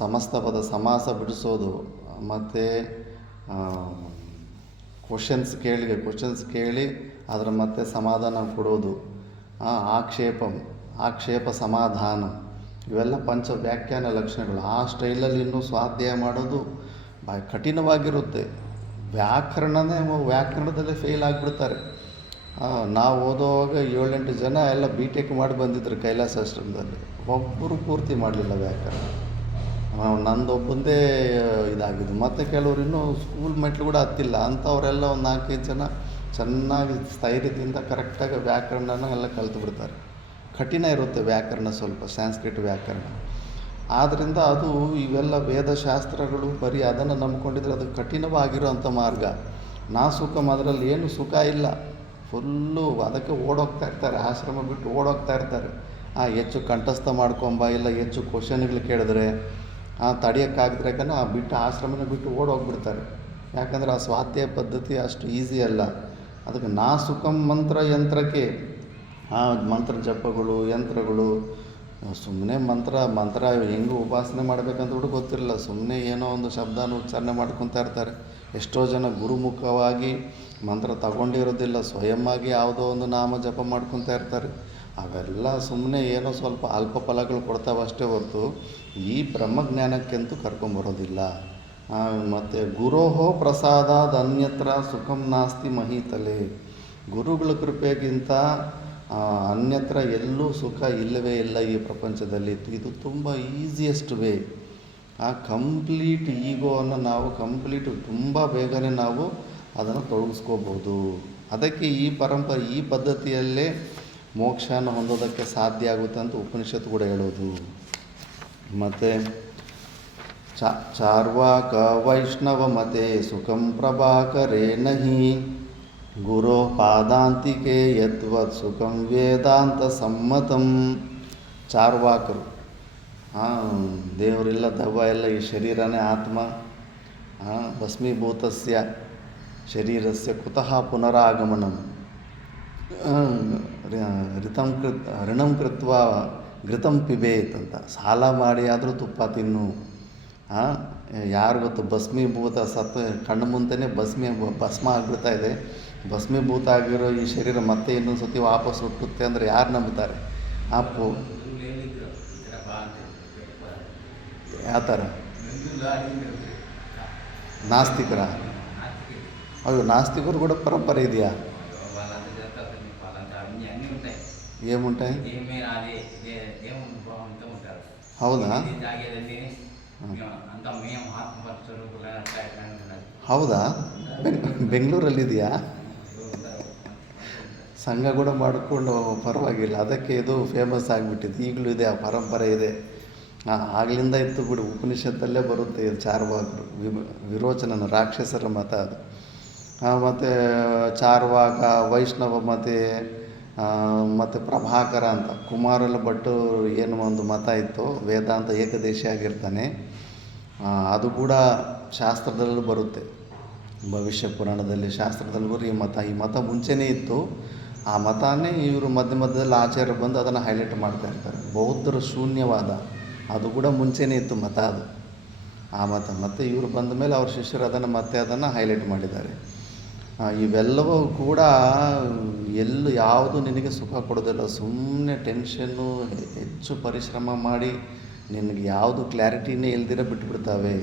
ಸಮಸ್ತ ಪದ ಸಮಾಸ ಬಿಡಿಸೋದು, ಮತ್ತು ಕ್ವಶನ್ಸ್ ಕೇಳಿ ಅದರ ಮತ್ತೆ ಸಮಾಧಾನ ಕೊಡೋದು, ಆಕ್ಷೇಪ ಸಮಾಧಾನ, ಇವೆಲ್ಲ ಪಂಚ ವ್ಯಾಖ್ಯಾನ ಲಕ್ಷಣಗಳು. ಆ ಸ್ಟೈಲಲ್ಲಿ ಇನ್ನೂ ಸ್ವಾಧ್ಯಾಯ ಮಾಡೋದು ಕಠಿಣವಾಗಿರುತ್ತೆ. ವ್ಯಾಕರಣದಲ್ಲೇ ಫೇಲ್ ಆಗಿಬಿಡ್ತಾರೆ. ನಾವು ಓದೋವಾಗ 7-8 ಜನ ಎಲ್ಲ BTech ಮಾಡಿ ಬಂದಿದ್ದರು ಕೈಲಾಸಾಶ್ರಮದಲ್ಲಿ. ಒಬ್ಬರು ಪೂರ್ತಿ ಮಾಡಲಿಲ್ಲ ವ್ಯಾಕರಣ. ನಂದೊಬ್ಬಂದೇ ಇದಾಗಿದ್ದು. ಮತ್ತು ಕೆಲವರು ಇನ್ನೂ ಸ್ಕೂಲ್ ಮೆಟ್ಲು ಕೂಡ ಹತ್ತಿಲ್ಲ. ಅಂಥವರೆಲ್ಲ ಒಂದು 4-5 ಜನ ಚೆನ್ನಾಗಿ ಸ್ಥೈರ್ಯದಿಂದ ಕರೆಕ್ಟಾಗಿ ವ್ಯಾಕರಣನ ಎಲ್ಲ ಕಲಿತು ಬಿಡ್ತಾರೆ. ಕಠಿಣ ಇರುತ್ತೆ ವ್ಯಾಕರಣ, ಸ್ವಲ್ಪ ಸಂಸ್ಕೃತ ವ್ಯಾಕರಣ. ಆದ್ದರಿಂದ ಅದು ಇವೆಲ್ಲ ವೇದಶಾಸ್ತ್ರಗಳು ಬರೀ ಅದನ್ನು ನಂಬ್ಕೊಂಡಿದ್ರೆ ಅದು ಕಠಿಣವಾಗಿರೋಂಥ ಮಾರ್ಗ. ನಾಸುಖಂ, ಅದರಲ್ಲಿ ಏನು ಸುಖ ಇಲ್ಲ. ಫುಲ್ಲು ಅದಕ್ಕೆ ಓಡೋಗ್ತಾ ಇರ್ತಾರೆ, ಆಶ್ರಮ ಬಿಟ್ಟು ಓಡೋಗ್ತಾ ಇರ್ತಾರೆ. ಹೆಚ್ಚು ಕಂಠಸ್ಥ ಮಾಡ್ಕೊಂಬ, ಇಲ್ಲ ಹೆಚ್ಚು ಕ್ವಶನ್ಗಳು ಕೇಳಿದ್ರೆ ತಡೆಯೋಕ್ಕಾಗಿದ್ರೆ ಬಿಟ್ಟು ಆಶ್ರಮನ ಬಿಟ್ಟು ಓಡೋಗ್ಬಿಡ್ತಾರೆ. ಯಾಕಂದರೆ ಆ ಸ್ವಾಧ್ಯಾಯ ಪದ್ಧತಿ ಅಷ್ಟು ಈಸಿ ಅಲ್ಲ. ಅದಕ್ಕೆ ನಾಸುಖಂ ಮಂತ್ರ ಯಂತ್ರಕ್ಕೆ, ಮಂತ್ರ ಜಪಗಳು, ಯಂತ್ರಗಳು, ಸುಮ್ಮನೆ ಮಂತ್ರ ಹೆಂಗೆ ಉಪಾಸನೆ ಮಾಡಬೇಕಂತ ಕೂಡ ಗೊತ್ತಿರಲಿಲ್ಲ. ಸುಮ್ಮನೆ ಏನೋ ಒಂದು ಶಬ್ದನ ಉಚ್ಚಾರಣೆ ಮಾಡ್ಕೊತಾ ಇರ್ತಾರೆ. ಎಷ್ಟೋ ಜನ ಗುರುಮುಖವಾಗಿ ಮಂತ್ರ ತಗೊಂಡಿರೋದಿಲ್ಲ, ಸ್ವಯಂವಾಗಿ ಯಾವುದೋ ಒಂದು ನಾಮ ಜಪ ಮಾಡ್ಕೊತಾ ಇರ್ತಾರೆ. ಅವೆಲ್ಲ ಸುಮ್ಮನೆ ಏನೋ ಸ್ವಲ್ಪ ಅಲ್ಪ ಫಲಗಳು ಕೊಡ್ತಾವೆ ಅಷ್ಟೇ ಹೊರತು ಈ ಬ್ರಹ್ಮಜ್ಞಾನಕ್ಕೆಂತೂ ಕರ್ಕೊಂಬರೋದಿಲ್ಲ. ಮತ್ತು ಗುರೋಹೋ ಪ್ರಸಾದಾದ್ ಅನ್ಯತ್ರ ಸುಖಂ ನಾಸ್ತಿ ಮಹೀತಲೆ. ಗುರುಗಳ ಕೃಪೆಗಿಂತ ಅನ್ಯತ್ರ ಎಲ್ಲೂ ಸುಖ ಇಲ್ಲವೇ ಇಲ್ಲ ಈ ಪ್ರಪಂಚದಲ್ಲಿ. ಇದು ತುಂಬ ಈಸಿಯೆಸ್ಟ್ ವೇ. ಆ ಕಂಪ್ಲೀಟ್ ಈಗೋವನ್ನು ನಾವು ತುಂಬ ಬೇಗನೆ ನಾವು ಅದನ್ನು ತೊಡಗಿಸ್ಕೋಬೋದು. ಅದಕ್ಕೆ ಈ ಪದ್ಧತಿಯಲ್ಲೇ ಮೋಕ್ಷನ ಹೊಂದೋದಕ್ಕೆ ಸಾಧ್ಯ ಆಗುತ್ತೆ ಅಂತ ಉಪನಿಷತ್ತು ಕೂಡ ಹೇಳೋದು. ಮತ್ತು ಚಾರ್ವಾಕ ವೈಷ್ಣವ ಮತೆ ಸುಖಂ ಪ್ರಭಾಕರೇ ನಹಿ ಗುರೋ ಪಾದಾಂತಿಕೆ ಯದ್ವತ್ ಸುಖಂ ವೇದಾಂತ ಸಮ್ಮತಂ. ಚಾರ್ವಾಕರು, ದೇವರಿಲ್ಲ, ದೆವ್ವ ಎಲ್ಲ, ಈ ಶರೀರನೇ ಆತ್ಮ. ಭಸ್ಮೀಭೂತಸ್ಯ ಶರೀರಸ್ಯ ಕುತಃ ಪುನರಾಗಮನಂ. ಋಣಂ ಕೃತ್ವ ಘೃತಂ ಪಿಬೇತ್ ಅಂತ. ಸಾಲ ಮಾಡಿ ಆದರೂ ತುಪ್ಪ ತಿನ್ನು. ಯಾರು ಗೊತ್ತು, ಭಸ್ಮೀಭೂತ ಸತ್ತು ಕಣ್ಣು ಮುಂದೆನೇ ಭಸ್ಮ ಆಗಿಬಿಡ್ತಾ ಇದೆ. ಭಸ್ಮೀಭೂತ ಆಗಿರೋ ಈ ಶರೀರ ಮತ್ತೆ ಇನ್ನೊಂದು ಸತಿ ವಾಪಸ್ ಹುಟ್ಟುತ್ತೆ ಅಂದರೆ ಯಾರು ನಂಬ್ತಾರೆ? ಯಾವ ಥರ ನಾಸ್ತಿಕರ? ಅಯ್ಯೋ, ನಾಸ್ತಿಕರು ಕೂಡ ಪರಂಪರೆ ಇದೆಯಾ? ఏముంటాయి? ಹೌದಾ? ಹೌದಾ? ಬೆಂಗಳೂರಲ್ಲಿದೆಯಾ? ಸಂಘ ಕೂಡ ಮಾಡಿಕೊಂಡು ಪರವಾಗಿಲ್ಲ. ಅದಕ್ಕೆ ಇದು ಫೇಮಸ್ ಆಗಿಬಿಟ್ಟಿದೆ. ಈಗಲೂ ಇದೆ, ಆ ಪರಂಪರೆ ಇದೆ. ಆಗಲಿಂದ ಇತ್ತು ಬಿಡು. ಉಪನಿಷತ್ತಲ್ಲೇ ಬರುತ್ತೆ ಇದು. ಚಾರ್ವಾಕರು ವಿರೋಚನನ ರಾಕ್ಷಸರ ಮತ ಅದು. ಮತ್ತು ಚಾರ್ವಾಕ, ವೈಷ್ಣವ ಮತೆ, ಮತ್ತು ಪ್ರಭಾಕರ ಅಂತ ಕುಮಾರಲ ಭಟ್ಟು ಏನು ಒಂದು ಮತ ಇತ್ತು, ವೇದಾಂತ ಏಕದೇಶಿ ಆಗಿರ್ತಾನೆ. ಅದು ಕೂಡ ಶಾಸ್ತ್ರದಲ್ಲೂ ಬರುತ್ತೆ. ಭವಿಷ್ಯ ಪುರಾಣದಲ್ಲಿ, ಶಾಸ್ತ್ರದಲ್ಲಿ ಬರೋ ಈ ಮತ ಮುಂಚೆನೇ ಇತ್ತು. ಆ ಮತನೇ ಇವರು ಮಧ್ಯದಲ್ಲಿ ಆಚಾರ್ಯರು ಬಂದು ಅದನ್ನು ಹೈಲೈಟ್ ಮಾಡ್ತಾ ಇರ್ತಾರೆ. ಬೌದ್ಧರ ಶೂನ್ಯವಾದ ಅದು ಕೂಡ ಮುಂಚೆನೇ ಇತ್ತು ಮತ ಅದು. ಆ ಮತ ಮತ್ತು ಇವರು ಬಂದ ಮೇಲೆ ಅವ್ರ ಶಿಷ್ಯರು ಅದನ್ನು ಹೈಲೈಟ್ ಮಾಡಿದ್ದಾರೆ. ಇವೆಲ್ಲವೂ ಕೂಡ ಯಾವುದು ನಿನಗೆ ಸುಖ ಕೊಡೋದಿಲ್ಲ. ಸುಮ್ಮನೆ ಟೆನ್ಷನ್ನು, ಹೆಚ್ಚು ಪರಿಶ್ರಮ ಮಾಡಿ ನಿನಗೆ ಯಾವುದು ಕ್ಲಾರಿಟಿನೇ ಇಲ್ದಿರ ಬಿಟ್ಬಿಡ್ತಾವೆ.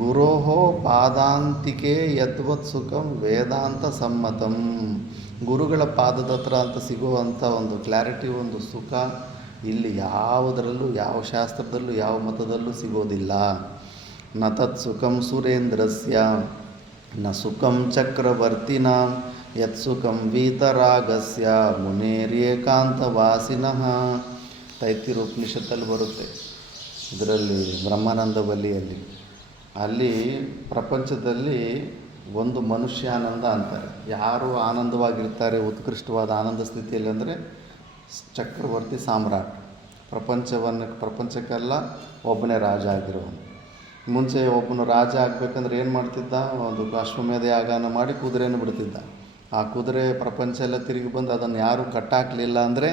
ಗುರೋಹೋ ಪಾದಾಂತಿಕೆ ಯದ್ವತ್ ಸುಖಂ ವೇದಾಂತ ಸಮ್ಮತಂ. ಗುರುಗಳ ಪಾದದ ಹತ್ರ ಅಂತ ಸಿಗುವಂಥ ಒಂದು ಕ್ಲಾರಿಟಿ, ಒಂದು ಸುಖ ಇಲ್ಲಿ ಯಾವುದರಲ್ಲೂ, ಯಾವ ಶಾಸ್ತ್ರದಲ್ಲೂ, ಯಾವ ಮತದಲ್ಲೂ ಸಿಗೋದಿಲ್ಲ. ನ ತತ್ ಸುಖಂ ಸುರೇಂದ್ರಸ್ಯ ನ ಸುಖಂ ಚಕ್ರವರ್ತಿನ ಯತ್ ಸುಖಂ ವೀತರಾಗಸ್ಯ ಮುನೇರ್ಯೇಕಾಂತವಾಸಿನಃ. ತೈತಿರು ಉಪನಿಷತ್ತಲ್ಲಿ ಬರುತ್ತೆ. ಇದರಲ್ಲಿ ಬ್ರಹ್ಮಾನಂದ ಬಲಿಯಲ್ಲಿ ಅಲ್ಲಿ ಪ್ರಪಂಚದಲ್ಲಿ ಒಂದು ಮನುಷ್ಯಾನಂದ ಅಂತಾರೆ. ಯಾರು ಆನಂದವಾಗಿರ್ತಾರೆ, ಉತ್ಕೃಷ್ಟವಾದ ಆನಂದ ಸ್ಥಿತಿಯಲ್ಲಿ ಅಂದರೆ ಚಕ್ರವರ್ತಿ ಸಾಮ್ರಾಟ್. ಪ್ರಪಂಚಕ್ಕೆಲ್ಲ ಒಬ್ಬನೇ ರಾಜ ಆಗಿರೋನು. ಮುಂಚೆ ಒಬ್ಬನು ರಾಜ ಆಗಬೇಕಂದ್ರೆ ಏನು ಮಾಡ್ತಿದ್ದ? ಒಂದು ಅಶ್ವಮೇಧ ಯಾಗನ ಮಾಡಿ ಕುದುರೆಯನ್ನು ಬಿಡ್ತಿದ್ದ. ಆ ಕುದುರೆ ಪ್ರಪಂಚ ಎಲ್ಲ ತಿರುಗಿ ಬಂದು ಅದನ್ನು ಯಾರೂ ಕಟ್ಟಾಕಲಿಲ್ಲ ಅಂದರೆ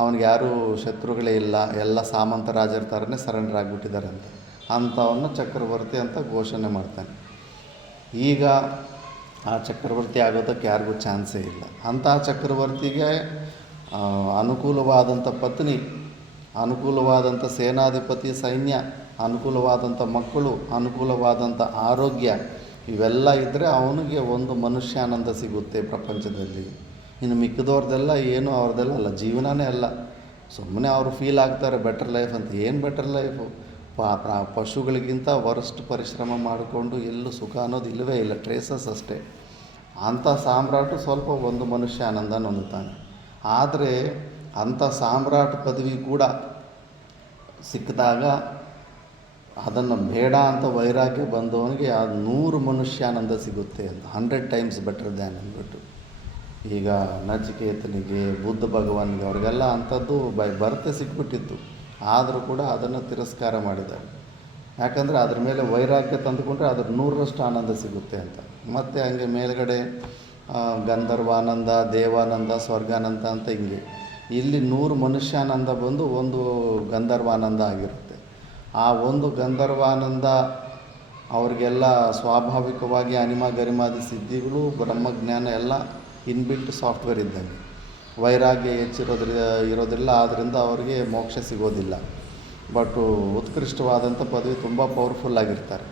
ಅವನಿಗೆ ಯಾರೂ ಶತ್ರುಗಳೇ ಇಲ್ಲ, ಎಲ್ಲ ಸಾಮಂತ ರಾಜರ ಥರನೇ ಸರೆಂಡರ್ ಆಗಿಬಿಟ್ಟಿದ್ದಾರೆ ಅಂತ. ಅಂಥವನ್ನು ಚಕ್ರವರ್ತಿ ಅಂತ ಘೋಷಣೆ ಮಾಡ್ತಾನೆ. ಈಗ ಆ ಚಕ್ರವರ್ತಿ ಆಗೋದಕ್ಕೆ ಯಾರಿಗೂ ಚಾನ್ಸೇ ಇಲ್ಲ. ಅಂಥ ಚಕ್ರವರ್ತಿಗೆ ಅನುಕೂಲವಾದಂಥ ಪತ್ನಿ, ಅನುಕೂಲವಾದಂಥ ಸೇನಾಧಿಪತಿ ಸೈನ್ಯ, ಅನುಕೂಲವಾದಂಥ ಮಕ್ಕಳು, ಅನುಕೂಲವಾದಂಥ ಆರೋಗ್ಯ, ಇವೆಲ್ಲ ಇದ್ದರೆ ಅವನಿಗೆ ಒಂದು ಮನುಷ್ಯಾನಂದ ಸಿಗುತ್ತೆ ಪ್ರಪಂಚದಲ್ಲಿ. ಇನ್ನು ಮಿಕ್ಕಿದವ್ರದ್ದೆಲ್ಲ ಏನು ಅವ್ರದ್ದೆಲ್ಲ ಅಲ್ಲ, ಜೀವನನೇ ಅಲ್ಲ. ಸುಮ್ಮನೆ ಅವರು ಫೀಲ್ ಆಗ್ತಾರೆ ಬೆಟರ್ ಲೈಫ್ ಅಂತ. ಏನು ಬೆಟರ್ ಲೈಫು? ಪಶುಗಳಿಗಿಂತ ವರಷ್ಟು ಪರಿಶ್ರಮ ಮಾಡಿಕೊಂಡು ಎಲ್ಲೂ ಸುಖ ಅನ್ನೋದು ಇಲ್ಲವೇ ಇಲ್ಲ, ಟ್ರೇಸಸ್ ಅಷ್ಟೇ. ಅಂಥ ಸಾಮ್ರಾಟು ಸ್ವಲ್ಪ ಒಂದು ಮನುಷ್ಯ ಆನಂದ ಹೊಂದುತ್ತಾನೆ. ಆದರೆ ಅಂಥ ಸಾಮ್ರಾಟ್ ಪದವಿ ಕೂಡ ಸಿಕ್ಕಿದಾಗ ಅದನ್ನು ಬೇಡ ಅಂತ ವೈರಾಗ್ಯ ಬಂದವನಿಗೆ ಆ 100 ಮನುಷ್ಯಾನಂದ ಸಿಗುತ್ತೆ ಅಂತ. 100 ಟೈಮ್ಸ್ ಬೆಟರ್ ದ್ಯಾನ್ ಅಂದ್ಬಿಟ್ಟು. ಈಗ ನಚಿಕೇತನಿಗೆ, ಬುದ್ಧ ಭಗವಾನ್ಗೆ, ಅವ್ರಿಗೆಲ್ಲ ಅಂಥದ್ದು ಬರ್ತೆ ಸಿಕ್ಬಿಟ್ಟಿತ್ತು. ಆದರೂ ಕೂಡ ಅದನ್ನು ತಿರಸ್ಕಾರ ಮಾಡಿದ್ದಾರೆ. ಯಾಕಂದರೆ ಅದ್ರ ಮೇಲೆ ವೈರಾಗ್ಯ ತಂದುಕೊಂಡ್ರೆ ಅದ್ರ 100ರಷ್ಟು ಆನಂದ ಸಿಗುತ್ತೆ ಅಂತ. ಮತ್ತು ಹಂಗೆ ಮೇಲ್ಗಡೆ ಗಂಧರ್ವಾನಂದ, ದೇವಾನಂದ, ಸ್ವರ್ಗಾನಂದ ಅಂತ ಹಿಂಗೆ ಇಲ್ಲಿ 100 ಮನುಷ್ಯಾನಂದ ಬಂದು ಒಂದು ಗಂಧರ್ವಾನಂದ ಆಗಿರುತ್ತೆ. ಆ ಒಂದು ಗಂಧರ್ವಾನಂದ ಅವ್ರಿಗೆಲ್ಲ ಸ್ವಾಭಾವಿಕವಾಗಿ ಅನಿಮ ಗರಿಮಾದಿ ಸಿದ್ಧಿಗಳು, ಬ್ರಹ್ಮಜ್ಞಾನ ಎಲ್ಲ ಇನ್ಬಿಲ್ಟ್ ಸಾಫ್ಟ್ವೇರ್ ಇದ್ದಂಗೆ. ವೈರಾಗ್ಯ ಇರೋದಿಲ್ಲ, ಆದ್ದರಿಂದ ಅವರಿಗೆ ಮೋಕ್ಷ ಸಿಗೋದಿಲ್ಲ. ಬಟ್ ಉತ್ಕೃಷ್ಟವಾದಂಥ ಪದವಿ ತುಂಬ ಪವರ್ಫುಲ್ ಆಗಿರ್ತಾರೆ.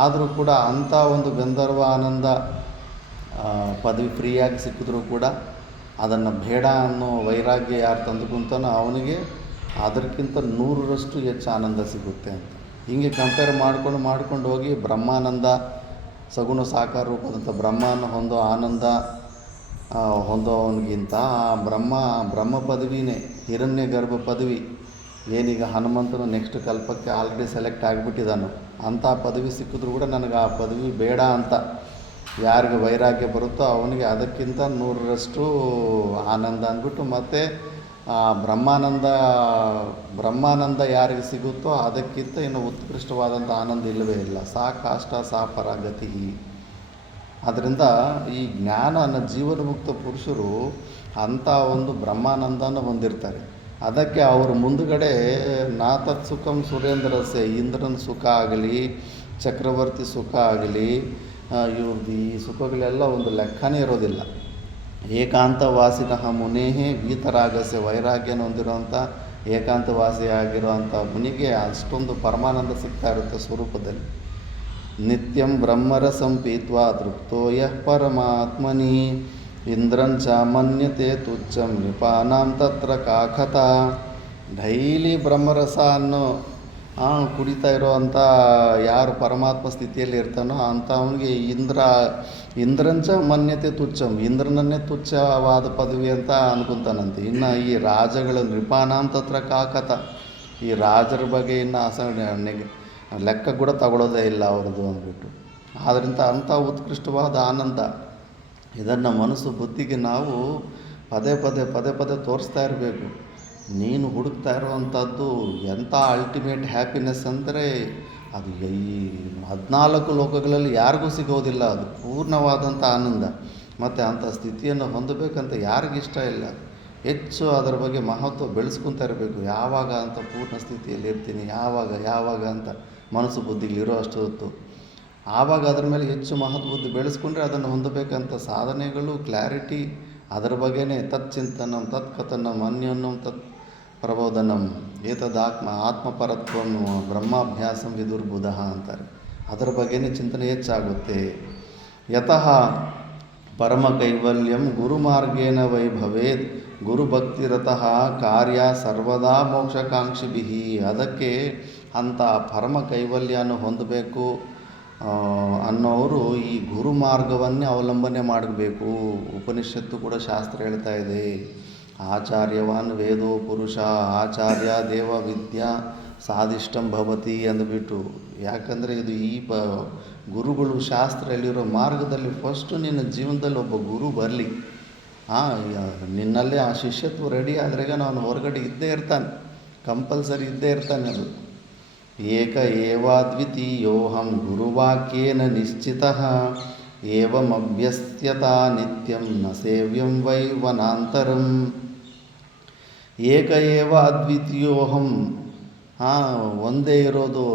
ಆದರೂ ಕೂಡ ಅಂಥ ಒಂದು ಗಂಧರ್ವ ಆನಂದ ಪದವಿ ಫ್ರೀಯಾಗಿ ಸಿಕ್ಕಿದ್ರೂ ಕೂಡ ಅದನ್ನು ಬೇಡ ಅನ್ನೋ ವೈರಾಗ್ಯ ಯಾರು ತಂದುಕೊಂತಾನೋ ಅವನಿಗೆ ಅದಕ್ಕಿಂತ 100ರಷ್ಟು ಹೆಚ್ಚು ಆನಂದ ಸಿಗುತ್ತೆ ಅಂತ. ಹೀಗೆ ಕಂಪೇರ್ ಮಾಡ್ಕೊಂಡು ಹೋಗಿ ಬ್ರಹ್ಮಾನಂದ ಸಗುಣ ಸಾಕಾರ ರೂಪದಂಥ ಬ್ರಹ್ಮನ ಹೊಂದೋ ಆನಂದ ಹೊಂದೋವನಿಗಿಂತ ಆ ಬ್ರಹ್ಮ ಪದವಿನೇ ಹಿರಣ್ಯ ಗರ್ಭ ಪದವಿ ಏನೀಗ ಹನುಮಂತನು ನೆಕ್ಸ್ಟ್ ಕಲ್ಪಕ್ಕೆ ಆಲ್ರೆಡಿ ಸೆಲೆಕ್ಟ್ ಆಗಿಬಿಟ್ಟಿದ್ದಾನು. ಅಂಥ ಪದವಿ ಸಿಕ್ಕಿದ್ರೂ ಕೂಡ ನನಗೆ ಆ ಪದವಿ ಬೇಡ ಅಂತ ಯಾರಿಗೆ ವೈರಾಗ್ಯ ಬರುತ್ತೋ ಅವನಿಗೆ ಅದಕ್ಕಿಂತ 100ರಷ್ಟು ಆನಂದ ಅಂದ್ಬಿಟ್ಟು, ಮತ್ತು ಆ ಬ್ರಹ್ಮಾನಂದ ಯಾರಿಗೆ ಸಿಗುತ್ತೋ ಅದಕ್ಕಿಂತ ಇನ್ನು ಉತ್ಕೃಷ್ಟವಾದಂಥ ಆನಂದ ಇಲ್ಲವೇ ಇಲ್ಲ. ಸಾ ಕಾಷ್ಟ ಸಾ ಪರಾಗತಿ. ಆದ್ದರಿಂದ ಈ ಜ್ಞಾನ ಜೀವನ್ಮುಕ್ತ ಪುರುಷರು ಅಂಥ ಒಂದು ಬ್ರಹ್ಮಾನಂದನ ಹೊಂದಿರ್ತಾರೆ. ಅದಕ್ಕೆ ಅವರು ಮುಂದುಗಡೆ ನಾತತ್ ಸುಖಂ ಸುರೇಂದ್ರಸೆ, ಇಂದ್ರನ ಸುಖ ಆಗಲಿ, ಚಕ್ರವರ್ತಿ ಸುಖ ಆಗಲಿ, ಇವ್ರದ್ದು ಈ ಸುಖಗಳೆಲ್ಲ ಒಂದು ಲೆಕ್ಕನೇ ಇರೋದಿಲ್ಲ. ಏಕಾಂತವಾಸಿನಃ ಮುನೇಹೇ ವೀತರಾಗಸೆ, ವೈರಾಗ್ಯನ ಹೊಂದಿರುವಂಥ ಏಕಾಂತವಾಸಿಯಾಗಿರುವಂಥ ಮುನಿಗೆ ಅಷ್ಟೊಂದು ಪರಮಾನಂದ ಸಿಗ್ತಾ ಇರುತ್ತೆ ಸ್ವರೂಪದಲ್ಲಿ. ನಿತ್ಯಂ ಬ್ರಹ್ಮರಸಂ ಪೀತ್ವಾ ತೃಪ್ತೋ ಯಃ ಪರಮಾತ್ಮನಿ, ಇಂದ್ರಂಚ ಮನ್ಯತೆ ತುಚ್ಛಂ ನೃಪಾನಾಂ ತತ್ರ ಕಾಕತ. ಡೈಲಿ ಬ್ರಹ್ಮರಸ ಅನ್ನೋ ಕುಡಿತಾ ಇರೋವಂಥ ಯಾರು ಪರಮಾತ್ಮ ಸ್ಥಿತಿಯಲ್ಲಿ ಇರ್ತಾನೋ ಅಂಥವನಿಗೆ ಇಂದ್ರಂಚ ಮನ್ಯತೆ ತುಚ್ಛಂ, ಇಂದ್ರನನ್ನೇ ತುಚ್ಛವಾದ ಪದವಿ ಅಂತ ಅನ್ಕೊತಾನಂತೆ. ಇನ್ನು ಈ ರಾಜಗಳ ನೃಪಾನಾಂ ತತ್ರ ಕಾಕತ, ಈ ರಾಜರ ಬಗ್ಗೆ ಇನ್ನು ಲೆಕ್ಕ ಕೂಡ ತಗೊಳ್ಳೋದೇ ಇಲ್ಲ ಅವ್ರದ್ದು ಅಂದ್ಬಿಟ್ಟು. ಆದ್ದರಿಂದ ಅಂಥ ಉತ್ಕೃಷ್ಟವಾದ ಆನಂದ ಇದನ್ನು ಮನಸ್ಸು ಬುದ್ಧಿಗೆ ನಾವು ಪದೇ ಪದೇ ತೋರಿಸ್ತಾ ಇರಬೇಕು. ನೀನು ಹುಡುಕ್ತಾ ಇರುವಂಥದ್ದು ಎಂಥ ಅಲ್ಟಿಮೇಟ್ ಹ್ಯಾಪಿನೆಸ್ ಅಂದರೆ ಅದು ಈ 14 ಲೋಕಗಳಲ್ಲಿ ಯಾರಿಗೂ ಸಿಗೋದಿಲ್ಲ. ಅದು ಪೂರ್ಣವಾದಂಥ ಆನಂದ. ಮತ್ತು ಅಂಥ ಸ್ಥಿತಿಯನ್ನು ಹೊಂದಬೇಕಂತ ಯಾರಿಗಿಷ್ಟ ಇಲ್ಲ. ಹೆಚ್ಚು ಅದರ ಬಗ್ಗೆ ಮಹತ್ವ ಬೆಳೆಸ್ಕೊತಾ ಇರಬೇಕು. ಯಾವಾಗ ಅಂತ ಪೂರ್ಣ ಸ್ಥಿತಿಯಲ್ಲಿ ಇರ್ತೀನಿ, ಯಾವಾಗ ಅಂತ ಮನಸ್ಸು ಬುದ್ಧಿಗಳಿರೋ ಅಷ್ಟು ಹೊತ್ತು ಆವಾಗ ಅದರ ಮೇಲೆ ಹೆಚ್ಚು ಮಹತ್ವ ಬುದ್ಧಿ ಬೆಳೆಸ್ಕೊಂಡ್ರೆ ಅದನ್ನು ಹೊಂದಬೇಕಂತ ಸಾಧನೆಗಳು ಕ್ಲಾರಿಟಿ ಅದರ ಬಗ್ಗೆನೇ ತಚ್ಚಿಂತನಂ ತತ್ಕಥನಂ ಅನ್ಯೋನ್ಯಂ ತತ್ ಪ್ರಬೋಧನಂ ಆತ್ಮಪರತ್ವಂ ಬ್ರಹ್ಮಾಭ್ಯಾಸಂ ವಿದುರ್ಬುಧ ಅಂತಾರೆ. ಅದರ ಬಗ್ಗೆನೇ ಚಿಂತನೆ ಹೆಚ್ಚಾಗುತ್ತೆ. ಯತಃ ಪರಮಕೈವಲ್ಯಂ ಗುರುಮಾರ್ಗೇಣ ವೈಭವೇತ್ ಗುರುಭಕ್ತಿರತಃ ಕಾರ್ಯ ಸರ್ವದಾ ಮೋಕ್ಷಕಾಂಕ್ಷಿಭಿಃ. ಅದಕ್ಕೆ ಅಂಥ ಪರಮ ಕೈವಲ್ಯನ ಹೊಂದಬೇಕು ಅನ್ನೋರು ಈ ಗುರು ಮಾರ್ಗವನ್ನೇ ಅವಲಂಬನೆ ಮಾಡಬೇಕು. ಉಪನಿಷತ್ತು ಕೂಡ ಶಾಸ್ತ್ರ ಹೇಳ್ತಾ ಇದೆ, ಆಚಾರ್ಯವಾನ್ ವೇದೋ ಪುರುಷ ಆಚಾರ್ಯ ದೇವ ವಿದ್ಯಾ ಸಾಧಿಷ್ಟಂ ಭವತಿ ಅಂದ್ಬಿಟ್ಟು. ಯಾಕಂದರೆ ಇದು ಈ ಗುರುಗಳು ಶಾಸ್ತ್ರ ಹೇಳಿರೋ ಮಾರ್ಗದಲ್ಲಿ ಫಸ್ಟು ನಿನ್ನ ಜೀವನದಲ್ಲಿ ಒಬ್ಬ ಗುರು ಬರಲಿ. ನಿನ್ನಲ್ಲಿ ಆ ಶಿಷ್ಯತ್ವ ರೆಡಿ ಆದ್ರಾಗ ನಾನು ಹೊರಗಡೆ ಇದ್ದೇ ಇರ್ತಾನೆ, ಕಂಪಲ್ಸರಿ ಇದ್ದೇ ಇರ್ತಾನೆ. ಅದು ಏಕ ಏವಾದ್ವಿತೀಯೋಹಂ ಗುರುವಾಕ್ಯೇನ ನಿಶ್ಚಿತಃ ಏವಮಭ್ಯಸ್ಯತಾ ನಿತ್ಯಂ ನ ಸೇವ್ಯಂ ವೈ ವನಾಂತರಂ. ಏಕ ಏವ ಅದ್ವಿತೀಯೋಹಂ, ಒಂದೇ ಇರೋದು,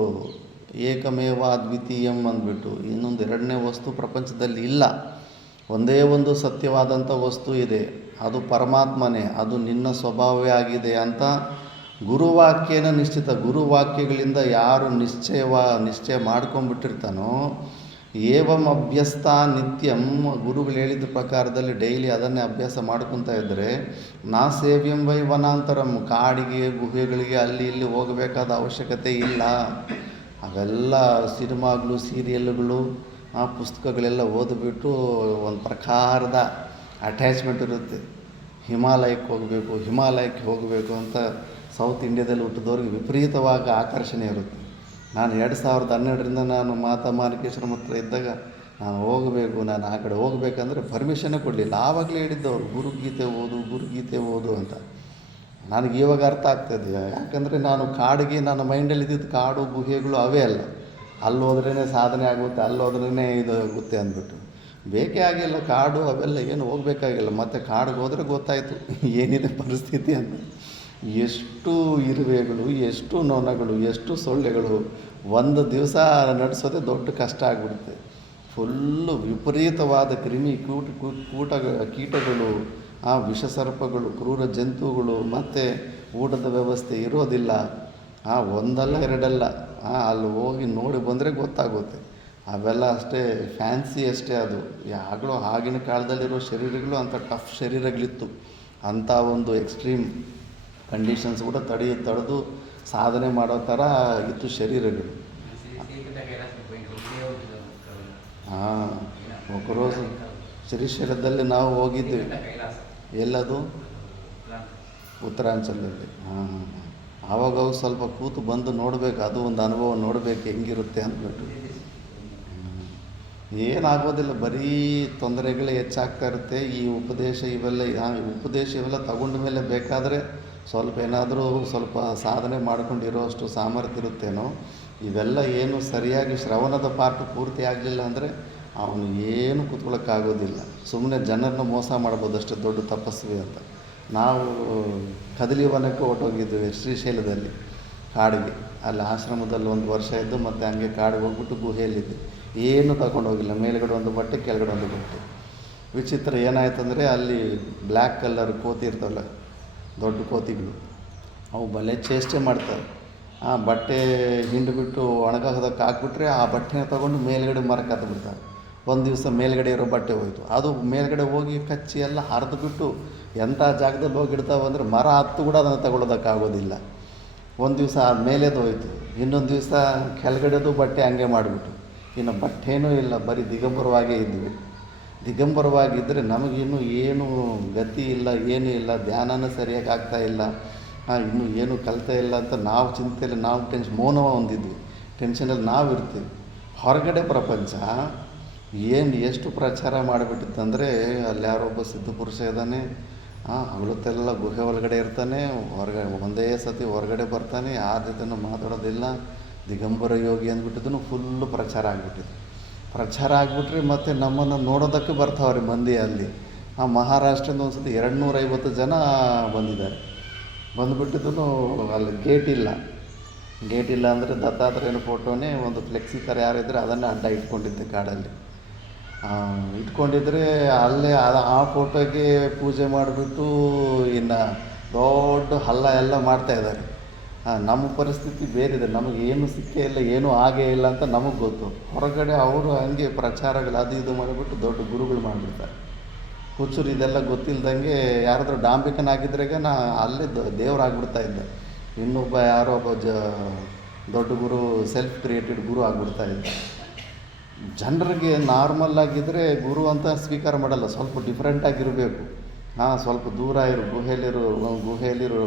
ಏಕಮೇವ ಅದ್ವಿತೀಯಂ ಅಂದ್ಬಿಟ್ಟು. ಇನ್ನೊಂದು ಎರಡನೇ ವಸ್ತು ಪ್ರಪಂಚದಲ್ಲಿ ಇಲ್ಲ. ಒಂದೇ ಒಂದು ಸತ್ಯವಾದಂಥ ವಸ್ತು ಇದೆ, ಅದು ಪರಮಾತ್ಮನೇ, ಅದು ನಿನ್ನ ಸ್ವಭಾವವೇ ಆಗಿದೆ ಅಂತ ಗುರುವಾಕ್ಯನ ನಿಶ್ಚಿತ. ಗುರುವಾಕ್ಯಗಳಿಂದ ಯಾರು ನಿಶ್ಚಯ ಮಾಡ್ಕೊಂಡ್ಬಿಟ್ಟಿರ್ತಾನೋ ಏವಂ ಅಭ್ಯಸ್ತ ನಿತ್ಯಂ, ಗುರುಗಳು ಹೇಳಿದ ಪ್ರಕಾರದಲ್ಲಿ ಡೈಲಿ ಅದನ್ನೇ ಅಭ್ಯಾಸ ಮಾಡ್ಕೊತಾ ಇದ್ದರೆ ನಾ ಸೇವ್ಯಂ ವೈ ವನಾಂತರಂ, ಕಾಡಿಗೆ ಗುಹೆಗಳಿಗೆ ಅಲ್ಲಿ ಇಲ್ಲಿ ಹೋಗಬೇಕಾದ ಅವಶ್ಯಕತೆ ಇಲ್ಲ. ಅವೆಲ್ಲ ಸಿನಿಮಾಗಳು ಸೀರಿಯಲ್ಗಳು ಪುಸ್ತಕಗಳೆಲ್ಲ ಓದಿಬಿಟ್ಟು ಒಂದು ಪ್ರಕಾರದ ಅಟ್ಯಾಚ್ಮೆಂಟ್ ಇರುತ್ತೆ. ಹಿಮಾಲಯಕ್ಕೆ ಹೋಗಬೇಕು ಅಂತ ಸೌತ್ ಇಂಡಿಯಾದಲ್ಲಿ ಹುಟ್ಟಿದವ್ರಿಗೆ ವಿಪರೀತವಾಗಿ ಆಕರ್ಷಣೆ ಇರುತ್ತೆ. ನಾನು 2012ರಿಂದ ನಾನು ಮಾತಾ ಮಾಣಿಕೇಶ್ವರಂ ಹತ್ರ ಇದ್ದಾಗ ನಾನು ಹೋಗಬೇಕು, ನಾನು ಆ ಕಡೆ ಹೋಗ್ಬೇಕಂದ್ರೆ ಪರ್ಮಿಷನ್ನೇ ಕೊಡಲಿಲ್ಲ. ಆವಾಗಲೇ ಹೇಳಿದ್ದವ್ರು ಗುರುಗೀತೆ ಓದು ಅಂತ. ನನಗೆ ಇವಾಗ ಅರ್ಥ ಆಗ್ತದೆ. ಯಾಕಂದರೆ ನಾನು ಕಾಡಿಗೆ ನನ್ನ ಮೈಂಡಲ್ಲಿ ಇದ್ದಿದ್ದು ಕಾಡು ಗುಹೆಗಳು ಅವೇ ಅಲ್ಲ. ಅಲ್ಲಿ ಹೋದ್ರೇ ಸಾಧನೆ ಆಗುತ್ತೆ, ಅಲ್ಲಿ ಹೋದ್ರೇ ಇದು ಆಗುತ್ತೆ ಅಂದ್ಬಿಟ್ಟು ಬೇಕೇ ಆಗಿಲ್ಲ. ಕಾಡು ಅವೆಲ್ಲ ಏನು ಹೋಗಬೇಕಾಗಿಲ್ಲ. ಮತ್ತು ಕಾಡಿಗೆ ಹೋದರೆ ಗೊತ್ತಾಯಿತು ಏನಿದೆ ಪರಿಸ್ಥಿತಿ ಅಂತ. ಎಷ್ಟು ಇರುವೆಗಳು, ಎಷ್ಟು ನೊಣಗಳು, ಎಷ್ಟು ಸೊಳ್ಳೆಗಳು, ಒಂದು ದಿವಸ ನಡೆಸೋದೇ ದೊಡ್ಡ ಕಷ್ಟ ಆಗಿಬಿಡುತ್ತೆ. ಫುಲ್ಲು ವಿಪರೀತವಾದ ಕ್ರಿಮಿ ಕೀಟಗಳು, ವಿಷಸರ್ಪಗಳು, ಕ್ರೂರ ಜಂತುಗಳು, ಮತ್ತು ಊಟದ ವ್ಯವಸ್ಥೆ ಇರೋದಿಲ್ಲ. ಒಂದಲ್ಲ ಎರಡಲ್ಲ, ಅಲ್ಲಿ ಹೋಗಿ ನೋಡಿ ಬಂದರೆ ಗೊತ್ತಾಗುತ್ತೆ. ಅವೆಲ್ಲ ಅಷ್ಟೇ ಫ್ಯಾನ್ಸಿ ಅಷ್ಟೇ. ಅದು ಯಾವಾಗಲೂ ಆಗಿನ ಕಾಲದಲ್ಲಿರೋ ಶರೀರಗಳು ಅಂಥ ಟಫ್ ಶರೀರಗಳಿತ್ತು. ಅಂಥ ಒಂದು ಎಕ್ಸ್ಟ್ರೀಮ್ ಕಂಡೀಷನ್ಸ್ ಕೂಡ ತಡೆದು ಸಾಧನೆ ಮಾಡೋ ಥರ ಇತ್ತು ಶರೀರಗಳು. ಹಾಂ, ఒకరోజు ಶ್ರೀಶೈಲದಲ್ಲಿ ನಾವು ಹೋಗಿದ್ವಿ. ಎಲ್ಲದು? ಉತ್ತರಾಂಚಲದಲ್ಲಿ. ಹಾಂ ಹಾಂ ಹಾಂ. ಆವಾಗ ಸ್ವಲ್ಪ ಕೂತು ಬಂದು ನೋಡಬೇಕು, ಅದು ಒಂದು ಅನುಭವ ನೋಡಬೇಕು ಹೆಂಗಿರುತ್ತೆ ಅಂದ್ಬಿಟ್ಟು. ಏನಾಗೋದಿಲ್ಲ, ಬರೀ ತೊಂದರೆಗಳೇ ಹೆಚ್ಚಾಗ್ತಾ ಇರುತ್ತೆ. ಈ ಉಪದೇಶ ಇವೆಲ್ಲ ತಗೊಂಡ ಮೇಲೆ ಬೇಕಾದರೆ ಸ್ವಲ್ಪ ಏನಾದರೂ ಸ್ವಲ್ಪ ಸಾಧನೆ ಮಾಡ್ಕೊಂಡಿರೋಷ್ಟು ಸಾಮರ್ಥ್ಯ ಇರುತ್ತೇನೋ. ಇವೆಲ್ಲ ಏನು ಸರಿಯಾಗಿ ಶ್ರವಣದ ಪಾರ್ಟ್ ಪೂರ್ತಿ ಆಗಲಿಲ್ಲ ಅಂದರೆ ಅವನು ಏನು ಕೂತ್ಕೊಳ್ಳೋಕ್ಕಾಗೋದಿಲ್ಲ. ಸುಮ್ಮನೆ ಜನರನ್ನ ಮೋಸ ಮಾಡ್ಬೋದು ಅಷ್ಟೇ, ದೊಡ್ಡ ತಪಸ್ವಿ ಅಂತ. ನಾವು ಕದಲಿ ವನಕ್ಕೆ ಹೊರಟೋಗಿದ್ವಿ ಶ್ರೀಶೈಲದಲ್ಲಿ, ಕಾಡಿಗೆ. ಅಲ್ಲಿ ಆಶ್ರಮದಲ್ಲಿ 1 ವರ್ಷ ಇದ್ದು ಮತ್ತೆ ಹಂಗೆ ಕಾಡಿಗೆ ಹೋಗ್ಬಿಟ್ಟು ಗುಹೆಯಲ್ಲಿದ್ದೆ. ಏನು ತಗೊಂಡೋಗಿಲ್ಲ, ಮೇಲ್ಗಡೆ ಒಂದು ಬಟ್ಟೆ ಕೆಳಗಡೆ ಒಂದು ಬಟ್ಟೆ. ವಿಚಿತ್ರ ಏನಾಯ್ತಂದರೆ ಅಲ್ಲಿ ಬ್ಲ್ಯಾಕ್ ಕಲರ್ ಕೋತಿ ಇರ್ತವಲ್ಲ, ದೊಡ್ಡ ಕೋತಿಗಳು, ಅವು ಭಲೇ ಚೇಷ್ಟೆ ಮಾಡ್ತಾರೆ. ಆ ಬಟ್ಟೆ ಹಿಂಡಿಬಿಟ್ಟು ಒಣಗಾಕೋದಕ್ಕೆ ಹಾಕ್ಬಿಟ್ರೆ ಆ ಬಟ್ಟೆನ ತೊಗೊಂಡು ಮೇಲ್ಗಡೆ ಮರಕ್ಕೆ ಹತ್ಬಿಡ್ತಾರೆ. ಒಂದು ದಿವಸ ಮೇಲ್ಗಡೆ ಇರೋ ಬಟ್ಟೆ ಹೋಯಿತು, ಅದು ಮೇಲ್ಗಡೆ ಹೋಗಿ ಕಚ್ಚಿ ಎಲ್ಲ ಹರಿದುಬಿಟ್ಟು ಎಂಥ ಜಾಗದಲ್ಲಿ ಹೋಗಿಡ್ತಾವೆ ಅಂದರೆ ಮರ ಹತ್ತು ಕೂಡ ಅದನ್ನು ತಗೊಳ್ಳೋದಕ್ಕಾಗೋದಿಲ್ಲ. ಒಂದು ದಿವಸ ಅದು ಮೇಲೇದು ಹೋಯಿತು, ಇನ್ನೊಂದು ದಿವಸ ಕೆಳಗಡೆದು ಬಟ್ಟೆ ಹಂಗೆ ಮಾಡಿಬಿಟ್ಟು. ಇನ್ನು ಬಟ್ಟೆನೂ ಇಲ್ಲ, ಬರೀ ದಿಗಂಬರವಾಗೇ ಇದ್ವಿ. ದಿಗಂಬರವಾಗಿದ್ದರೆ ನಮಗಿನ್ನೂ ಏನೂ ಗತಿ ಇಲ್ಲ, ಏನೂ ಇಲ್ಲ, ಧ್ಯಾನನೂ ಸರಿಯಾಗಿ ಆಗ್ತಾಯಿಲ್ಲ, ಇನ್ನೂ ಏನೂ ಕಲಿತಾ ಇಲ್ಲ ಅಂತ ನಾವು ಚಿಂತೆಯಲ್ಲಿ ನಾವು ಮೌನ ಹೊಂದಿದ್ವಿ. ಟೆನ್ಷನಲ್ಲಿ ನಾವು ಇರ್ತೀವಿ. ಹೊರಗಡೆ ಪ್ರಪಂಚ ಎಷ್ಟು ಪ್ರಚಾರ ಮಾಡಿಬಿಟ್ಟಿತ್ತಂದರೆ, ಅಲ್ಲಿ ಯಾರೊಬ್ಬ ಸಿದ್ಧ ಪುರುಷ ಇದ್ದಾನೆ, ಹಗಲೊತ್ತೆಲ್ಲ ಗುಹೆ ಒಳಗಡೆ ಇರ್ತಾನೆ, ಒಂದೇ ಸತಿ ಹೊರಗಡೆ ಬರ್ತಾನೆ, ಯಾರ ಜೊತೆನೂ ಮಾತಾಡೋದಿಲ್ಲ, ದಿಗಂಬರ ಯೋಗಿ ಅಂದ್ಬಿಟ್ಟಿದ್ದನು ಫುಲ್ಲು ಪ್ರಚಾರ ಆಗಿಬಿಟ್ಟಿದೆ. ಪ್ರಚಾರ ಆಗಿಬಿಟ್ರೆ ಮತ್ತು ನಮ್ಮನ್ನು ನೋಡೋದಕ್ಕೆ ಬರ್ತಾವ್ರಿ ಮಂದಿ. ಅಲ್ಲಿ ಮಹಾರಾಷ್ಟ್ರದಿಂದ ಒಂದು ಸತಿ 250 ಜನ ಬಂದಿದ್ದಾರೆ. ಬಂದುಬಿಟ್ಟಿದ್ದನು ಅಲ್ಲಿ ಗೇಟ್ ಇಲ್ಲ ಅಂದರೆ ದತ್ತಾತ್ರೇಯನ ಫೋಟೋನೇ ಒಂದು ಫ್ಲೆಕ್ಸಿ ಥರ ಯಾರಿದ್ದರೆ ಅದನ್ನು ಅಡ್ಡ ಇಟ್ಕೊಂಡಿದ್ದೆ ಕಾಡಲ್ಲಿ. ಇಟ್ಕೊಂಡಿದ್ರೆ ಅಲ್ಲೇ ಆ ಫೋಟೋಗೆ ಪೂಜೆ ಮಾಡಿಬಿಟ್ಟು ಇನ್ನು ದೊಡ್ಡ ಹಲ್ಲ ಎಲ್ಲ ಮಾಡ್ತಾಯಿದ್ದಾರೆ. ನಮ್ಮ ಪರಿಸ್ಥಿತಿ ಬೇರಿದೆ, ನಮಗೇನು ಸಿಕ್ಕೇ ಇಲ್ಲ, ಏನೂ ಆಗೇ ಇಲ್ಲ ಅಂತ ನಮಗೆ ಗೊತ್ತು. ಹೊರಗಡೆ ಅವರು ಹಂಗೆ ಪ್ರಚಾರಗಳು ಅದು ಇದು ಮಾಡಿಬಿಟ್ಟು ದೊಡ್ಡ ಗುರುಗಳು ಮಾಡಿಬಿಡ್ತಾರೆ. ಹುಚ್ಚರು ಇದೆಲ್ಲ ಗೊತ್ತಿಲ್ದಂಗೆ ಯಾರಾದರೂ ಡಾಂಬಿಕನಾಗಿದ್ರಾಗ ಅಲ್ಲೇ ದೇವರಾಗ್ಬಿಡ್ತಾ ಇದ್ದೆ. ಇನ್ನೊಬ್ಬ ಯಾರೋ ಒಬ್ಬ ದೊಡ್ಡ ಗುರು ಸೆಲ್ಫ್ ಕ್ರಿಯೇಟೆಡ್ ಗುರು ಆಗಿಬಿಡ್ತಾಯಿದ್ದ. ಜನರಿಗೆ ನಾರ್ಮಲ್ ಆಗಿದ್ದರೆ ಗುರು ಅಂತ ಸ್ವೀಕಾರ ಮಾಡಲ್ಲ, ಸ್ವಲ್ಪ ಡಿಫ್ರೆಂಟಾಗಿರಬೇಕು. ಸ್ವಲ್ಪ ದೂರ ಇರು, ಗುಹೆಯಲ್ಲಿರು,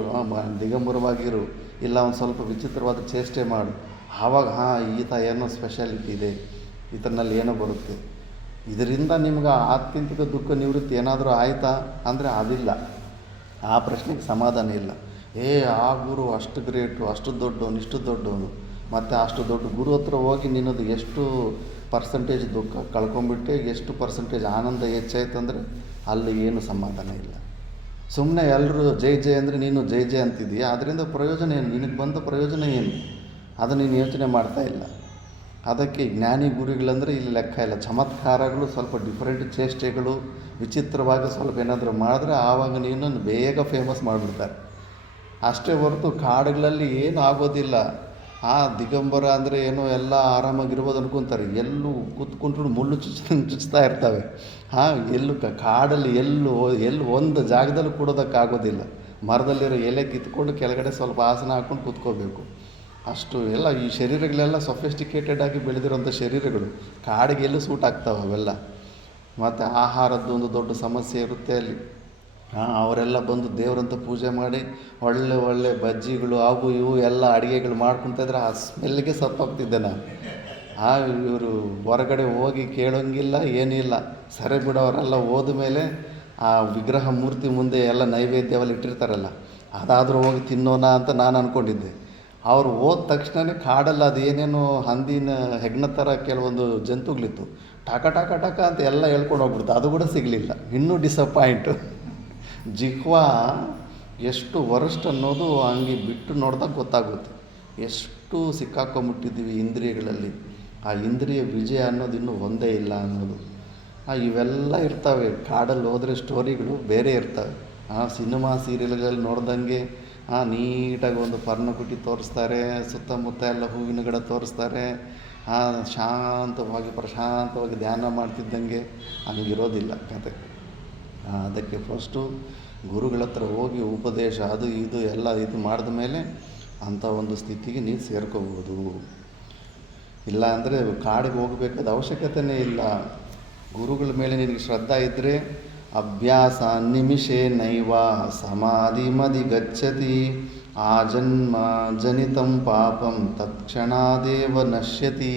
ದಿಗಂಬರವಾಗಿರು, ಇಲ್ಲ ಒಂದು ಸ್ವಲ್ಪ ವಿಚಿತ್ರವಾದ ಚೇಷ್ಟೆ ಮಾಡು. ಆವಾಗ ಈತ ಏನೋ ಸ್ಪೆಷಾಲಿಟಿ ಇದೆ, ಈತನಲ್ಲಿ ಏನೋ ಬರುತ್ತೆ. ಇದರಿಂದ ನಿಮ್ಗೆ ಆತ್ಯಂತಿಕ ದುಃಖ ನಿವೃತ್ತಿ ಏನಾದರೂ ಆಯಿತಾ ಅಂದರೆ ಅದಿಲ್ಲ. ಆ ಪ್ರಶ್ನೆಗೆ ಸಮಾಧಾನ ಇಲ್ಲ. ಆ ಗುರು ಅಷ್ಟು ಗ್ರೇಟು, ಅಷ್ಟು ದೊಡ್ಡವನು, ಇಷ್ಟು ದೊಡ್ಡವನು, ಮತ್ತು ಅಷ್ಟು ದೊಡ್ಡ ಗುರು ಹತ್ರ ಹೋಗಿ ನಿನ್ನದು ಎಷ್ಟು ಪರ್ಸೆಂಟೇಜ್ ದುಃಖ ಕಳ್ಕೊಂಬಿಟ್ಟೆ, ಎಷ್ಟು ಪರ್ಸೆಂಟೇಜ್ ಆನಂದ ಹೆಚ್ಚಾಯ್ತಂದರೆ ಅಲ್ಲಿ ಏನು ಸಮಾಧಾನ ಇಲ್ಲ. ಸುಮ್ಮನೆ ಎಲ್ಲರೂ ಜೈ ಜೈ ಅಂದರೆ ನೀನು ಜೈ ಜೈ ಅಂತಿದ್ದೀಯ, ಅದರಿಂದ ಪ್ರಯೋಜನ ಏನು? ನಿನಗೆ ಬಂದ ಪ್ರಯೋಜನ ಏನು? ಅದನ್ನು ನೀನು ಯೋಚನೆ ಮಾಡ್ತಾ ಇಲ್ಲ. ಅದಕ್ಕೆ ಜ್ಞಾನಿ ಗುರುಗಳಂದರೆ ಇಲ್ಲಿ ಲೆಕ್ಕ ಇಲ್ಲ. ಚಮತ್ಕಾರಗಳು, ಸ್ವಲ್ಪ ಡಿಫ್ರೆಂಟ್ ಚೇಷ್ಟೆಗಳು, ವಿಚಿತ್ರವಾಗಿ ಸ್ವಲ್ಪ ಏನಾದರೂ ಮಾಡಿದ್ರೆ ಆವಾಗ ನೀನು ಬೇಗ ಫೇಮಸ್ ಮಾಡಿಬಿಡ್ತಾರೆ. ಅಷ್ಟೇ ಹೊರತು ಕಾಡುಗಳಲ್ಲಿ ಏನು ಆಗೋದಿಲ್ಲ. ದಿಗಂಬರ ಅಂದರೆ ಏನೋ ಎಲ್ಲ ಆರಾಮಾಗಿರ್ಬೋದು ಅನ್ಕೊತಾರೆ. ಎಲ್ಲೂ ಕೂತ್ಕೊಂಡ್ರು ಮುಳ್ಳು ಚುಚ್ತಾ ಇರ್ತವೆ. ಎಲ್ಲೂ ಕಾಡಲ್ಲಿ ಎಲ್ಲೂ ಒಂದು ಜಾಗದಲ್ಲಿ ಕೂಡೋದಕ್ಕಾಗೋದಿಲ್ಲ. ಮರದಲ್ಲಿರೋ ಎಲೆ ಕಿತ್ಕೊಂಡು ಕೆಳಗಡೆ ಸ್ವಲ್ಪ ಆಸನ ಹಾಕ್ಕೊಂಡು ಕೂತ್ಕೋಬೇಕು. ಅಷ್ಟು ಎಲ್ಲ ಈ ಶರೀರಗಳೆಲ್ಲ ಸೊಫಿಸ್ಟಿಕೇಟೆಡ್ ಆಗಿ ಬೆಳೆದಿರೋಂಥ ಶರೀರಗಳು ಕಾಡಿಗೆ ಎಲ್ಲೂ ಸೂಟ್ ಆಗ್ತಾವೆ ಅವೆಲ್ಲ. ಮತ್ತು ಆಹಾರದ್ದು ಒಂದು ದೊಡ್ಡ ಸಮಸ್ಯೆ ಇರುತ್ತೆ ಅಲ್ಲಿ. ಅವರೆಲ್ಲ ಬಂದು ದೇವರಂತ ಪೂಜೆ ಮಾಡಿ ಒಳ್ಳೆ ಬಜ್ಜಿಗಳು ಅವು ಇವು ಎಲ್ಲ ಅಡುಗೆಗಳು ಮಾಡ್ಕೊತಿದ್ರೆ ಆ ಸ್ಮೆಲ್ಗೆ ಸತ್ತೋಗ್ತಿದ್ದೆ ನಾನು. ಇವರು ಹೊರಗಡೆ ಹೋಗಿ ಕೇಳೋಂಗಿಲ್ಲ, ಏನಿಲ್ಲ. ಸರಿ ಬಿಡೋರೆಲ್ಲ ಹೋದ ಮೇಲೆ ಆ ವಿಗ್ರಹ ಮೂರ್ತಿ ಮುಂದೆ ಎಲ್ಲ ನೈವೇದ್ಯವೆಲ್ಲ ಇಟ್ಟಿರ್ತಾರಲ್ಲ, ಅದಾದರೂ ಹೋಗಿ ತಿನ್ನೋಣ ಅಂತ ನಾನು ಅಂದ್ಕೊಂಡಿದ್ದೆ. ಅವ್ರು ಹೋದ ತಕ್ಷಣವೇ ಕಾಡಲ್ಲ ಅದು ಏನೇನೋ ಹಂದಿನ ಹೆಗ್ಣ ಥರ ಕೆಲವೊಂದು ಜಂತುಗಳಿತ್ತು. ಟಕ ಟಕ ಟಕ ಅಂತ ಎಲ್ಲ ಹೇಳ್ಕೊಂಡು ಹೋಗ್ಬಿಡ್ತು, ಅದು ಕೂಡ ಸಿಗಲಿಲ್ಲ. ಇನ್ನೂ ಡಿಸಪಾಯಿಂಟು. ಜಿಹ್ವಾ ಎಷ್ಟು ವರಸ್ಟ್ ಅನ್ನೋದು ಹಂಗೆ ಬಿಟ್ಟು ನೋಡಿದಾಗ ಗೊತ್ತಾಗುತ್ತೆ. ಎಷ್ಟು ಸಿಕ್ಕಾಕೊಂಬಿಟ್ಟಿದ್ದೀವಿ ಇಂದ್ರಿಯಗಳಲ್ಲಿ. ಆ ಇಂದ್ರಿಯ ವಿಜಯ ಅನ್ನೋದು ಇನ್ನೂ ಒಂದೇ ಇಲ್ಲ ಅನ್ನೋದು. ಇವೆಲ್ಲ ಇರ್ತವೆ ಕಾಡಲ್ಲಿ ಹೋದರೆ, ಸ್ಟೋರಿಗಳು ಬೇರೆ ಇರ್ತವೆ. ಸಿನಿಮಾ ಸೀರಿಯಲ್ಗಳಲ್ಲಿ ನೋಡ್ದಂಗೆ ನೀಟಾಗಿ ಒಂದು ಪರ್ಣಕುಟಿ ತೋರಿಸ್ತಾರೆ, ಸುತ್ತಮುತ್ತ ಎಲ್ಲ ಹೂವಿನ ಗಿಡ ತೋರಿಸ್ತಾರೆ, ಶಾಂತವಾಗಿ ಪ್ರಶಾಂತವಾಗಿ ಧ್ಯಾನ ಮಾಡ್ತಿದ್ದಂಗೆ ಹಂಗಿರೋದಿಲ್ಲ ಕತೆ. ಅದಕ್ಕೆ ಫಸ್ಟು ಗುರುಗಳ ಹತ್ರ ಹೋಗಿ ಉಪದೇಶ ಅದು ಇದು ಎಲ್ಲ ಇದು ಮಾಡಿದ ಮೇಲೆ ಅಂಥ ಒಂದು ಸ್ಥಿತಿಗೆ ನೀನು ಸೇರ್ಕೋಬೋದು. ಇಲ್ಲ ಅಂದರೆ ಕಾಡಿಗೆ ಹೋಗಬೇಕಾದ ಅವಶ್ಯಕತೆಯೇ ಇಲ್ಲ. ಗುರುಗಳ ಮೇಲೆ ನಿನಗೆ ಶ್ರದ್ಧಾ ಇದ್ದರೆ ಅಭ್ಯಾಸ ನಿಮಿಷೇ ನೈವ ಸಮಾಧಿ ಮದಿ ಗಚ್ಚತಿ ಆ ಜನ್ಮ ಜನಿತಂ ಪಾಪಂ ತತ್ಕ್ಷಣಾದೇವ ನಶ್ಯತಿ.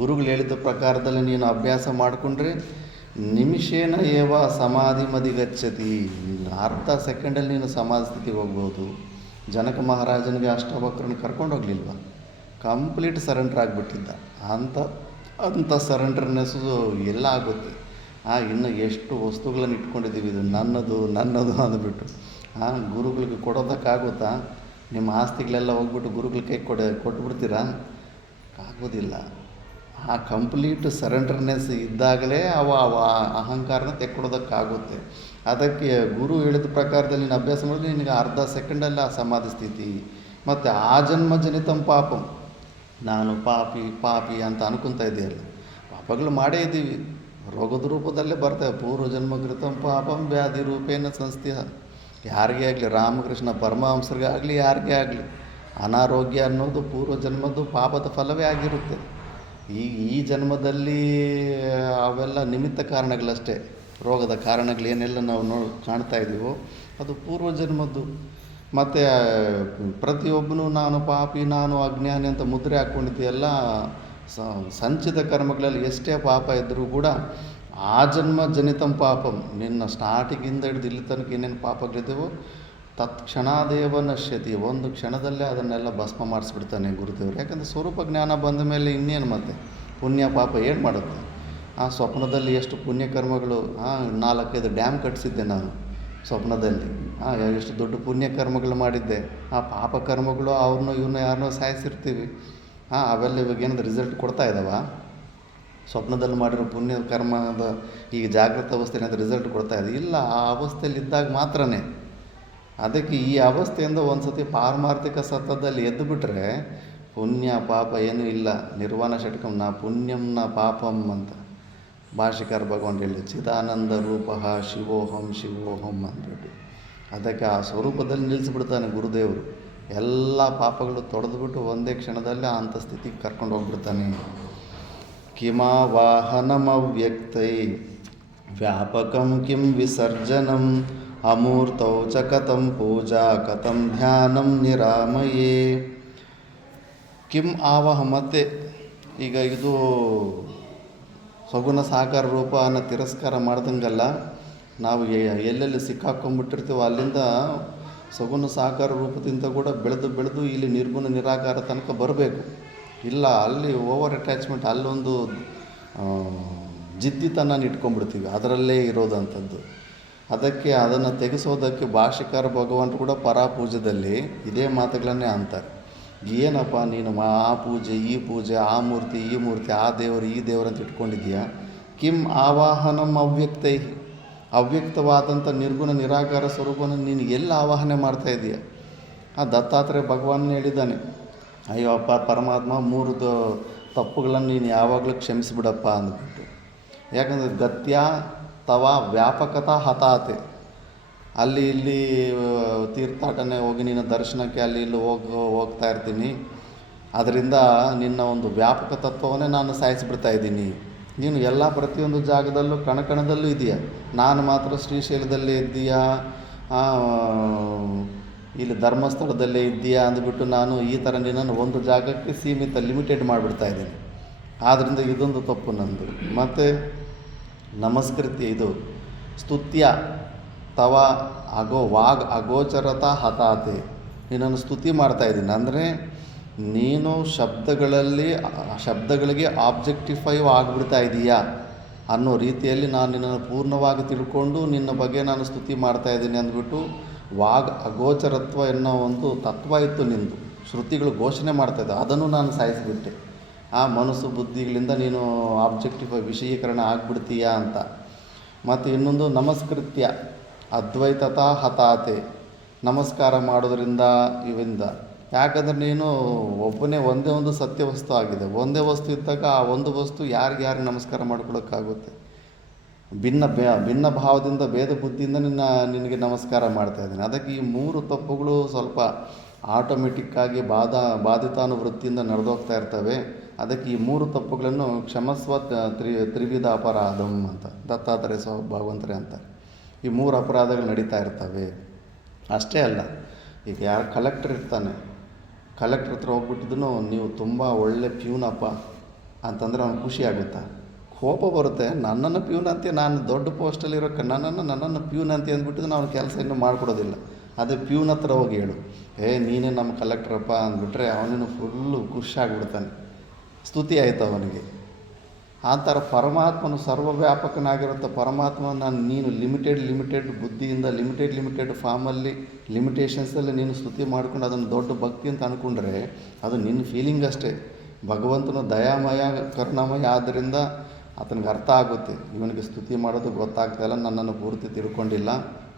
ಗುರುಗಳು ಹೇಳಿದ ಪ್ರಕಾರದಲ್ಲಿ ನೀನು ಅಭ್ಯಾಸ ಮಾಡಿಕೊಂಡ್ರೆ ನಿಮಿಷೇನ ಏವ ಸಮಾಧಿ ಮದಿ ಗಚ್ಚತಿ, ಅರ್ಧ ಸೆಕೆಂಡಲ್ಲಿ ನೀನು ಸಮಾಧಿ ಸ್ಥಿತಿಗೆ ಹೋಗ್ಬೋದು. ಜನಕ ಮಹಾರಾಜನಿಗೆ ಅಷ್ಟವಕ್ರನ್ನ ಕರ್ಕೊಂಡು ಹೋಗಲಿಲ್ವ, ಕಂಪ್ಲೀಟ್ ಸರೆಂಡ್ರ್ ಆಗಿಬಿಟ್ಟಿದ್ದ. ಅಂಥ ಸರೆಂಡ್ರ್ನೆಸ್ಸು ಎಲ್ಲ ಆಗುತ್ತೆ. ಇನ್ನು ಎಷ್ಟು ವಸ್ತುಗಳನ್ನು ಇಟ್ಕೊಂಡಿದ್ದೀವಿ, ಇದು ನನ್ನದು ಅಂದ್ಬಿಟ್ಟು ಗುರುಗಳಿಗೆ ಕೊಡೋದಕ್ಕಾಗುತ್ತಾ? ನಿಮ್ಮ ಆಸ್ತಿಗಳೆಲ್ಲ ಹೋಗ್ಬಿಟ್ಟು ಗುರುಗಳ ಕೈ ಕೊಟ್ಬಿಡ್ತೀರಾ? ಆಗೋದಿಲ್ಲ. ಕಂಪ್ಲೀಟ್ ಸರೆಂಡರ್ನೆಸ್ ಇದ್ದಾಗಲೇ ಅವ ಅಹಂಕಾರನ ತೆಕ್ಕೊಡೋದಕ್ಕಾಗುತ್ತೆ. ಅದಕ್ಕೆ ಗುರು ಹೇಳಿದ ಪ್ರಕಾರದಲ್ಲಿ ನೀನು ಅಭ್ಯಾಸ ಮಾಡಿದ್ರೆ ನಿನಗೆ ಅರ್ಧ ಸೆಕೆಂಡಲ್ಲಿ ಆ ಸಮಾಧಿ ಸ್ಥಿತಿ. ಮತ್ತು ಆ ಜನ್ಮ ಜನಿತಂ ಪಾಪಂ, ನಾನು ಪಾಪಿ ಅಂತ ಅನ್ಕೊತಾ ಇದೆಯಲ್ಲ, ಪಾಪಗಳು ಮಾಡೇ ಇದ್ದೀವಿ, ರೋಗದ ರೂಪದಲ್ಲೇ ಬರ್ತವೆ. ಪೂರ್ವಜನ್ಮಕೃತಂ ಪಾಪಂ ವ್ಯಾಧಿ ರೂಪೇಣ ಸಂಸ್ಥೆಯ. ಯಾರಿಗೇ ಆಗಲಿ, ರಾಮಕೃಷ್ಣ ಪರಮಹಂಸರಿಗೆ ಆಗಲಿ ಯಾರಿಗೇ ಆಗಲಿ, ಅನಾರೋಗ್ಯ ಅನ್ನೋದು ಪೂರ್ವಜನ್ಮದ್ದು ಪಾಪದ ಫಲವೇ ಆಗಿರುತ್ತೆ. ಈ ಜನ್ಮದಲ್ಲಿ ಅವೆಲ್ಲ ನಿಮಿತ್ತ ಕಾರಣಗಳಷ್ಟೇ. ರೋಗದ ಕಾರಣಗಳೇನೆಲ್ಲ ನಾವು ಕಾಣ್ತಾ ಇದ್ದೀವೋ ಅದು ಪೂರ್ವಜನ್ಮದ್ದು. ಮತ್ತು ಪ್ರತಿಯೊಬ್ಬನು ನಾನು ಪಾಪಿ, ನಾನು ಅಜ್ಞಾನಿ ಅಂತ ಮುದ್ರೆ ಹಾಕ್ಕೊಂಡಿದ್ದೀಯಲ್ಲ, ಸಂಚಿತ ಕರ್ಮಗಳಲ್ಲಿ ಎಷ್ಟೇ ಪಾಪ ಇದ್ದರೂ ಕೂಡ ಆ ಜನ್ಮ ಜನಿತಂ ಪಾಪಂ, ನಿನ್ನ ಸ್ಟಾರ್ಟಿಂಗಿಂದ ಹಿಡಿದು ಇಲ್ಲಿ ತನಕ ಏನೇನು ಪಾಪಗಳಿದ್ದೆವೋ ತತ್ಕ್ಷಣಾದೇವ ನಶ್ಯತಿ, ಒಂದು ಕ್ಷಣದಲ್ಲೇ ಅದನ್ನೆಲ್ಲ ಭಸ್ಮ ಮಾಡಿಸ್ಬಿಡ್ತಾನೆ ಗುರುದೇವರು. ಯಾಕಂದರೆ ಸ್ವರೂಪ ಜ್ಞಾನ ಬಂದ ಮೇಲೆ ಇನ್ನೇನು ಮತ್ತೆ ಪುಣ್ಯ ಪಾಪ ಏನು ಮಾಡುತ್ತೆ? ಸ್ವಪ್ನದಲ್ಲಿ ಎಷ್ಟು ಪುಣ್ಯಕರ್ಮಗಳು, 4-5 ಡ್ಯಾಮ್ ಕಟ್ಟಿಸಿದ್ದೆ ನಾನು ಸ್ವಪ್ನದಲ್ಲಿ. ಎಷ್ಟು ದೊಡ್ಡ ಪುಣ್ಯಕರ್ಮಗಳು ಮಾಡಿದ್ದೆ. ಪಾಪಕರ್ಮಗಳು ಅವ್ರನ್ನೋ ಇವನ್ನ ಯಾರನ್ನೋ ಸಾಯಿಸಿರ್ತೀವಿ. ಅವೆಲ್ಲ ಇವಾಗ ಏನಾದ್ರು ರಿಸಲ್ಟ್ ಕೊಡ್ತಾ ಇದ್ದಾವ? ಸ್ವಪ್ನದಲ್ಲಿ ಮಾಡಿರೋ ಪುಣ್ಯ ಕರ್ಮದ ಈಗ ಜಾಗೃತ ಅವಸ್ಥೆ ಏನಾದರೂ ರಿಸಲ್ಟ್ ಕೊಡ್ತಾ ಇದೆ? ಇಲ್ಲ. ಆ ಅವಸ್ಥೆಯಲ್ಲಿ ಇದ್ದಾಗ ಮಾತ್ರನೇ. ಅದಕ್ಕೆ ಈ ಅವಸ್ಥೆಯಿಂದ ಒಂದು ಸತಿ ಪಾರಮಾರ್ಥಿಕ ಸತ್ವದಲ್ಲಿ ಎದ್ದು ಬಿಟ್ಟರೆ ಪುಣ್ಯ ಪಾಪ ಏನೂ ಇಲ್ಲ. ನಿರ್ವಾಣ ಷಟ್ಕಂ ನ ಪುಣ್ಯಂ ನ ಪಾಪಂ ಅಂತ ಭಾಷಿಕಾರ ಭಗವಾನ್ ಹೇಳಿ, ಚಿದಾನಂದ ರೂಪ ಶಿವೋಹಂ ಶಿವೋಹಂ ಅಂದ್ಬಿಟ್ಟು. ಅದಕ್ಕೆ ಆ ಸ್ವರೂಪದಲ್ಲಿ ನಿಲ್ಲಿಸ್ಬಿಡ್ತಾನೆ ಗುರುದೇವರು. ಎಲ್ಲ ಪಾಪಗಳು ತೊಡೆದುಬಿಟ್ಟು ಒಂದೇ ಕ್ಷಣದಲ್ಲಿ ಅಂಥ ಸ್ಥಿತಿಗೆ ಕರ್ಕೊಂಡು ಹೋಗ್ಬಿಡ್ತಾನೆ. ಕಿಮಾ ವಾಹನಮವ್ಯಕ್ತೈ ವ್ಯಾಪಕಂ ಕಿಂ ವಿಸರ್ಜನಂ ಅಮೂರ್ತೌ ಚ ಕಥಂ ಪೂಜಾ ಕಥಂ ಧ್ಯಾನಂ ನಿರಾಮಯೇ. ಕಿಂ ಆವಾಹ, ಮತ್ತೆ ಈಗ ಇದು ಸಗುಣ ಸಾಕಾರ ರೂಪನ ತಿರಸ್ಕಾರ ಮಾಡ್ದಂಗಲ್ಲ, ನಾವು ಎಲ್ಲೆಲ್ಲಿ ಸಿಕ್ಕಾಕೊಂಡ್ಬಿಟ್ಟಿರ್ತೀವೋ ಅಲ್ಲಿಂದ ಸಗುಣ ಸಾಕಾರ ರೂಪದಿಂದ ಕೂಡ ಬೆಳೆದು ಇಲ್ಲಿ ನಿರ್ಗುಣ ನಿರಾಕಾರ ತನಕ ಬರಬೇಕು. ಇಲ್ಲ ಅಲ್ಲಿ ಓವರ್ ಅಟ್ಯಾಚ್ಮೆಂಟ್, ಅಲ್ಲೊಂದು ಜಿದ್ದಿತನ ಇಟ್ಕೊಂಡ್ಬಿಡ್ತೀವಿ, ಅದರಲ್ಲೇ ಇರೋದಂಥದ್ದು. ಅದಕ್ಕೆ ಅದನ್ನು ತೆಗೆಸೋದಕ್ಕೆ ಭಾಷಿಕಾರ ಭಗವಂತರು ಕೂಡ ಪರಾಪೂಜದಲ್ಲಿ ಇದೇ ಮಾತುಗಳನ್ನೇ ಅಂತಾರೆ. ಏನಪ್ಪ ನೀನು ಆ ಪೂಜೆ ಈ ಪೂಜೆ, ಆ ಮೂರ್ತಿ ಈ ಮೂರ್ತಿ, ಆ ದೇವರು ಈ ದೇವರು ಅಂತ ಇಟ್ಕೊಂಡಿದ್ದೀಯಾ? ಕಿಂ ಆವಾಹನಂ ಅವ್ಯಕ್ತೈ, ಅವ್ಯಕ್ತವಾದಂಥ ನಿರ್ಗುಣ ನಿರಾಕಾರ ಸ್ವರೂಪನ ನೀನು ಎಲ್ಲ ಆವಾಹನೆ ಮಾಡ್ತಾ ಇದೀಯ? ದತ್ತಾತ್ರೇಯ ಭಗವಾನ್ ಹೇಳಿದ್ದಾನೆ, ಅಯ್ಯೋ ಅಪ್ಪ ಪರಮಾತ್ಮ, 3 ತಪ್ಪುಗಳನ್ನು ನೀನು ಯಾವಾಗಲೂ ಕ್ಷಮಿಸಿಬಿಡಪ್ಪ ಅಂದ್ಬಿಟ್ಟು. ಯಾಕಂದರೆ ಗತ್ಯ ತವ ವ್ಯಾಪಕತಾ ಹತಾತೆ, ಅಲ್ಲಿ ಇಲ್ಲಿ ತೀರ್ಥಾಟನೆ ಹೋಗಿ ನಿನ್ನ ದರ್ಶನಕ್ಕೆ ಅಲ್ಲಿ ಇಲ್ಲಿ ಹೋಗ್ತಾ ಇರ್ತೀನಿ. ಅದರಿಂದ ನಿನ್ನ ಒಂದು ವ್ಯಾಪಕ ತತ್ವವನ್ನೇ ನಾನು ಸಾಯಿಸಿಬಿಡ್ತಾ ಇದ್ದೀನಿ. ನೀನು ಎಲ್ಲ ಪ್ರತಿಯೊಂದು ಜಾಗದಲ್ಲೂ ಕಣಕಣದಲ್ಲೂ ಇದೆಯಾ, ನಾನು ಮಾತ್ರ ಶ್ರೀಶೈಲದಲ್ಲೇ ಇದ್ದೀಯಾ, ಇಲ್ಲಿ ಧರ್ಮಸ್ಥಳದಲ್ಲೇ ಇದ್ದೀಯಾ ಅಂದ್ಬಿಟ್ಟು ನಾನು ಈ ಥರ ನಿನ್ನನ್ನು ಒಂದು ಜಾಗಕ್ಕೆ ಸೀಮಿತ ಲಿಮಿಟೆಡ್ ಮಾಡಿಬಿಡ್ತಾ ಇದ್ದೀನಿ. ಆದ್ದರಿಂದ ಇದೊಂದು ತಪ್ಪು ನಂದು. ಮತ್ತು ನಮಸ್ಕೃತ್ಯ, ಇದು ಸ್ತುತ್ಯ ತವ ಅಗೋಚರತಾ ಹತಾತೆ, ನಿನ್ನನ್ನು ಸ್ತುತಿ ಮಾಡ್ತಾಯಿದ್ದೀನಿ. ಅಂದರೆ ನೀನು ಶಬ್ದಗಳಿಗೆ ಆಬ್ಜೆಕ್ಟಿಫೈ ಆಗಿಬಿಡ್ತಾ ಇದೀಯಾ ಅನ್ನೋ ರೀತಿಯಲ್ಲಿ ನಾನು ನಿನ್ನನ್ನು ಪೂರ್ಣವಾಗಿ ತಿಳ್ಕೊಂಡು ನಿನ್ನ ಬಗ್ಗೆ ನಾನು ಸ್ತುತಿ ಮಾಡ್ತಾಯಿದ್ದೀನಿ ಅಂದ್ಬಿಟ್ಟು ಅಗೋಚರತ್ವ ಎನ್ನೋ ಒಂದು ತತ್ವ ಇತ್ತು ನಿಂದು, ಶ್ರುತಿಗಳು ಘೋಷಣೆ ಮಾಡ್ತಾಯಿದ್ದೆ, ಅದನ್ನು ನಾನು ಸಾಯಿಸಿಬಿಟ್ಟೆ. ಮನಸ್ಸು ಬುದ್ಧಿಗಳಿಂದ ನೀನು ಆಬ್ಜೆಕ್ಟಿಫೈ ವಿಷಯೀಕರಣ ಆಗಿಬಿಡ್ತೀಯಾ ಅಂತ. ಮತ್ತು ಇನ್ನೊಂದು ನಮಸ್ಕೃತ್ಯ ಅದ್ವೈತತಾ ಹತಾತೆ, ನಮಸ್ಕಾರ ಮಾಡೋದ್ರಿಂದ ಇವಿಂದ ಯಾಕಂದರೆ ನೀನು ಒಬ್ಬನೇ ಒಂದೇ ಒಂದು ಸತ್ಯ ವಸ್ತು ಆಗಿದೆ. ಒಂದೇ ವಸ್ತು ಇದ್ದಾಗ ಆ ಒಂದು ವಸ್ತು ಯಾರಿಗೆ ನಮಸ್ಕಾರ ಮಾಡ್ಕೊಳೋಕ್ಕಾಗುತ್ತೆ? ಭಿನ್ನ ಭಾವದಿಂದ ಭೇದ ಬುದ್ಧಿಯಿಂದ ನಿನಗೆ ನಮಸ್ಕಾರ ಮಾಡ್ತಾಯಿದ್ದೀನಿ. ಅದಕ್ಕೆ ಈ ಮೂರು ತಪ್ಪುಗಳು ಸ್ವಲ್ಪ ಆಟೋಮೆಟಿಕ್ಕಾಗಿ ಬಾಧಿತಾನುವೃತ್ತಿಯಿಂದ ನಡೆದೋಗ್ತಾ ಇರ್ತವೆ. ಅದಕ್ಕೆ ಈ ಮೂರು ತಪ್ಪುಗಳನ್ನು ಕ್ಷಮಸ್ವ ತ್ರಿವಿಧ ಅಪರಾಧಂ ಅಂತ ದತ್ತಾತ್ರೇಯ ಭಗವಂತರೇ ಅಂತಾರೆ. ಈ ಮೂರು ಅಪರಾಧಗಳು ನಡೀತಾ ಇರ್ತವೆ. ಅಷ್ಟೇ ಅಲ್ಲ, ಈಗ ಯಾರು ಕಲೆಕ್ಟರ್ ಇರ್ತಾನೆ, ಕಲೆಕ್ಟ್ರ್ ಹತ್ರ ಹೋಗ್ಬಿಟ್ಟಿದ್ದನು ನೀವು ತುಂಬ ಒಳ್ಳೆ ಪ್ಯೂನಪ್ಪ ಅಂತಂದರೆ ಅವ್ನಿಗೆ ಖುಷಿ ಆಗುತ್ತಾ? ಕೋಪ ಬರುತ್ತೆ. ನನ್ನನ್ನು ಪ್ಯೂನ್ ಅಂತೆ, ನಾನು ದೊಡ್ಡ ಪೋಸ್ಟಲ್ಲಿರೋ ನನ್ನನ್ನು ಪ್ಯೂನ್ ಅಂತ ಅಂದ್ಬಿಟ್ಟಿದ್ದು ನಾವು ಕೆಲಸ ಇನ್ನೂ ಮಾಡಿಕೊಡೋದಿಲ್ಲ. ಅದೇ ಪ್ಯೂನ್ ಹತ್ರ ಹೋಗಿ ಹೇಳು, ನೀನೇ ನಮ್ಮ ಕಲೆಕ್ಟ್ರಪ್ಪ ಅಂದ್ಬಿಟ್ರೆ ಅವನೇನು ಫುಲ್ಲು ಖುಷಿಯಾಗ್ಬಿಡ್ತಾನೆ, ಸ್ತುತಿ ಆಯಿತು ಅವನಿಗೆ. ಆ ಥರ ಪರಮಾತ್ಮನು ಸರ್ವವ್ಯಾಪಕನಾಗಿರುತ್ತೆ. ಪರಮಾತ್ಮನ ನೀನು ಲಿಮಿಟೆಡ್ ಬುದ್ಧಿಯಿಂದ ಲಿಮಿಟೆಡ್ ಫಾರ್ಮಲ್ಲಿ ಲಿಮಿಟೇಷನ್ಸಲ್ಲಿ ನೀನು ಸ್ತುತಿ ಮಾಡ್ಕೊಂಡು ಅದನ್ನು ದೊಡ್ಡ ಭಕ್ತಿ ಅಂತ ಅಂದ್ಕೊಂಡ್ರೆ ಅದು ನಿನ್ನ ಫೀಲಿಂಗ್ ಅಷ್ಟೇ. ಭಗವಂತನು ದಯಾಮಯ ಕರುಣಾಮಯ ಆದ್ದರಿಂದ ಆತನಿಗೆ ಅರ್ಥ ಆಗುತ್ತೆ, ಇವನಿಗೆ ಸ್ತುತಿ ಮಾಡೋದು ಗೊತ್ತಾಗ್ತಾಯಿಲ್ಲ, ನನ್ನನ್ನು ಪೂರ್ತಿ ತಿಳ್ಕೊಂಡಿಲ್ಲ,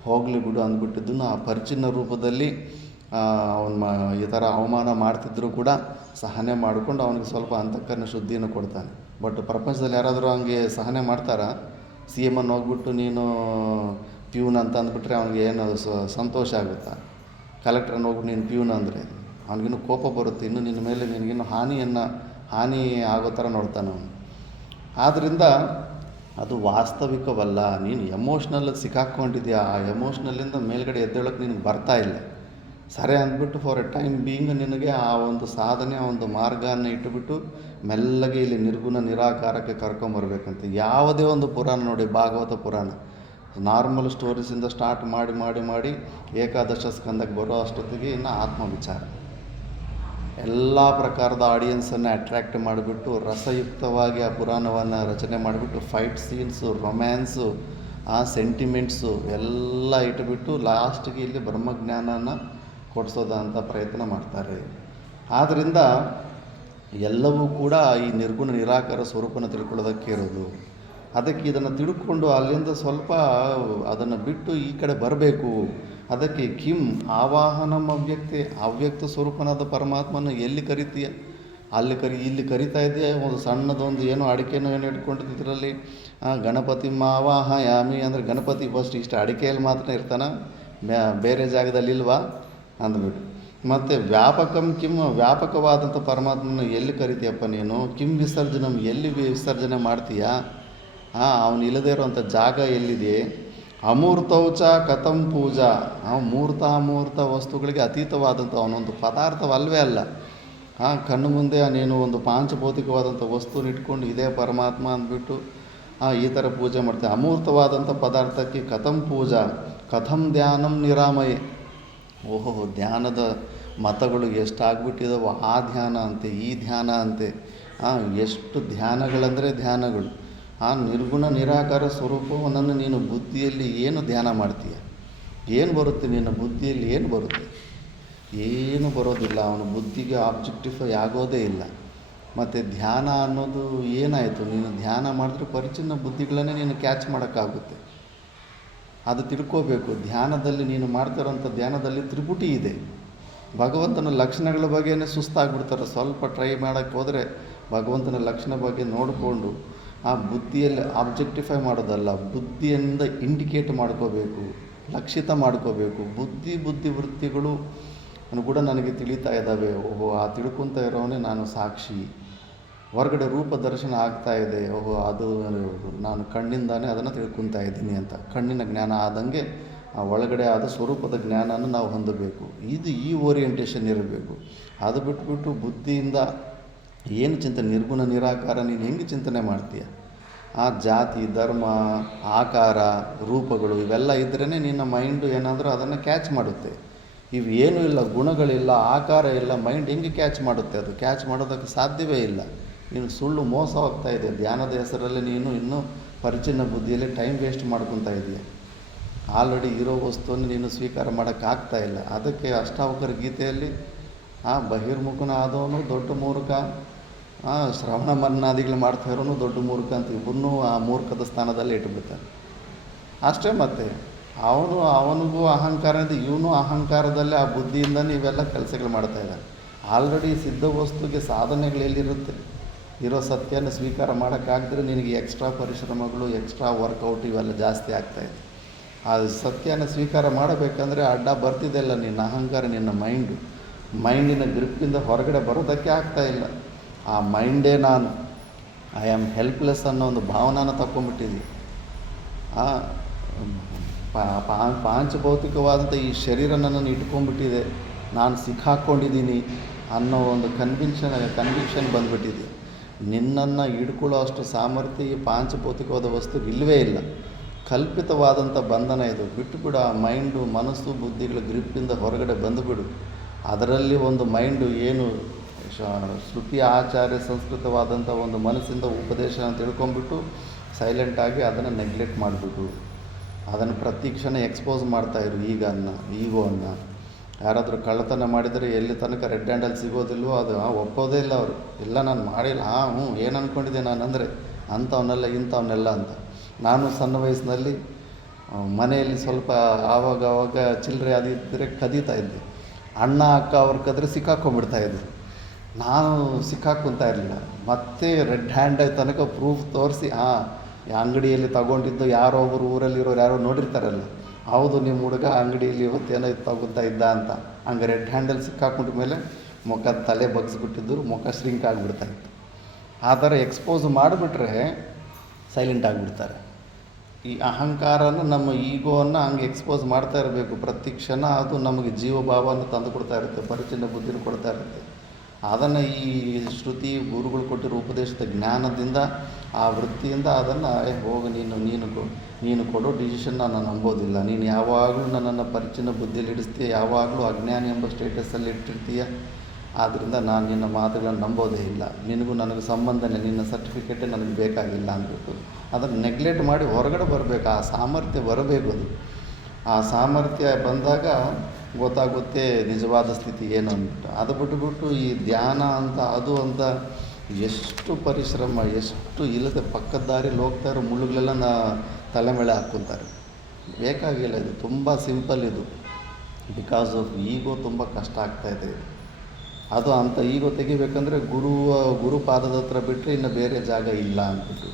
ಹೋಗಲಿ ಬಿಡು ಅಂದ್ಬಿಟ್ಟಿದ್ದನ್ನು ಆ ಪರಿಚಿನ್ನ ರೂಪದಲ್ಲಿ ಅವನು ಈ ಥರ ಅವಮಾನ ಮಾಡ್ತಿದ್ದರೂ ಕೂಡ ಸಹನೆ ಮಾಡಿಕೊಂಡು ಅವನಿಗೆ ಸ್ವಲ್ಪ ಅಂತಃಕರಣ ಶುದ್ಧಿಯನ್ನು ಕೊಡ್ತಾನೆ. ಬಟ್ ಪ್ರಪಂಚದಲ್ಲಿ ಯಾರಾದರೂ ಹಂಗೆ ಸಹನೆ ಮಾಡ್ತಾರಾ? ಸಿ ಎಮ್ ಅನ್ನು ಹೋಗ್ಬಿಟ್ಟು ನೀನು ಪ್ಯೂನ್ ಅಂತ ಅಂದ್ಬಿಟ್ರೆ ಅವನಿಗೆ ಏನು ಸಂತೋಷ ಆಗುತ್ತಾ? ಕಲೆಕ್ಟ್ರನ್ನು ಹೋಗ್ಬಿಟ್ಟು ನೀನು ಪ್ಯೂನ್ ಅಂದರೆ ಅವನಿಗಿನ್ನೂ ಕೋಪ ಬರುತ್ತೆ, ಇನ್ನು ನಿನ್ನ ಮೇಲೆ ನಿನಗಿನ್ನೂ ಹಾನಿ ಆಗೋ ಥರ ನೋಡ್ತಾನೆ ಅವನು. ಆದ್ದರಿಂದ ಅದು ವಾಸ್ತವಿಕವಲ್ಲ. ನೀನು ಎಮೋಷ್ನಲ್ ಸಿಕ್ಕಾಕ್ಕೊಂಡಿದ್ಯಾ, ಆ ಎಮೋಷ್ನಲ್ಲಿಂದ ಮೇಲ್ಗಡೆ ಎದ್ದೇಳೋಕ್ಕೆ ನಿನಗೆ ಬರ್ತಾ ಇಲ್ಲ. ಸರಿ ಅಂದ್ಬಿಟ್ಟು ಫಾರ್ ಎ ಟೈಮ್ ಬೀಯಿಂಗ್ ನಿನಗೆ ಆ ಒಂದು ಸಾಧನೆ, ಆ ಒಂದು ಮಾರ್ಗವನ್ನು ಇಟ್ಟುಬಿಟ್ಟು ಮೆಲ್ಲಗೆ ಇಲ್ಲಿ ನಿರ್ಗುಣ ನಿರಾಕಾರಕ್ಕೆ ಕರ್ಕೊಂಬರ್ಬೇಕಂತ. ಯಾವುದೇ ಒಂದು ಪುರಾಣ ನೋಡಿ, ಭಾಗವತ ಪುರಾಣ ನಾರ್ಮಲ್ ಸ್ಟೋರೀಸಿಂದ ಸ್ಟಾರ್ಟ್ ಮಾಡಿ ಏಕಾದಶ ಸ್ಕಂದಕ್ಕೆ ಬರೋ ಅಷ್ಟೊತ್ತಿಗೆ ಇನ್ನು ಆತ್ಮವಿಚಾರ ಎಲ್ಲ ಪ್ರಕಾರದ ಆಡಿಯನ್ಸನ್ನು ಅಟ್ರ್ಯಾಕ್ಟ್ ಮಾಡಿಬಿಟ್ಟು ರಸಯುಕ್ತವಾಗಿ ಆ ಪುರಾಣವನ್ನು ರಚನೆ ಮಾಡಿಬಿಟ್ಟು ಫೈಟ್ ಸೀನ್ಸು, ರೊಮ್ಯಾನ್ಸು, ಆ ಸೆಂಟಿಮೆಂಟ್ಸು ಎಲ್ಲ ಇಟ್ಟುಬಿಟ್ಟು ಲಾಸ್ಟಿಗೆ ಇಲ್ಲಿ ಬ್ರಹ್ಮಜ್ಞಾನನ ಕೊಡಿಸೋದ ಅಂತ ಪ್ರಯತ್ನ ಮಾಡ್ತಾರೆ. ಆದ್ದರಿಂದ ಎಲ್ಲವೂ ಕೂಡ ಈ ನಿರ್ಗುಣ ನಿರಾಕಾರ ಸ್ವರೂಪನ ತಿಳ್ಕೊಳ್ಳೋದಕ್ಕೆ ಇರೋದು. ಅದಕ್ಕೆ ಇದನ್ನು ತಿಳ್ಕೊಂಡು ಅಲ್ಲಿಂದ ಸ್ವಲ್ಪ ಅದನ್ನು ಬಿಟ್ಟು ಈ ಕಡೆ ಬರಬೇಕು. ಅದಕ್ಕೆ ಕಿಂ ಆವಾಹನಂ ಅವ್ಯಕ್ತ ಸ್ವರೂಪನಾದ ಪರಮಾತ್ಮನ ಎಲ್ಲಿ ಕರಿತೀಯ? ಇಲ್ಲಿ ಕರಿತಾ ಇದೆಯಾ? ಒಂದು ಸಣ್ಣದೊಂದು ಏನೋ ಅಡಿಕೆನೋ ಏನೋ ಇಟ್ಕೊಂಡಿದ್ದರಲ್ಲಿ ಗಣಪತಿ ಆವಾಹಯಾಮಿ ಅಂದರೆ ಗಣಪತಿ ಫಸ್ಟ್ ಇಷ್ಟು ಅಡಿಕೆಯಲ್ಲಿ ಮಾತ್ರ ಇರ್ತಾನೆ, ಬೇರೆ ಜಾಗದಲ್ಲಿ ಇಲ್ವಾ ಅಂದ್ಬಿಟ್ಟು. ಮತ್ತು ವ್ಯಾಪಕವಾದಂಥ ಪರಮಾತ್ಮನ ಎಲ್ಲಿ ಕರಿತೀಯಪ್ಪ ನೀನು? ಕಿಂ ವಿಸರ್ಜನಂ ಎಲ್ಲಿ ವಿಸರ್ಜನೆ ಮಾಡ್ತೀಯಾ? ಅವನು ಇಲ್ಲದೇ ಇರೋವಂಥ ಜಾಗ ಎಲ್ಲಿದೆ? ಅಮೂರ್ತೌಚ ಕಥಂ ಪೂಜಾ. ಅಮೂರ್ತ ವಸ್ತುಗಳಿಗೆ ಅತೀತವಾದಂಥ ಅವನೊಂದು ಪದಾರ್ಥವಲ್ಲವೇ ಅಲ್ಲ. ಕಣ್ಣು ಮುಂದೆ ನೀನು ಒಂದು ಪಾಂಚಭೌತಿಕವಾದಂಥ ವಸ್ತುನ ಇಟ್ಕೊಂಡು ಇದೇ ಪರಮಾತ್ಮ ಅಂದ್ಬಿಟ್ಟು ಈ ಥರ ಪೂಜೆ ಮಾಡ್ತೇವೆ. ಅಮೂರ್ತವಾದಂಥ ಪದಾರ್ಥಕ್ಕೆ ಕಥಂ ಪೂಜಾ ಕಥಂ ಧ್ಯಾನಂ ನಿರಾಮಯೇ. ಓಹೋ, ಧ್ಯಾನದ ಮತಗಳು ಎಷ್ಟಾಗ್ಬಿಟ್ಟಿದಾವೋ, ಆ ಧ್ಯಾನ ಅಂತೆ, ಈ ಧ್ಯಾನ ಅಂತೆ, ಎಷ್ಟು ಧ್ಯಾನಗಳಂದರೆ ಧ್ಯಾನಗಳು. ಆ ನಿರ್ಗುಣ ನಿರಾಕಾರ ಸ್ವರೂಪವನ್ನು ನೀನು ಬುದ್ಧಿಯಲ್ಲಿ ಏನು ಧ್ಯಾನ ಮಾಡ್ತೀಯ? ಏನು ಬರುತ್ತೆ ನಿನ್ನ ಬುದ್ಧಿಯಲ್ಲಿ? ಏನು ಬರುತ್ತೆ? ಏನು ಬರೋದಿಲ್ಲ. ಅವನ ಬುದ್ಧಿಗೆ ಆಬ್ಜೆಕ್ಟಿಫೈ ಆಗೋದೇ ಇಲ್ಲ. ಮತ್ತು ಧ್ಯಾನ ಅನ್ನೋದು ಏನಾಯಿತು? ನೀನು ಧ್ಯಾನ ಮಾಡಿದ್ರೆ ಪರಿಚಿನ್ನ ಬುದ್ಧಿಗಳನ್ನೇ ನೀನು ಕ್ಯಾಚ್ ಮಾಡೋಕ್ಕಾಗುತ್ತೆ. ಅದು ತಿಳ್ಕೋಬೇಕು. ಧ್ಯಾನದಲ್ಲಿ ನೀನು ಮಾಡ್ತಿರೋಂಥ ಧ್ಯಾನದಲ್ಲಿ ತ್ರಿಪುಟಿ ಇದೆ. ಭಗವಂತನ ಲಕ್ಷಣಗಳ ಬಗ್ಗೆನೇ ಸುಸ್ತಾಗ್ಬಿಡ್ತಾರೆ. ಸ್ವಲ್ಪ ಟ್ರೈ ಮಾಡೋಕ್ಕೆ ಹೋದರೆ ಭಗವಂತನ ಲಕ್ಷಣ ಬಗ್ಗೆ ನೋಡಿಕೊಂಡು ಆ ಬುದ್ಧಿಯಲ್ಲಿ ಆಬ್ಜೆಕ್ಟಿಫೈ ಮಾಡೋದಲ್ಲ, ಬುದ್ಧಿಯಿಂದ ಇಂಡಿಕೇಟ್ ಮಾಡ್ಕೋಬೇಕು, ಲಕ್ಷಿತ ಮಾಡ್ಕೋಬೇಕು. ಬುದ್ಧಿವೃತ್ತಿಗಳು ಕೂಡ ನನಗೆ ತಿಳಿತಾ ಇದ್ದಾವೆ. ಓಹೋ, ಆ ತಿಳ್ಕೊತಾ ಇರೋವನೇ ನಾನು ಸಾಕ್ಷಿ. ಹೊರಗಡೆ ರೂಪ ದರ್ಶನ ಆಗ್ತಾ ಇದೆ, ಓಹೋ ಅದು ನಾನು ಕಣ್ಣಿಂದಾನೇ ಅದನ್ನು ತಿಳ್ಕೊತಾ ಇದ್ದೀನಿ ಅಂತ. ಕಣ್ಣಿನ ಜ್ಞಾನ ಆದಂಗೆ ಆ ಒಳಗಡೆ ಆದ ಸ್ವರೂಪದ ಜ್ಞಾನನ ನಾವು ಹೊಂದಬೇಕು. ಈ ಓರಿಯೆಂಟೇಷನ್ ಇರಬೇಕು. ಅದು ಬಿಟ್ಬಿಟ್ಟು ಬುದ್ಧಿಯಿಂದ ಏನು ಚಿಂತನೆ, ನಿರ್ಗುಣ ನಿರಾಕಾರ ನೀನು ಹೆಂಗೆ ಚಿಂತನೆ ಮಾಡ್ತೀಯ? ಆ ಜಾತಿ, ಧರ್ಮ, ಆಕಾರ, ರೂಪಗಳು ಇವೆಲ್ಲ ಇದ್ರೇ ನಿನ್ನ ಮೈಂಡು ಏನಾದರೂ ಅದನ್ನು ಕ್ಯಾಚ್ ಮಾಡುತ್ತೆ. ಇವೇನೂ ಇಲ್ಲ, ಗುಣಗಳಿಲ್ಲ, ಆಕಾರ ಇಲ್ಲ, ಮೈಂಡ್ ಹೆಂಗೆ ಕ್ಯಾಚ್ ಮಾಡುತ್ತೆ? ಅದು ಕ್ಯಾಚ್ ಮಾಡೋದಕ್ಕೆ ಸಾಧ್ಯವೇ ಇಲ್ಲ. ನೀನು ಸುಳ್ಳು ಮೋಸ ಹೋಗ್ತಾ ಇದೆ. ಧ್ಯಾನದ ಹೆಸರಲ್ಲಿ ನೀನು ಇನ್ನೂ ಪರಿಚಿನ್ನ ಬುದ್ಧಿಯಲ್ಲಿ ಟೈಮ್ ವೇಸ್ಟ್ ಮಾಡ್ಕೊತಾ ಇದೆಯಾ. ಆಲ್ರೆಡಿ ಇರೋ ವಸ್ತುವನ್ನು ನೀನು ಸ್ವೀಕಾರ ಮಾಡೋಕ್ಕಾಗ್ತಾ ಇಲ್ಲ. ಅದಕ್ಕೆ ಅಷ್ಟಾವಕರ ಗೀತೆಯಲ್ಲಿ ಬಹಿರ್ಮುಖನ ಆದವನು ದೊಡ್ಡ ಮೂರ್ಖ, ಶ್ರವಣ ಮನ್ನಾದಿಗಳು ಮಾಡ್ತಾ ಇರೋನು ದೊಡ್ಡ ಮೂರ್ಖ ಅಂತ ಇಬ್ಬರನ್ನೂ ಆ ಮೂರ್ಖದ ಸ್ಥಾನದಲ್ಲಿ ಇಟ್ಬಿಡ್ತಾನೆ. ಅಷ್ಟೇ. ಮತ್ತು ಅವನಿಗೂ ಅಹಂಕಾರ ಇದೆ, ಇವನು ಅಹಂಕಾರದಲ್ಲೇ ಆ ಬುದ್ಧಿಯಿಂದನೇ ಇವೆಲ್ಲ ಕೆಲಸಗಳು ಮಾಡ್ತಾಯಿದ್ದಾನೆ. ಆಲ್ರೆಡಿ ಸಿದ್ಧ ವಸ್ತುಗೆ ಸಾಧನೆಗಳು ಎಲ್ಲಿರುತ್ತೆ? ಇರೋ ಸತ್ಯನ ಸ್ವೀಕಾರ ಮಾಡೋಕ್ಕಾಗದ್ರೆ ನಿನಗೆ ಎಕ್ಸ್ಟ್ರಾ ಪರಿಶ್ರಮಗಳು, ಎಕ್ಸ್ಟ್ರಾ ವರ್ಕೌಟ್ ಇವೆಲ್ಲ ಜಾಸ್ತಿ ಆಗ್ತಾಯಿದೆ. ಆ ಸತ್ಯನ ಸ್ವೀಕಾರ ಮಾಡಬೇಕಂದ್ರೆ ಅಡ್ಡ ಬರ್ತಿದೆಲ್ಲ ನಿನ್ನ ಅಹಂಕಾರ, ನಿನ್ನ ಮೈಂಡಿನ ಗ್ರಿಪ್ಪಿಂದ ಹೊರಗಡೆ ಬರೋದಕ್ಕೆ ಆಗ್ತಾಯಿಲ್ಲ. ಆ ಮೈಂಡೇ ನಾನು, ಐ ಆಮ್ ಹೆಲ್ಪ್ಲೆಸ್ ಅನ್ನೋ ಒಂದು ಭಾವನಾನ ತಗೊಂಡ್ಬಿಟ್ಟಿದ್ವಿ. ಪಾಂಚಭೌತಿಕವಾದಂಥ ಈ ಶರೀರ ನನ್ನನ್ನು ಇಟ್ಕೊಂಡ್ಬಿಟ್ಟಿದೆ, ನಾನು ಸಿಕ್ಕಾಕ್ಕೊಂಡಿದ್ದೀನಿ ಅನ್ನೋ ಒಂದು ಕನ್ವಿಕ್ಷನ್ ಬಂದುಬಿಟ್ಟಿದೆ. ನಿನ್ನನ್ನು ಹಿಡ್ಕೊಳ್ಳೋ ಅಷ್ಟು ಸಾಮರ್ಥ್ಯ ಈ ಪಾಂಚಭೌತಿಕವಾದ ವಸ್ತು ಇಲ್ಲವೇ ಇಲ್ಲ. ಕಲ್ಪಿತವಾದಂಥ ಬಂಧನ ಇದು. ಬಿಟ್ಟುಬಿಡು ಆ ಮೈಂಡು, ಮನಸ್ಸು, ಬುದ್ಧಿಗಳ ಗ್ರಿಪ್ಪಿಂದ ಹೊರಗಡೆ ಬಂದುಬಿಡು. ಅದರಲ್ಲಿ ಒಂದು ಮೈಂಡು ಏನು ಶ್ರುತಿ ಆಚಾರ್ಯ ಸಂಸ್ಕೃತವಾದಂಥ ಒಂದು ಮನಸ್ಸಿಂದ ಉಪದೇಶನ ತಿಳ್ಕೊಂಬಿಟ್ಟು ಸೈಲೆಂಟಾಗಿ ಅದನ್ನು ನೆಗ್ಲೆಕ್ಟ್ ಮಾಡಿಬಿಟ್ಟು ಅದನ್ನು ಪ್ರತಿ ಕ್ಷಣ ಎಕ್ಸ್ಪೋಸ್ ಮಾಡ್ತಾಯಿರು ಈಗೋವನ್ನು. ಯಾರಾದರೂ ಕಳ್ಳತನ ಮಾಡಿದರೆ ಎಲ್ಲಿ ತನಕ ರೆಡ್ ಹ್ಯಾಂಡಲ್ಲಿ ಸಿಗೋದಿಲ್ವೋ ಅದು ಒಪ್ಪೋದೇ ಇಲ್ಲ ಅವರು. ಇಲ್ಲ ನಾನು ಮಾಡಿಲ್ಲ, ಏನು ಅಂದ್ಕೊಂಡಿದ್ದೆ ನಾನು ಅಂದರೆ ಅಂಥವನ್ನೆಲ್ಲ ಇಂಥವನ್ನೆಲ್ಲ ಅಂತ. ನಾನು ಸಣ್ಣ ವಯಸ್ಸಿನಲ್ಲಿ ಮನೆಯಲ್ಲಿ ಸ್ವಲ್ಪ ಆವಾಗ ಚಿಲ್ಲರೆ ಅದಿದ್ದರೆ ಕದೀತಾ ಇದ್ದೆ. ಅಣ್ಣ ಅಕ್ಕ ಅವ್ರು ಕದ್ರೆ ಸಿಕ್ಕಾಕೊಂಡ್ಬಿಡ್ತಾಯಿದ್ರು. ನಾನು ಸಿಕ್ಕಾಕೊತಾ ಇರಲಿಲ್ಲ. ಮತ್ತೆ ರೆಡ್ ಹ್ಯಾಂಡ್ ತನಕ ಪ್ರೂಫ್ ತೋರಿಸಿ ಅಂಗಡಿಯಲ್ಲಿ ತಗೊಂಡಿದ್ದು ಯಾರೋ ಒಬ್ಬರು ಊರಲ್ಲಿರೋರು ಯಾರೋ ನೋಡಿರ್ತಾರಲ್ಲ, ಹೌದು ನಿಮ್ಮ ಹುಡುಗ ಅಂಗಡಿಯಲ್ಲಿ ಇವತ್ತೇನೋ ತಗೊತಾ ಇದ್ದ ಅಂತ. ಹಂಗೆ ರೆಡ್ ಹ್ಯಾಂಡಲ್ಲಿ ಸಿಕ್ಕಾಕೊಂಡ ಮೇಲೆ ಮುಖ ತಲೆ ಬಗ್ಸ್ಬಿಟ್ಟಿದ್ದು, ಮುಖ ಶ್ರಿಂಕ್ ಆಗಿಬಿಡ್ತಾಯಿತ್ತು. ಆ ಥರ ಎಕ್ಸ್ಪೋಸ್ ಮಾಡಿಬಿಟ್ರೆ ಸೈಲೆಂಟ್ ಆಗಿಬಿಡ್ತಾರೆ. ಈ ಅಹಂಕಾರನ, ನಮ್ಮ ಈಗೋವನ್ನು ಹಂಗೆ ಎಕ್ಸ್ಪೋಸ್ ಮಾಡ್ತಾ ಇರಬೇಕು ಪ್ರತಿ ಕ್ಷಣ. ಅದು ನಮಗೆ ಜೀವಭಾವವನ್ನು ತಂದು ಕೊಡ್ತಾ ಇರುತ್ತೆ, ಪರಿಚಿನ್ನ ಬುದ್ಧಿನ ಕೊಡ್ತಾ ಇರುತ್ತೆ. ಅದನ್ನು ಈ ಶ್ರುತಿ ಗುರುಗಳು ಕೊಟ್ಟಿರೋ ಉಪದೇಶದ ಜ್ಞಾನದಿಂದ, ಆ ವೃತ್ತಿಯಿಂದ ಅದನ್ನು ಹೋಗಿ ನೀನು ಕೊಡೋ ಡಿಸಿಷನ್ ನಾನು ನಂಬೋದಿಲ್ಲ. ನೀನು ಯಾವಾಗಲೂ ನನ್ನನ್ನು ಪರಿಚಿನ್ನ ಬುದ್ಧಿಯಲ್ಲಿ ಇಡಿಸ್ತೀಯ, ಯಾವಾಗಲೂ ಅಜ್ಞಾನಿ ಎಂಬ ಸ್ಟೇಟಸಲ್ಲಿ ಇಟ್ಟಿರ್ತೀಯ. ಆದ್ದರಿಂದ ನಾನು ನಿನ್ನ ಮಾತುಗಳನ್ನು ನಂಬೋದೇ ಇಲ್ಲ. ನಿನಗೂ ನನಗೂ ಸಂಬಂಧನೇ, ನಿನ್ನ ಸರ್ಟಿಫಿಕೇಟೇ ನನಗೆ ಬೇಕಾಗಿಲ್ಲ ಅಂದ್ಬಿಟ್ಟು ಅದನ್ನು ನೆಗ್ಲೆಕ್ಟ್ ಮಾಡಿ ಹೊರಗಡೆ ಬರಬೇಕು. ಆ ಸಾಮರ್ಥ್ಯ ಬರಬೇಕು. ಆ ಸಾಮರ್ಥ್ಯ ಬಂದಾಗ ಗೊತ್ತಾಗುತ್ತೆ ನಿಜವಾದ ಸ್ಥಿತಿ ಏನು ಅಂದ್ಬಿಟ್ಟು. ಅದು ಬಿಟ್ಟುಬಿಟ್ಟು ಈ ಧ್ಯಾನ ಅಂತ ಎಷ್ಟು ಪರಿಶ್ರಮ, ಎಷ್ಟು ಇಲ್ಲದೆ ಪಕ್ಕದ ದಾರಿಯಲ್ಲಿ ಹೋಗ್ತಾರೋ ಮುಳ್ಳುಗಳೆಲ್ಲ ತಲೆ ಮೇಲೆ ಹಾಕ್ಕೊತಾರೆ. ಬೇಕಾಗಿಲ್ಲ. ಇದು ತುಂಬ ಸಿಂಪಲ್. ಇದು ಬಿಕಾಸ್ ಆಫ್ ಈಗೋ ತುಂಬ ಕಷ್ಟ ಆಗ್ತಾಯಿದೆ. ಅದು ಅಂಥ ಈಗೋ ತೆಗಿಬೇಕಂದ್ರೆ ಗುರು ಪಾದದ ಹತ್ರ ಬಿಟ್ಟರೆ ಇನ್ನು ಬೇರೆ ಜಾಗ ಇಲ್ಲ ಅಂದ್ಬಿಟ್ಟು.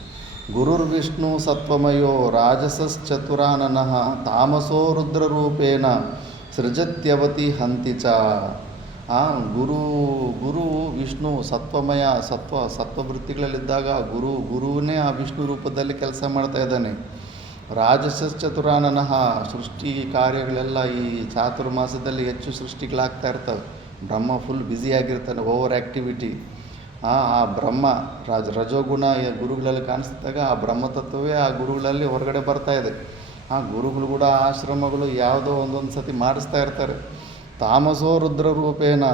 ಗುರುರ್ವಿಷ್ಣು ಸತ್ವಮಯೋ ರಾಜಸಶ್ಚತುರಾನನಃ ತಾಮಸೋ ರುದ್ರರೂಪೇಣ ಸೃಜತ್ಯವತಿ ಹಂತಿ ಚ. ಗುರು ವಿಷ್ಣು ಸತ್ವಮಯ, ಸತ್ವವೃತ್ತಿಗಳಲ್ಲಿದ್ದಾಗ ಗುರುವೇ ಆ ವಿಷ್ಣು ರೂಪದಲ್ಲಿ ಕೆಲಸ ಮಾಡ್ತಾ ಇದ್ದಾನೆ. ರಾಜಸಶ್ಚತುರಾನನಃ, ಸೃಷ್ಟಿ ಕಾರ್ಯಗಳೆಲ್ಲ ಈ ಚಾತುರ್ಮಾಸದಲ್ಲಿ ಹೆಚ್ಚು ಸೃಷ್ಟಿಗಳಾಗ್ತಾ ಇರ್ತವೆ. ಬ್ರಹ್ಮ ಫುಲ್ ಬ್ಯುಸಿಯಾಗಿರ್ತಾನೆ, ಓವರ್ ಆ್ಯಕ್ಟಿವಿಟಿ. ಆ ಬ್ರಹ್ಮ ರಜೋಗುಣ ಗುರುಗಳಲ್ಲಿ ಕಾಣಿಸಿದಾಗ ಆ ಬ್ರಹ್ಮತತ್ವವೇ ಆ ಗುರುಗಳಲ್ಲಿ ಹೊರಗಡೆ ಬರ್ತಾಯಿದೆ. ಆ ಗುರುಗಳು ಕೂಡ ಆಶ್ರಮಗಳು ಯಾವುದೋ ಒಂದೊಂದು ಸತಿ ಮಾಡಿಸ್ತಾ ಇರ್ತಾರೆ. ತಾಮಸೋ ರುದ್ರರೂಪೇಣ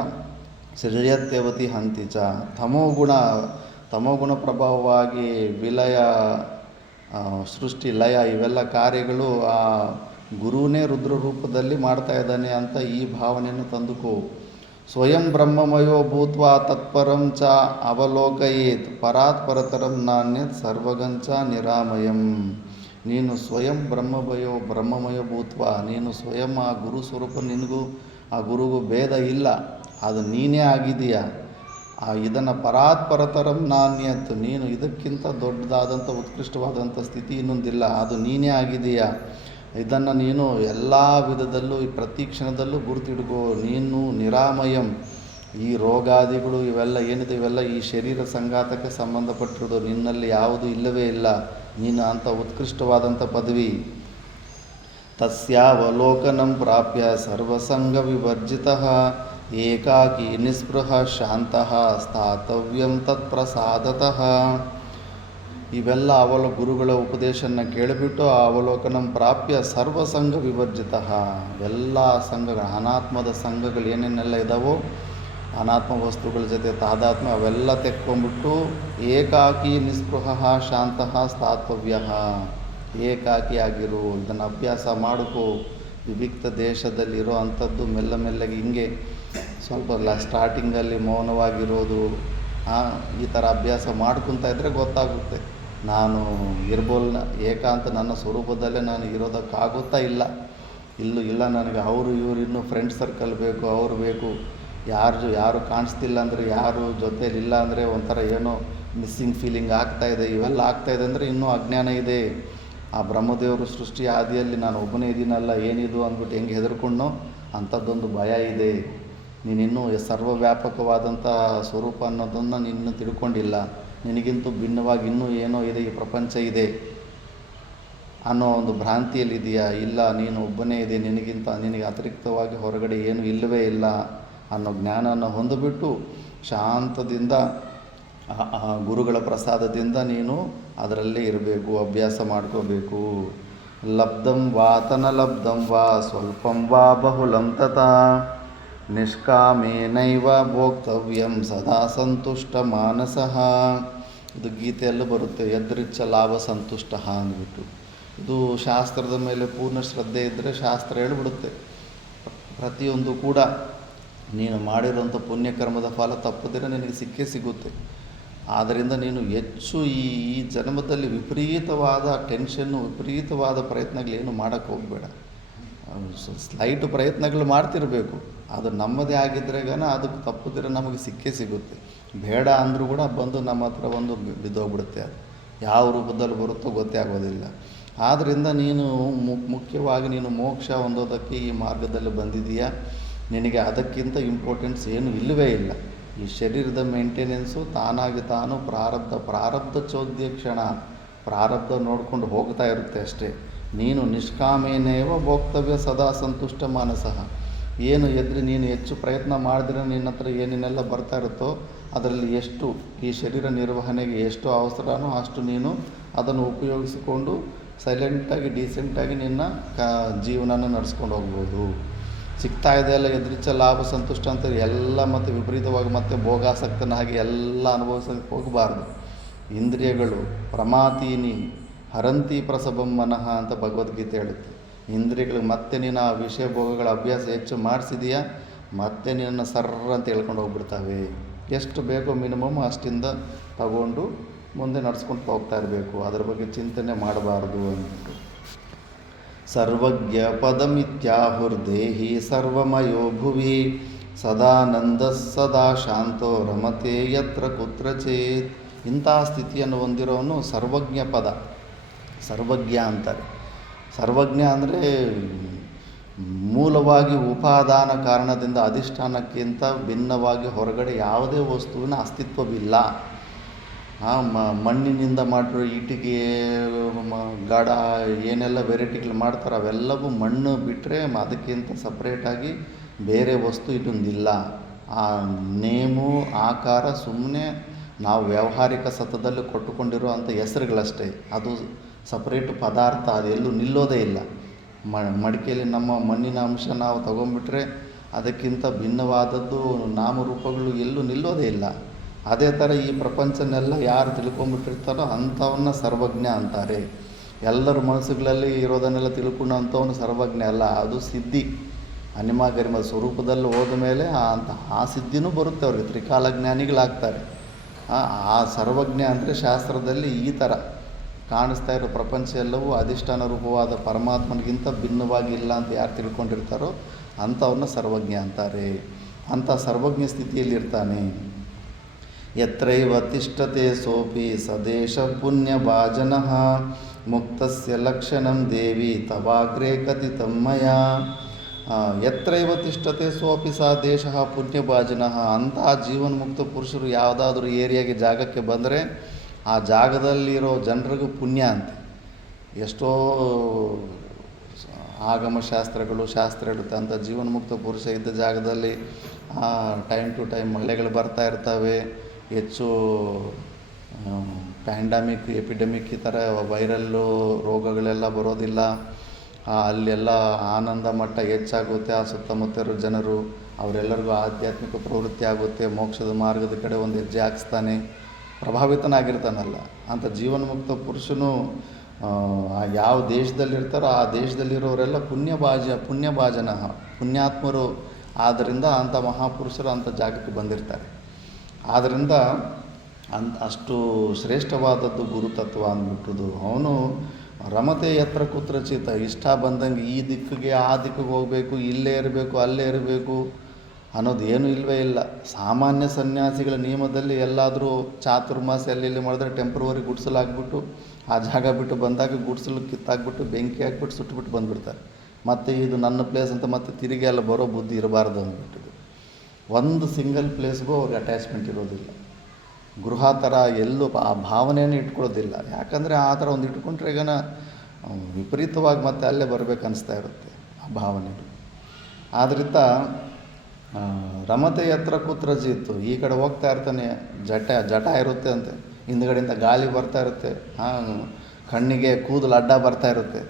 ಸೃಜತ್ಯವತಿ ಹಂತಿ ಚ. ತಮೋಗುಣ ಪ್ರಭಾವವಾಗಿ ವಿಲಯ, ಸೃಷ್ಟಿ, ಲಯ ಇವೆಲ್ಲ ಕಾರ್ಯಗಳು ಆ ಗುರುವೇ ರುದ್ರ ರೂಪದಲ್ಲಿ ಮಾಡ್ತಾ ಇದ್ದಾನೆ ಅಂತ ಈ ಭಾವನೆಯನ್ನು ತಂದುಕೋ. ಸ್ವಯಂ ಬ್ರಹ್ಮಮಯೋ ಭೂತ್ವ ತತ್ಪರಂ ಚ ಅವಲೋಕಯೇತ್ ಪರಾತ್ ಪರತರಂ ನಾಣ್ಯತ್ ಸರ್ವಗಂಚ ನಿರಾಮಯಂ. ನೀನು ಸ್ವಯಂ ಬ್ರಹ್ಮಮಯ ಭೂತ್ವ, ನೀನು ಸ್ವಯಂ ಆ ಗುರು ಸ್ವರೂಪ. ನಿನಗೂ ಆ ಗುರುಗೂ ಭೇದ ಇಲ್ಲ, ಅದು ನೀನೇ ಆಗಿದೆಯಾ. ಇದನ್ನು ಪರಾತ್ ಪರತರಂ ನಾಣ್ಯತ್, ನೀನು ಇದಕ್ಕಿಂತ ದೊಡ್ಡದಾದಂಥ ಉತ್ಕೃಷ್ಟವಾದಂಥ ಸ್ಥಿತಿ ಇನ್ನೊಂದಿಲ್ಲ, ಅದು ನೀನೇ ಆಗಿದೆಯಾ. ಇದನ್ನು ನೀನು ಎಲ್ಲ ವಿಧದಲ್ಲೂ ಪ್ರತಿ ಕ್ಷಣದಲ್ಲೂ ಗುರುತಿಡ್ಕೋ. ನೀನು ನಿರಾಮಯಂ. ಈ ರೋಗಾದಿಗಳು ಇವೆಲ್ಲ ಏನಿದೆ ಇವೆಲ್ಲ ಈ ಶರೀರ ಸಂಘಾತಕ್ಕೆ ಸಂಬಂಧಪಟ್ಟಿರೋದು. ನಿನ್ನಲ್ಲಿ ಯಾವುದೂ ಇಲ್ಲವೇ ಇಲ್ಲ. ನೀನು ಅಂಥ ಉತ್ಕೃಷ್ಟವಾದಂಥ ಪದವಿ. ತಸ್ಯಾವಲೋಕನಂ ಪ್ರಾಪ್ಯ ಸರ್ವಸಂಗ ವಿವರ್ಜಿತಃ ಏಕಾಕಿ ನಿಸ್ಪೃಹ ಶಾಂತಃ ಸ್ಥಾತವ್ಯಂ ತತ್ಪ್ರಸಾದತಃ. ಇವೆಲ್ಲ ಗುರುಗಳ ಉಪದೇಶನ ಕೇಳಿಬಿಟ್ಟು ಆ ಅವಲೋಕನಂ ಪ್ರಾಪ್ಯ ಸರ್ವಸಂಗ ವಿವರ್ಜಿತಃ. ಎಲ್ಲ ಸಂಘಗಳು, ಅನಾತ್ಮದ ಸಂಘಗಳು ಏನೇನೆಲ್ಲ ಇದ್ದಾವೋ, ಅನಾತ್ಮ ವಸ್ತುಗಳ ಜೊತೆ ತಾದಾತ್ಮ್ಯ ಅವೆಲ್ಲ ತೆಕ್ಕೊಂಬಿಟ್ಟು ಏಕಾಕಿ ನಿಸ್ಪೃಹ ಶಾಂತಃ ಸ್ಥಾತವ್ಯ. ಏಕಾಕಿಯಾಗಿರು, ಇದನ್ನು ಅಭ್ಯಾಸ ಮಾಡಿಕೋ. ವಿವಿಕ್ತ ದೇಶದಲ್ಲಿರೋ ಅಂಥದ್ದು ಮೆಲ್ಲಗೆ ಹಿಂಗೆ ಸ್ವಲ್ಪ ಸ್ಟಾರ್ಟಿಂಗಲ್ಲಿ ಮೌನವಾಗಿರೋದು, ಈ ಥರ ಅಭ್ಯಾಸ ಮಾಡ್ಕೊತಾ ಇದ್ದರೆ ಗೊತ್ತಾಗುತ್ತೆ. ನಾನು ಇರ್ಬೋಲ್ಲ, ಏಕಾಂತ ನನ್ನ ಸ್ವರೂಪದಲ್ಲೇ ನಾನು ಇರೋದಕ್ಕಾಗುತ್ತಾ ಇಲ್ಲ. ಇಲ್ಲ ನನಗೆ ಅವರು ಇವರು ಇನ್ನೂ ಫ್ರೆಂಡ್ ಸರ್ಕಲ್ ಬೇಕು, ಅವರು ಬೇಕು. ಯಾರು ಕಾಣಿಸ್ತಿಲ್ಲ ಅಂದರೆ, ಯಾರು ಜೊತೆಲಿಲ್ಲ ಅಂದರೆ ಒಂಥರ ಏನೋ ಮಿಸ್ಸಿಂಗ್ ಫೀಲಿಂಗ್ ಆಗ್ತಾಯಿದೆ. ಇವೆಲ್ಲ ಆಗ್ತಾಯಿದೆ ಅಂದರೆ ಇನ್ನೂ ಅಜ್ಞಾನ ಇದೆ. ಆ ಬ್ರಹ್ಮದೇವರು ಸೃಷ್ಟಿ ಆದಿಯಲ್ಲಿ ನಾನು ಒಬ್ಬನೇ ಇದ್ದೀನಲ್ಲ, ಏನಿದು ಅಂದ್ಬಿಟ್ಟು ಹೆಂಗೆ ಹೆದರ್ಕೊಂಡೋ ಅಂಥದ್ದೊಂದು ಭಯ ಇದೆ. ನೀನಿನ್ನೂ ಸರ್ವವ್ಯಾಪಕವಾದಂಥ ಸ್ವರೂಪ ಅನ್ನೋದನ್ನು ನೀನು ತಿಳ್ಕೊಂಡಿಲ್ಲ. ನಿನಗಿಂತೂ ಭಿನ್ನವಾಗಿ ಇನ್ನೂ ಏನೋ ಇದೆ, ಈ ಪ್ರಪಂಚ ಇದೆ ಅನ್ನೋ ಒಂದು ಭ್ರಾಂತಿಯಲ್ಲಿದೆಯಾ. ಇಲ್ಲ, ನೀನು ಒಬ್ಬನೇ ಇದೆ, ನಿನಗೆ ಅತಿರಿಕ್ತವಾಗಿ ಹೊರಗಡೆ ಏನು ಇಲ್ಲವೇ ಇಲ್ಲ ಅನ್ನೋ ಜ್ಞಾನವನ್ನು ಹೊಂದಿಬಿಟ್ಟು ಶಾಂತದಿಂದ ಆ ಗುರುಗಳ ಪ್ರಸಾದದಿಂದ ನೀನು ಅದರಲ್ಲೇ ಇರಬೇಕು, ಅಭ್ಯಾಸ ಮಾಡ್ಕೋಬೇಕು. ಲಬ್ಧಂ ವಾತನ ಲಬ್ಧಂ ವಾ ಸ್ವಲ್ಪಂ ವಾ ಬಹುಲಂ ತಥಾ ನಿಷ್ಕಾಮೇನೈವ ಭೋಕ್ತವ್ಯಂ ಸದಾ ಸಂತುಷ್ಟ ಮಾನಸಃ. ಇದು ಗೀತೆಯಲ್ಲೂ ಬರುತ್ತೆ, ಯದೃಚ್ಛ ಲಾಭ ಸಂತುಷ್ಟ ಅಂದ್ಬಿಟ್ಟು. ಇದು ಶಾಸ್ತ್ರದ ಮೇಲೆ ಪೂರ್ಣ ಶ್ರದ್ಧೆ ಇದ್ದರೆ ಶಾಸ್ತ್ರ ಹೇಳಿಬಿಡುತ್ತೆ. ಪ್ರತಿಯೊಂದು ಕೂಡ ನೀನು ಮಾಡಿರೋಂಥ ಪುಣ್ಯಕರ್ಮದ ಫಲ ತಪ್ಪದಿರ ನಿನಗೆ ಸಿಕ್ಕೇ ಸಿಗುತ್ತೆ. ಆದ್ದರಿಂದ ನೀನು ಹೆಚ್ಚು ಈ ಜನ್ಮದಲ್ಲಿ ವಿಪರೀತವಾದ ಟೆನ್ಷನ್ನು, ವಿಪರೀತವಾದ ಪ್ರಯತ್ನಗಳೇನು ಮಾಡೋಕ್ಕೆ ಹೋಗಬೇಡ. ಸ್ಲೈಟ್ ಪ್ರಯತ್ನಗಳು ಮಾಡ್ತಿರಬೇಕು, ಅದು ನಮ್ಮದೇ ಆಗಿದ್ರೆಗನ ಅದಕ್ಕೆ ತಪ್ಪದಿರ ನಮಗೆ ಸಿಕ್ಕೇ ಸಿಗುತ್ತೆ. ಬೇಡ ಅಂದರೂ ಕೂಡ ಬಂದು ನಮ್ಮ ಹತ್ರ ಒಂದು ಬಿದ್ದೋಗ್ಬಿಡುತ್ತೆ. ಅದು ಯಾವ ರೂಪದಲ್ಲಿ ಬರುತ್ತೋ ಗೊತ್ತೇ ಆಗೋದಿಲ್ಲ. ಆದ್ದರಿಂದ ನೀನು ಮುಖ್ಯವಾಗಿ ನೀನು ಮೋಕ್ಷ ಹೊಂದೋದಕ್ಕೆ ಈ ಮಾರ್ಗದಲ್ಲಿ ಬಂದಿದೆಯಾ. ನಿನಗೆ ಅದಕ್ಕಿಂತ ಇಂಪಾರ್ಟೆನ್ಸ್ ಏನು ಇಲ್ಲವೇ ಇಲ್ಲ. ಈ ಶರೀರದ ಮೇಂಟೆನೆನ್ಸು ತಾನಾಗಿ ತಾನು ಪ್ರಾರಬ್ಧ ಚೋದ್ಯಕ್ಷಣ, ಪ್ರಾರಬ್ಧ ನೋಡ್ಕೊಂಡು ಹೋಗ್ತಾ ಇರುತ್ತೆ ಅಷ್ಟೇ. ನೀನು ನಿಷ್ಕಾಮೇನೇವ ಭೋಕ್ತವ್ಯ ಸದಾ ಸಂತುಷ್ಟ ಮಾನಸಃ. ಏನು ನೀನು ಹೆಚ್ಚು ಪ್ರಯತ್ನ ಮಾಡಿದ್ರೆ ನಿನ್ನ ಹತ್ರ ಏನೇನೆಲ್ಲ ಬರ್ತಾ ಇರುತ್ತೋ ಅದರಲ್ಲಿ ಎಷ್ಟು ಈ ಶರೀರ ನಿರ್ವಹಣೆಗೆ ಎಷ್ಟು ಅವಸರನೋ ಅಷ್ಟು ನೀನು ಅದನ್ನು ಉಪಯೋಗಿಸಿಕೊಂಡು ಸೈಲೆಂಟಾಗಿ ಡೀಸೆಂಟಾಗಿ ನಿನ್ನ ಜೀವನನ ನಡೆಸ್ಕೊಂಡು ಹೋಗ್ಬೋದು. ಸಿಗ್ತಾ ಇದೆಯಲ್ಲ ಎದುರಿಚ್ಚ ಲಾಭ ಸಂತುಷ್ಟ ಅಂತ ಎಲ್ಲ ಮತ್ತು ವಿಪರೀತವಾಗಿ ಮತ್ತೆ ಭೋಗಾಸಕ್ತನಾಗಿ ಎಲ್ಲ ಅನುಭವಿಸೋಕ್ಕೆ ಹೋಗಬಾರ್ದು. ಇಂದ್ರಿಯಗಳು ಪ್ರಮಾತೀನಿ ಹರಂತಿ ಪ್ರಸಭಂ ಮನಃ ಅಂತ ಭಗವದ್ಗೀತೆ ಹೇಳುತ್ತೆ. ಇಂದ್ರಿಯಗಳಿಗೆ ಮತ್ತೆ ನೀನು ಆ ವಿಷಯ ಭೋಗಗಳ ಅಭ್ಯಾಸ ಹೆಚ್ಚು ಮಾಡಿಸಿದೀಯಾ, ಮತ್ತೆ ನಿನ್ನನ್ನು ಸರ್ರ ಅಂತ ಹೇಳ್ಕೊಂಡು ಹೋಗ್ಬಿಡ್ತಾವೆ. ಎಷ್ಟು ಬೇಕೋ ಮಿನಿಮಮ್ ಅಷ್ಟಿಂದ ತಗೊಂಡು ಮುಂದೆ ನಡ್ಸ್ಕೊಂಡು ಹೋಗ್ತಾ ಇರಬೇಕು. ಅದರ ಬಗ್ಗೆ ಚಿಂತನೆ ಮಾಡಬಾರ್ದು ಅಂದ್ಬಿಟ್ಟು. ಸರ್ವಜ್ಞ ಪದಮಿತ್ಯಾಹುರ್ದೇಹಿ ಸರ್ವಮಯೋ ಭುವಿ ಸದಾನಂದ ಸದಾ ಶಾಂತೋ ರಮತೆ ಯತ್ರ ಕುತ್ರಚೇತ್. ಇಂಥ ಸ್ಥಿತಿಯನ್ನು ಹೊಂದಿರೋನು ಸರ್ವಜ್ಞ ಪದ, ಸರ್ವಜ್ಞ ಅಂತಾರೆ. ಸರ್ವಜ್ಞ ಅಂದರೆ ಮೂಲವಾಗಿ ಉಪಾದಾನ ಕಾರಣದಿಂದ ಅಧಿಷ್ಠಾನಕ್ಕಿಂತ ಭಿನ್ನವಾಗಿ ಹೊರಗಡೆ ಯಾವುದೇ ವಸ್ತುವಿನ ಅಸ್ತಿತ್ವವಿಲ್ಲ. ಮಣ್ಣಿನಿಂದ ಮಾಡಿರೋ ಇಟ್ಟಿಗೆ, ಗಾಡ, ಏನೆಲ್ಲ ವೆರೈಟಿಗಳು ಮಾಡ್ತಾರೆ ಅವೆಲ್ಲವೂ ಮಣ್ಣು ಬಿಟ್ಟರೆ ಅದಕ್ಕಿಂತ ಸಪ್ರೇಟಾಗಿ ಬೇರೆ ವಸ್ತು ಇದೊಂದಿಲ್ಲ. ಆ ನೇಮು ಆಕಾರ ಸುಮ್ಮನೆ ನಾವು ವ್ಯಾವಹಾರಿಕ ಸತದಲ್ಲಿ ಕೊಟ್ಟುಕೊಂಡಿರೋ ಅಂಥ ಹೆಸರುಗಳಷ್ಟೇ. ಅದು ಸಪ್ರೇಟು ಪದಾರ್ಥ, ಅದು ಎಲ್ಲೂ ನಿಲ್ಲೋದೇ ಇಲ್ಲ. ಮಡಿಕೆಯಲ್ಲಿ ನಮ್ಮ ಮಣ್ಣಿನ ಅಂಶ ನಾವು ತಗೊಂಡ್ಬಿಟ್ರೆ ಅದಕ್ಕಿಂತ ಭಿನ್ನವಾದದ್ದು ನಾಮರೂಪಗಳು ಎಲ್ಲೂ ನಿಲ್ಲೋದೇ ಇಲ್ಲ. ಅದೇ ಥರ ಈ ಪ್ರಪಂಚನೆಲ್ಲ ಯಾರು ತಿಳ್ಕೊಂಬಿಟ್ಟಿರ್ತಾರೋ ಅಂಥವನ್ನ ಸರ್ವಜ್ಞ ಅಂತಾರೆ. ಎಲ್ಲರ ಮನಸ್ಸುಗಳಲ್ಲಿ ಇರೋದನ್ನೆಲ್ಲ ತಿಳ್ಕೊಂಡು ಅಂಥವನು ಸರ್ವಜ್ಞ ಅಲ್ಲ, ಅದು ಸಿದ್ಧಿ. ಅನಿಮ ಗರಿಮ ಸ್ವರೂಪದಲ್ಲಿ ಹೋದ ಮೇಲೆ ಆ ಸಿದ್ಧಿನೂ ಬರುತ್ತೆ ಅವ್ರಿಗೆ, ತ್ರಿಕಾಲಜ್ಞಾನಿಗಳಾಗ್ತಾರೆ. ಆ ಸರ್ವಜ್ಞ ಅಂದರೆ ಶಾಸ್ತ್ರದಲ್ಲಿ ಈ ಥರ ಕಾಣಿಸ್ತಾ ಇರೋ ಪ್ರಪಂಚ ಎಲ್ಲವೂ ಅಧಿಷ್ಠಾನ ರೂಪವಾದ ಪರಮಾತ್ಮನಿಗಿಂತ ಭಿನ್ನವಾಗಿ ಇಲ್ಲ ಅಂತ ಯಾರು ತಿಳ್ಕೊಂಡಿರ್ತಾರೋ ಅಂಥವನ್ನ ಸರ್ವಜ್ಞ ಅಂತಾರೆ. ಅಂಥ ಸರ್ವಜ್ಞ ಸ್ಥಿತಿಯಲ್ಲಿರ್ತಾನೆ. ಯತ್ರೈವ ತಿಷ್ಠತೆ ಸೋಪಿ ಸದೇಶ ಪುಣ್ಯಭಾಜನಃ ಮುಕ್ತಸ್ಯ ಲಕ್ಷಣಂ ದೇವಿ ತವಾಗ್ರೇ ಕಥಿತಂ ಮಯಾ. ಯತ್ರೈವ ತಿಷ್ಠತೆ ಸೋಪಿ ಸ ದೇಶಃ ಪುಣ್ಯಭಾಜನಃ. ಅಂತಹ ಜೀವನ್ಮುಕ್ತ ಪುರುಷರು ಯಾವುದಾದ್ರೂ ಏರಿಯಾಗೆ ಜಾಗಕ್ಕೆ ಬಂದರೆ ಆ ಜಾಗದಲ್ಲಿರೋ ಜನರಿಗೂ ಪುಣ್ಯ ಅಂತೆ. ಎಷ್ಟೋ ಆಗಮ ಶಾಸ್ತ್ರ ಹೇಳುತ್ತೆ ಅಂಥ ಜೀವನ್ಮುಕ್ತ ಪುರುಷ ಇದ್ದ ಜಾಗದಲ್ಲಿ ಟೈಮ್ ಟು ಟೈಮ್ ಮಳೆಗಳು ಬರ್ತಾ ಇರ್ತವೆ. ಹೆಚ್ಚು ಪ್ಯಾಂಡಮಿಕ್, ಎಪಿಡೆಮಿಕ್ ಈ ಥರ ವೈರಲ್ಲು ರೋಗಗಳೆಲ್ಲ ಬರೋದಿಲ್ಲ. ಅಲ್ಲೆಲ್ಲ ಆನಂದ ಮಟ್ಟ ಹೆಚ್ಚಾಗುತ್ತೆ. ಆ ಸುತ್ತಮುತ್ತ ಜನರು ಅವರೆಲ್ಲರಿಗೂ ಆಧ್ಯಾತ್ಮಿಕ ಪ್ರವೃತ್ತಿ ಆಗುತ್ತೆ. ಮೋಕ್ಷದ ಮಾರ್ಗದ ಕಡೆ ಒಂದು ಹೆಜ್ಜೆ ಹಾಕಿಸ್ತಾನೆ, ಪ್ರಭಾವಿತನಾಗಿರ್ತಾನಲ್ಲ. ಅಂಥ ಜೀವನ್ಮುಕ್ತ ಪುರುಷನು ಯಾವ ದೇಶದಲ್ಲಿರ್ತಾರೋ ಆ ದೇಶದಲ್ಲಿರೋರೆಲ್ಲ ಪುಣ್ಯಭಾಜನ ಪುಣ್ಯಾತ್ಮರು. ಆದ್ದರಿಂದ ಅಂಥ ಮಹಾಪುರುಷರು ಅಂಥ ಜಾಗಕ್ಕೆ ಬಂದಿರ್ತಾರೆ. ಆದ್ದರಿಂದ ಅಷ್ಟು ಶ್ರೇಷ್ಠವಾದದ್ದು ಗುರುತತ್ವ ಅಂದ್ಬಿಟ್ಟದು. ಅವನು ರಮತೆ ಯತ್ರ ಕುತ್ರಚಿತ, ಇಷ್ಟ ಬಂದಂಗೆ ಈ ದಿಕ್ಕಿಗೆ ಆ ದಿಕ್ಕಿಗೆ ಹೋಗಬೇಕು, ಇಲ್ಲೇ ಇರಬೇಕು ಅಲ್ಲೇ ಇರಬೇಕು ಅನ್ನೋದು ಏನೂ ಇಲ್ಲವೇ ಇಲ್ಲ. ಸಾಮಾನ್ಯ ಸನ್ಯಾಸಿಗಳ ನಿಯಮದಲ್ಲಿ ಎಲ್ಲಾದರೂ ಚಾತುರ್ಮಾಸ ಇಲ್ಲಿ ಮಾಡಿದ್ರೆ ಟೆಂಪ್ರವರಿ ಗುಡಿಸಲಾಗ್ಬಿಟ್ಟು ಆ ಜಾಗ ಬಿಟ್ಟು ಬಂದಾಗ ಗುಡಿಸಲು ಕಿತ್ತಾಕ್ಬಿಟ್ಟು ಬೆಂಕಿ ಹಾಕ್ಬಿಟ್ಟು ಸುಟ್ಟುಬಿಟ್ಟು ಬಂದುಬಿಡ್ತಾರೆ. ಮತ್ತು ಇದು ನನ್ನ ಪ್ಲೇಸ್ ಅಂತ ಮತ್ತೆ ತಿರುಗಿ ಎಲ್ಲ ಬರೋ ಬುದ್ಧಿ ಇರಬಾರ್ದು ಅಂದ್ಬಿಟ್ಟಿದ್ದು. ಒಂದು ಸಿಂಗಲ್ ಪ್ಲೇಸ್ಗೂ ಅವ್ರಿಗೆ ಅಟ್ಯಾಚ್ಮೆಂಟ್ ಇರೋದಿಲ್ಲ. ಗೃಹ ಥರ ಎಲ್ಲೂ ಆ ಭಾವನೆಯನ್ನು ಇಟ್ಕೊಳ್ಳೋದಿಲ್ಲ. ಯಾಕಂದರೆ ಆ ಥರ ಒಂದು ಇಟ್ಕೊಂಡ್ರೆ ಈಗನ ವಿಪರೀತವಾಗಿ ಮತ್ತೆ ಅಲ್ಲೇ ಬರಬೇಕು ಅನಿಸ್ತಾ ಇರುತ್ತೆ ಆ ಭಾವನೆಗಳು. ಆದ್ದರಿಂದ ರಮತೆ ಯತ್ರ ಕುತ್ರಚಿತ್ತು, ಈ ಕಡೆ ಹೋಗ್ತಾ ಇರ್ತಾನೆ, ಜಟ ಇರುತ್ತೆ ಅಂತೆ, ಹಿಂದ್ಗಡೆಯಿಂದ ಗಾಳಿ ಬರ್ತಾ ಇರುತ್ತೆ, ಕಣ್ಣಿಗೆ ಕೂದಲು ಅಡ್ಡ ಬರ್ತಾ ಇರುತ್ತೆ.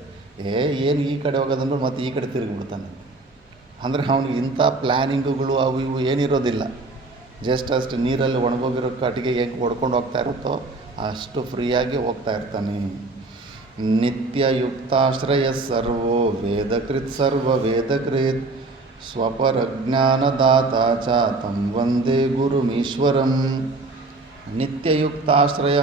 ಏನು ಈ ಕಡೆ ಹೋಗೋದಂದ್ರೆ ಮತ್ತೆ ಈ ಕಡೆ ತಿರುಗಿಬಿಡ್ತಾನೆ. ಅಂದರೆ ಅವನಿಗೆ ಇಂಥ ಪ್ಲ್ಯಾನಿಂಗುಗಳು ಅವು ಇವು ಏನಿರೋದಿಲ್ಲ. ಜಸ್ಟ್ ಅಷ್ಟು ನೀರಲ್ಲಿ ಒಣಗೋಗಿರೋ ಕಟ್ಟಿಗೆ ಹೇಗೆ ಹೊಡ್ಕೊಂಡು ಹೋಗ್ತಾ ಇರುತ್ತೋ ಅಷ್ಟು ಫ್ರೀಯಾಗಿ ಹೋಗ್ತಾ ಇರ್ತಾನೆ. ನಿತ್ಯಯುಕ್ತಾಶ್ರಯ ಸರ್ವೋ ವೇದಕೃತ್ ಸರ್ವ ವೇದಕೃತ್ ಸ್ವಪರಜ್ಞಾನದಾತ ಚ ತಂ ವಂದೇ ಗುರುಮೀಶ್ವರಂ. ನಿತ್ಯಯುಕ್ತಾಶ್ರಯ,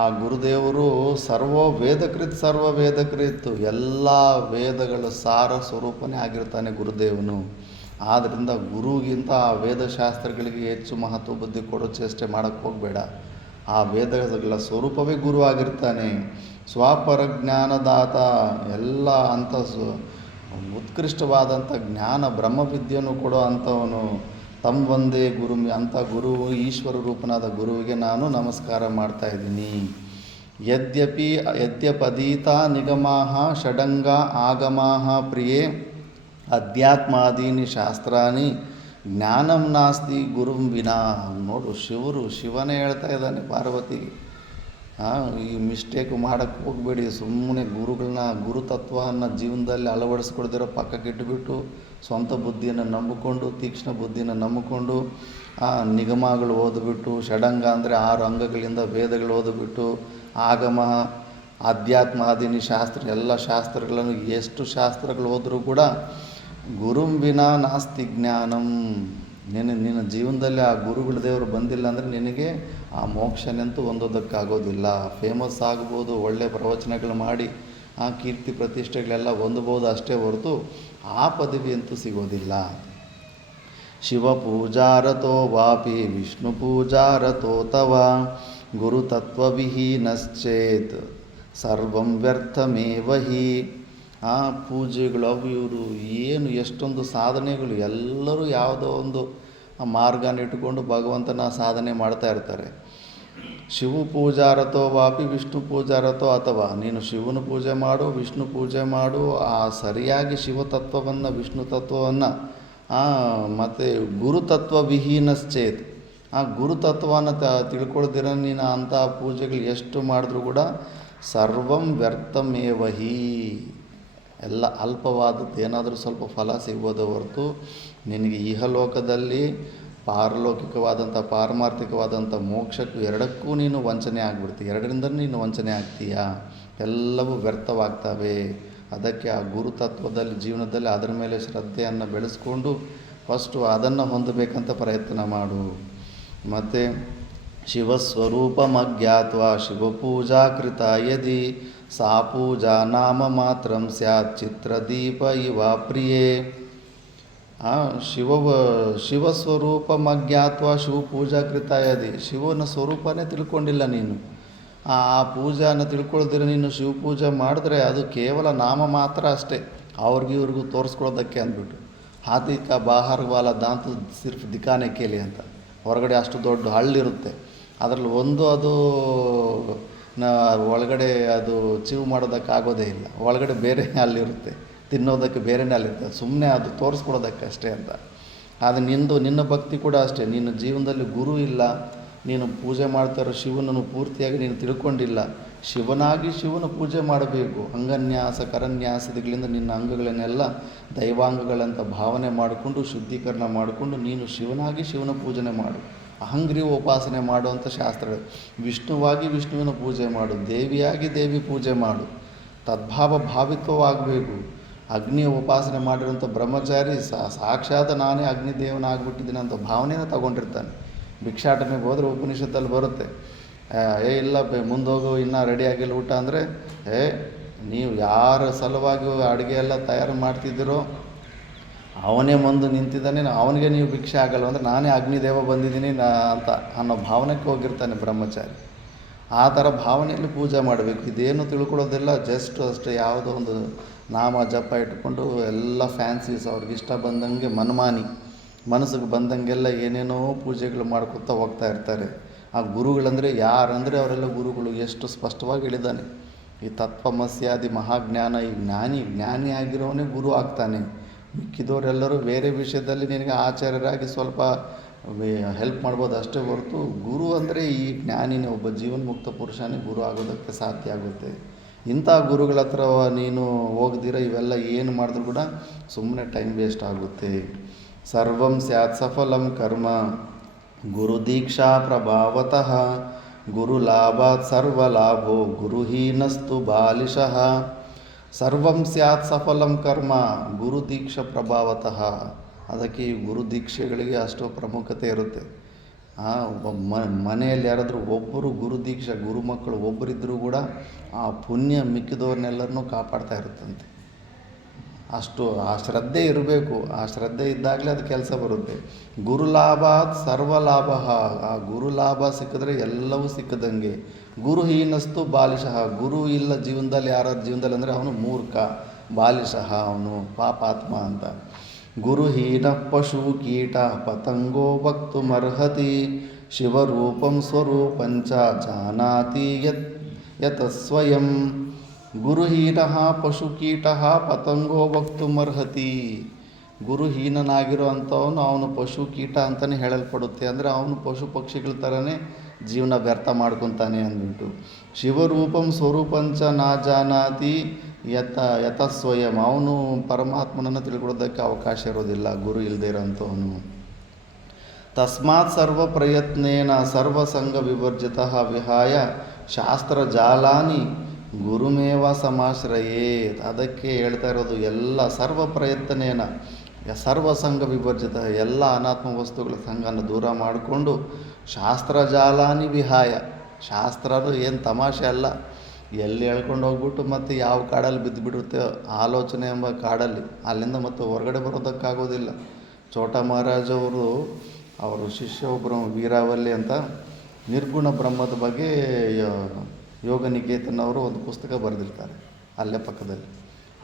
ಆ ಗುರುದೇವರು ಸರ್ವೋ ವೇದಕೃತ್ ಸರ್ವ ವೇದಕೃತ್, ಎಲ್ಲ ವೇದಗಳ ಸಾರ ಸ್ವರೂಪನೇ ಆಗಿರ್ತಾನೆ ಗುರುದೇವನು. ಆದ್ದರಿಂದ ಗುರುಗಿಂತ ಆ ವೇದಶಾಸ್ತ್ರಗಳಿಗೆ ಹೆಚ್ಚು ಮಹತ್ವ ಬುದ್ಧಿ ಕೊಡೋ ಚೇಷ್ಟೆ ಮಾಡೋಕ್ಕೆ ಹೋಗಬೇಡ. ಆ ವೇದಗಳ ಸ್ವರೂಪವೇ ಗುರು ಆಗಿರ್ತಾನೆ. ಸ್ವಪರಜ್ಞಾನದಾತ, ಎಲ್ಲ ಅಂಥ ಉತ್ಕೃಷ್ಟವಾದಂಥ ಜ್ಞಾನ ಬ್ರಹ್ಮವಿದ್ಯೆಯನ್ನು ಕೊಡೋ ಅಂಥವನು. ತಂ ಒಂದೇ ಗುರು, ಅಂಥ ಗುರು ಈಶ್ವರ ರೂಪನಾದ ಗುರುವಿಗೆ ನಾನು ನಮಸ್ಕಾರ ಮಾಡ್ತಾಯಿದ್ದೀನಿ. ಯದ್ಯಪದೀತ ನಿಗಮಾಃ ಷಡಂಗ ಆಗಮಾಃ ಪ್ರಿಯೇ ಅಧ್ಯಾತ್ಮಾದೀನಿ ಶಾಸ್ತ್ರಾನಿ ಜ್ಞಾನಂ ನಾಸ್ತಿ ಗುರುಂ ವಿನಾ. ನೋಡು, ಶಿವನೇ ಹೇಳ್ತಾ ಇದ್ದಾನೆ ಪಾರ್ವತಿಗೆ, ಈ ಮಿಸ್ಟೇಕು ಮಾಡೋಕ್ಕೆ ಹೋಗಬೇಡಿ. ಸುಮ್ಮನೆ ಗುರುತತ್ವವನ್ನು ಜೀವನದಲ್ಲಿ ಅಳವಡಿಸ್ಕೊಳ್ದಿರೋ ಪಕ್ಕಕ್ಕೆ ಇಟ್ಟುಬಿಟ್ಟು ಸ್ವಂತ ಬುದ್ಧಿಯನ್ನು ನಂಬಿಕೊಂಡು, ತೀಕ್ಷ್ಣ ಬುದ್ಧಿಯನ್ನು ನಂಬಿಕೊಂಡು ನಿಗಮಗಳು ಓದಿಬಿಟ್ಟು, ಷಡಂಗ ಅಂದರೆ 6 ಅಂಗಗಳಿಂದ ವೇದಗಳು ಓದಿಬಿಟ್ಟು, ಆಗಮ ಅಧ್ಯಾತ್ಮ ಆದೀನಿ ಶಾಸ್ತ್ರ, ಎಲ್ಲ ಶಾಸ್ತ್ರಗಳನ್ನು ಎಷ್ಟು ಶಾಸ್ತ್ರಗಳು ಓದರೂ ಕೂಡ ಗುರುಂ ವಿನಾ ನಾಸ್ತಿ ಜ್ಞಾನಂ. ನಿನ್ನ ಜೀವನದಲ್ಲಿ ಆ ಗುರುಗಳ ದೇವರು ಬಂದಿಲ್ಲ ಅಂದರೆ ನಿನಗೆ ಆ ಮೋಕ್ಷನೆಂತೂ ಹೊಂದೋದಕ್ಕಾಗೋದಿಲ್ಲ. ಫೇಮಸ್ ಆಗ್ಬೋದು, ಒಳ್ಳೆಯ ಪ್ರವಚನಗಳು ಮಾಡಿ ಆ ಕೀರ್ತಿ ಪ್ರತಿಷ್ಠೆಗಳೆಲ್ಲ ಹೊಂದಬೋದು ಅಷ್ಟೇ ಹೊರತು ಆ ಪದವಿ ಅಂತೂ ಸಿಗೋದಿಲ್ಲ. ಶಿವಪೂಜಾರತೋ ವಾಪಿ ವಿಷ್ಣು ಪೂಜಾರತೋ ತವ ಗುರುತತ್ವವಿಹೀನಶ್ಚೇತ್ ಸರ್ವಂ ವ್ಯರ್ಥಮೇವ ಹಿ. ಆ ಪೂಜೆಗಳು ಅವು ಇವರು ಏನು ಎಷ್ಟೊಂದು ಸಾಧನೆಗಳು, ಎಲ್ಲರೂ ಯಾವುದೋ ಒಂದು ಮಾರ್ಗನ ಇಟ್ಟುಕೊಂಡು ಭಗವಂತನ ಸಾಧನೆ ಮಾಡ್ತಾ ಇರ್ತಾರೆ. ಶಿವ ಪೂಜಾರತೋ ವಾಪಿ ವಿಷ್ಣು ಪೂಜಾರತೋ, ಅಥವಾ ನೀನು ಶಿವನ ಪೂಜೆ ಮಾಡು, ವಿಷ್ಣು ಪೂಜೆ ಮಾಡು, ಆ ಸರಿಯಾಗಿ ಶಿವತತ್ವವನ್ನು ವಿಷ್ಣು ತತ್ವವನ್ನು ಮತ್ತು ಗುರುತತ್ವ ವಿಹೀನಶ್ಚೇತ್, ಆ ಗುರುತತ್ವವನ್ನು ತಿಳ್ಕೊಳ್ದಿರ ನೀನು ಅಂಥ ಪೂಜೆಗಳು ಎಷ್ಟು ಮಾಡಿದ್ರೂ ಕೂಡ ಸರ್ವಂ ವ್ಯರ್ಥಮೇವ ಹಿ, ಎಲ್ಲ ಅಲ್ಪವಾದದ್ದು, ಏನಾದರೂ ಸ್ವಲ್ಪ ಫಲ ಸಿಗ್ಬೋದೇ ಹೊರತು ನಿನಗೆ ಇಹಲೋಕದಲ್ಲಿ ಪಾರಲೌಕಿಕವಾದಂಥ ಪಾರಮಾರ್ಥಿಕವಾದಂಥ ಮೋಕ್ಷಕ್ಕೂ ಎರಡಕ್ಕೂ ನೀನು ವಂಚನೆ ಆಗಿಬಿಡ್ತೀಯ. ಎರಡರಿಂದ ನೀನು ವಂಚನೆ ಆಗ್ತೀಯ, ಎಲ್ಲವೂ ವ್ಯರ್ಥವಾಗ್ತವೆ. ಅದಕ್ಕೆ ಆ ಗುರುತತ್ವದಲ್ಲಿ ಜೀವನದಲ್ಲಿ ಅದರ ಮೇಲೆ ಶ್ರದ್ಧೆಯನ್ನು ಬೆಳೆಸ್ಕೊಂಡು ಫಸ್ಟು ಅದನ್ನು ಹೊಂದಬೇಕಂತ ಪ್ರಯತ್ನ ಮಾಡು. ಮತ್ತು ಶಿವಸ್ವರೂಪಮಜ್ಞಾತ್ವಾ ಶಿವಪೂಜಾ ಕೃತ ಯದಿ ಸಾ ಪೂಜಾ ನಾಮ ಮಾತ್ರಂ ಸ್ಯಾತ್ ಚಿತ್ರದೀಪ ಇವ ಪ್ರಿಯೇ. ಶಿವಸ್ವರೂಪಮಜ್ಞಾತ್ವಾ ಶಿವಪೂಜಾ ಕೃತ ಯದಿ, ಶಿವನ ಸ್ವರೂಪನೇ ತಿಳ್ಕೊಂಡಿಲ್ಲ ನೀನು, ಆ ಪೂಜಾನ ತಿಳ್ಕೊಳ್ದಿರ ನೀನು ಶಿವಪೂಜೆ ಮಾಡಿದ್ರೆ ಅದು ಕೇವಲ ನಾಮ ಮಾತ್ರ ಅಷ್ಟೇ, ಅವ್ರಿಗೂ ತೋರಿಸ್ಕೊಳ್ಳೋದಕ್ಕೆ ಅಂದ್ಬಿಟ್ಟು. ಹಾಥಿ ಕಾ ಬಾಹರ್ ವಾಲ ದಾಂತು ಸಿರ್ಫ್ ದಿಕ್ಕಾನೆ ಕೇಳಿ ಅಂತ, ಹೊರಗಡೆ ಅಷ್ಟು ದೊಡ್ಡ ಹಳ್ಳಿರುತ್ತೆ, ಅದರಲ್ಲಿ ಒಂದು ಅದು ಒಳಗಡೆ ಅದು ಚೀವ್ ಮಾಡೋದಕ್ಕಾಗೋದೇ ಇಲ್ಲ, ಒಳಗಡೆ ಬೇರೆ ಅಲ್ಲಿರುತ್ತೆ, ತಿನ್ನೋದಕ್ಕೆ ಬೇರೆನೇ ಅಲ್ಲಿರ್ತದೆ, ಸುಮ್ಮನೆ ಅದು ತೋರಿಸ್ಕೊಡೋದಕ್ಕೆ ಅಷ್ಟೇ ಅಂತ. ಆದರೆ ನಿನ್ನ ಭಕ್ತಿ ಕೂಡ ಅಷ್ಟೇ, ನಿನ್ನ ಜೀವನದಲ್ಲಿ ಗುರು ಇಲ್ಲ, ನೀನು ಪೂಜೆ ಮಾಡ್ತಾರೋ ಶಿವನನ್ನು ಪೂರ್ತಿಯಾಗಿ ನೀನು ತಿಳ್ಕೊಂಡಿಲ್ಲ. ಶಿವನಾಗಿ ಶಿವನ ಪೂಜೆ ಮಾಡಬೇಕು. ಅಂಗನ್ಯಾಸ ಕರನ್ಯಾಸಗಳಿಂದ ನಿನ್ನ ಅಂಗಗಳನ್ನೆಲ್ಲ ದೈವಾಂಗಗಳಂತ ಭಾವನೆ ಮಾಡಿಕೊಂಡು ಶುದ್ಧೀಕರಣ ಮಾಡಿಕೊಂಡು ನೀನು ಶಿವನಾಗಿ ಶಿವನ ಪೂಜನೆ ಮಾಡು. ಅಹಂಗ್ರೀವ ಉಪಾಸನೆ ಮಾಡುವಂಥ ಶಾಸ್ತ್ರಗಳು. ವಿಷ್ಣುವಾಗಿ ವಿಷ್ಣುವಿನ ಪೂಜೆ ಮಾಡು, ದೇವಿಯಾಗಿ ದೇವಿ ಪೂಜೆ ಮಾಡು, ತದ್ಭಾವ ಭಾವಿತ್ವವಾಗಬೇಕು. ಅಗ್ನಿಯ ಉಪಾಸನೆ ಮಾಡಿರೋಂಥ ಬ್ರಹ್ಮಚಾರಿ ಸಾಕ್ಷಾತ್ ನಾನೇ ಅಗ್ನಿದೇವನಾಗ್ಬಿಟ್ಟಿದ್ದೀನಿ ಅಂತ ಭಾವನೆಯನ್ನು ತಗೊಂಡಿರ್ತಾನೆ. ಭಿಕ್ಷಾಟನೆಗೆ ಹೋದರೆ ಉಪನಿಷತ್ತಲ್ಲಿ ಬರುತ್ತೆ, ಇಲ್ಲ ಮುಂದೋಗು ಇನ್ನೂ ರೆಡಿ ಆಗಿಲ್ಲ ಊಟ ಅಂದರೆ, ನೀವು ಯಾರ ಸಲುವಾಗಿ ಅಡುಗೆ ಎಲ್ಲ ತಯಾರು ಮಾಡ್ತಿದ್ದೀರೋ ಅವನೇ ಮುಂದೆ ನಿಂತಿದ್ದಾನೆ, ಅವನಿಗೆ ನೀವು ಭಿಕ್ಷೆ ಆಗಲ್ಲ ಅಂದರೆ ನಾನೇ ಅಗ್ನಿದೇವ ಬಂದಿದ್ದೀನಿ ಅಂತ ಅನ್ನೋ ಭಾವನೆಗೆ ಹೋಗಿರ್ತಾನೆ ಬ್ರಹ್ಮಚಾರಿ. ಆ ಥರ ಭಾವನೆಯಲ್ಲಿ ಪೂಜೆ ಮಾಡಬೇಕು. ಇದೇನು ತಿಳ್ಕೊಳ್ಳೋದಿಲ್ಲ, ಜಸ್ಟ್ ಅಷ್ಟೇ ಯಾವುದೋ ಒಂದು ನಾಮ ಜಪ ಇಟ್ಕೊಂಡು ಎಲ್ಲ ಫ್ಯಾನ್ಸೀಸ್ ಅವ್ರಿಗೆ ಇಷ್ಟ ಬಂದಂಗೆ ಮನಮಾನಿ ಮನಸ್ಸಿಗೆ ಬಂದಂಗೆಲ್ಲ ಏನೇನೋ ಪೂಜೆಗಳು ಮಾಡ್ಕೊತಾ ಹೋಗ್ತಾ ಇರ್ತಾರೆ. ಆ ಗುರುಗಳಂದರೆ ಯಾರಂದರೆ ಅವರೆಲ್ಲ ಗುರುಗಳು ಎಷ್ಟು ಸ್ಪಷ್ಟವಾಗಿ ಹೇಳಿದ್ದಾನೆ. ಈ ತತ್ವಮಸ್ಯಾದಿ ಮಹಾಜ್ಞಾನ, ಈ ಜ್ಞಾನಿ ಆಗಿರೋನೇ ಗುರು ಆಗ್ತಾನೆ. ಮಿಕ್ಕಿದವರೆಲ್ಲರೂ ಬೇರೆ ವಿಷಯದಲ್ಲಿ ನಿನಗೆ ಆಚಾರ್ಯರಾಗಿ ಸ್ವಲ್ಪ ಹೆಲ್ಪ್ ಮಾಡ್ಬೋದು ಅಷ್ಟೇ ಹೊರತು, ಗುರು ಅಂದರೆ ಈ ಜ್ಞಾನಿನೇ, ಒಬ್ಬ ಜೀವನ್ಮುಕ್ತ ಪುರುಷನೇ ಗುರು ಆಗೋದಕ್ಕೆ ಸಾಧ್ಯ ಆಗುತ್ತೆ. ಇಂಥ ಗುರುಗಳ ಹತ್ರ ನೀನು ಹೋಗ್ದಿರ ಇವೆಲ್ಲ ಏನು ಮಾಡಿದ್ರು ಕೂಡ ಸುಮ್ಮನೆ ಟೈಮ್ ವೇಸ್ಟ್ ಆಗುತ್ತೆ. ಸರ್ವಂ ಸ್ಯಾತ್ ಸಫಲಂ ಕರ್ಮ ಗುರುದೀಕ್ಷಾ ಪ್ರಭಾವತಃ ಗುರುಲಾಭಾತ್ ಸರ್ವಲಾಭೋ ಗುರುಹೀನಸ್ತು ಬಾಲಿಶಃ. ಸರ್ವಂ ಸ್ಯಾತ್ ಸಫಲಂ ಕರ್ಮ ಗುರುದೀಕ್ಷಾ ಪ್ರಭಾವತಃ. ಅದಕ್ಕೆ ಈ ಗುರುದೀಕ್ಷೆಗಳಿಗೆ ಅಷ್ಟು ಪ್ರಾಮುಖ್ಯತೆ ಇರುತ್ತೆ. ಮನೆಯಲ್ಲಿ ಯಾರಾದರೂ ಒಬ್ಬರು ಗುರುದೀಕ್ಷಾ ಗುರುಮಕ್ಕಳು ಒಬ್ಬರಿದ್ದರೂ ಕೂಡ ಆ ಪುಣ್ಯ ಮಿಕ್ಕಿದವ್ರನ್ನೆಲ್ಲರನ್ನೂ ಕಾಪಾಡ್ತಾ ಇರುತ್ತಂತೆ. ಅಷ್ಟು ಆ ಶ್ರದ್ಧೆ ಇರಬೇಕು. ಆ ಶ್ರದ್ಧೆ ಇದ್ದಾಗಲೇ ಅದು ಕೆಲಸ ಬರುತ್ತೆ. ಗುರುಲಾಭಾತ್ ಸರ್ವಲಾಭ. ಆ ಗುರುಲಾಭ ಸಿಕ್ಕಿದ್ರೆ ಎಲ್ಲವೂ ಸಿಕ್ಕದಂಗೆ. ಗುರುಹೀನಸ್ತು ಬಾಲಿಶಃ. ಗುರು ಇಲ್ಲ ಜೀವನದಲ್ಲಿ, ಯಾರ ಜೀವನದಲ್ಲಿ ಅಂದರೆ ಅವನು ಮೂರ್ಖ, ಬಾಲಿಶಃ, ಅವನು ಪಾಪಾತ್ಮ ಅಂತ. ಗುರುಹೀನ ಪಶು ಕೀಟ ಪತಂಗೋ ವಕ್ತುಮರ್ಹತಿ ಶಿವರೂಪಂ ಸ್ವರೂಪಂಚ ಜಾನಾತಿ ಯತ್ ಸ್ವಯಂ. ಗುರುಹೀನ ಪಶುಕೀಟ ಪತಂಗೋ ವಕ್ತುಮರ್ಹತಿ. ಗುರುಹೀನನಾಗಿರೋ ಅಂಥವನು ಅವನು ಪಶು ಕೀಟ ಅಂತಲೇ ಹೇಳಲ್ಪಡುತ್ತೆ. ಅಂದರೆ ಅವನು ಪಶು ಪಕ್ಷಿಗಳ ಥರನೇ ಜೀವನ ವ್ಯರ್ಥ ಮಾಡ್ಕೊತಾನೆ ಅಂದ್ಬಿಟ್ಟು. ಶಿವರೂಪಂ ಸ್ವರೂಪಂಚ ನಾ ಜಾನಾತಿ ಯತ ಸ್ವಯಂ. ಅವನು ಪರಮಾತ್ಮನನ್ನು ತಿಳ್ಕೊಳ್ಳೋದಕ್ಕೆ ಅವಕಾಶ ಇರೋದಿಲ್ಲ ಗುರು ಇಲ್ಲದೆ ಇರೋಂಥವನು. ತಸ್ಮಾತ್ ಸರ್ವ ಪ್ರಯತ್ನೇನ ಸರ್ವಸಂಗ ವಿವರ್ಜಿತಃ ವಿಹಾಯ ಶಾಸ್ತ್ರಜಾಲಾನಿ ಗುರುಮೇವ ಸಮಾಶ್ರಯೇತ್. ಅದಕ್ಕೆ ಹೇಳ್ತಾ ಇರೋದು ಎಲ್ಲ ಸರ್ವ ಪ್ರಯತ್ನೇನ ಸರ್ವಸಂಗ ವಿವರ್ಜಿತ, ಎಲ್ಲ ಅನಾತ್ಮ ವಸ್ತುಗಳ ಸಂಘನ ದೂರ ಮಾಡಿಕೊಂಡು ಶಾಸ್ತ್ರಜಾಲಾನಿ ವಿಹಾಯ. ಶಾಸ್ತ್ರರು ಏನು ತಮಾಷೆ ಅಲ್ಲ. ಎಲ್ಲಿ ಹೇಳ್ಕೊಂಡು ಹೋಗ್ಬಿಟ್ಟು ಮತ್ತು ಯಾವ ಕಾಡಲ್ಲಿ ಬಿದ್ದುಬಿಡುತ್ತೆ ಆಲೋಚನೆ ಎಂಬ ಕಾಡಲ್ಲಿ, ಅಲ್ಲಿಂದ ಮತ್ತು ಹೊರಗಡೆ ಬರೋದಕ್ಕಾಗೋದಿಲ್ಲ. ಚೋಟ ಮಹಾರಾಜವರು ಅವರು ಶಿಷ್ಯ ಒಬ್ಬರು ವೀರಾವಲ್ಲಿ ಅಂತ ನಿರ್ಗುಣ ಬ್ರಹ್ಮದ ಬಗ್ಗೆ ಯೋಗ ನಿಕೇತನ್ ಅವರು ಒಂದು ಪುಸ್ತಕ ಬರೆದಿರ್ತಾರೆ ಅಲ್ಲೇ ಪಕ್ಕದಲ್ಲಿ.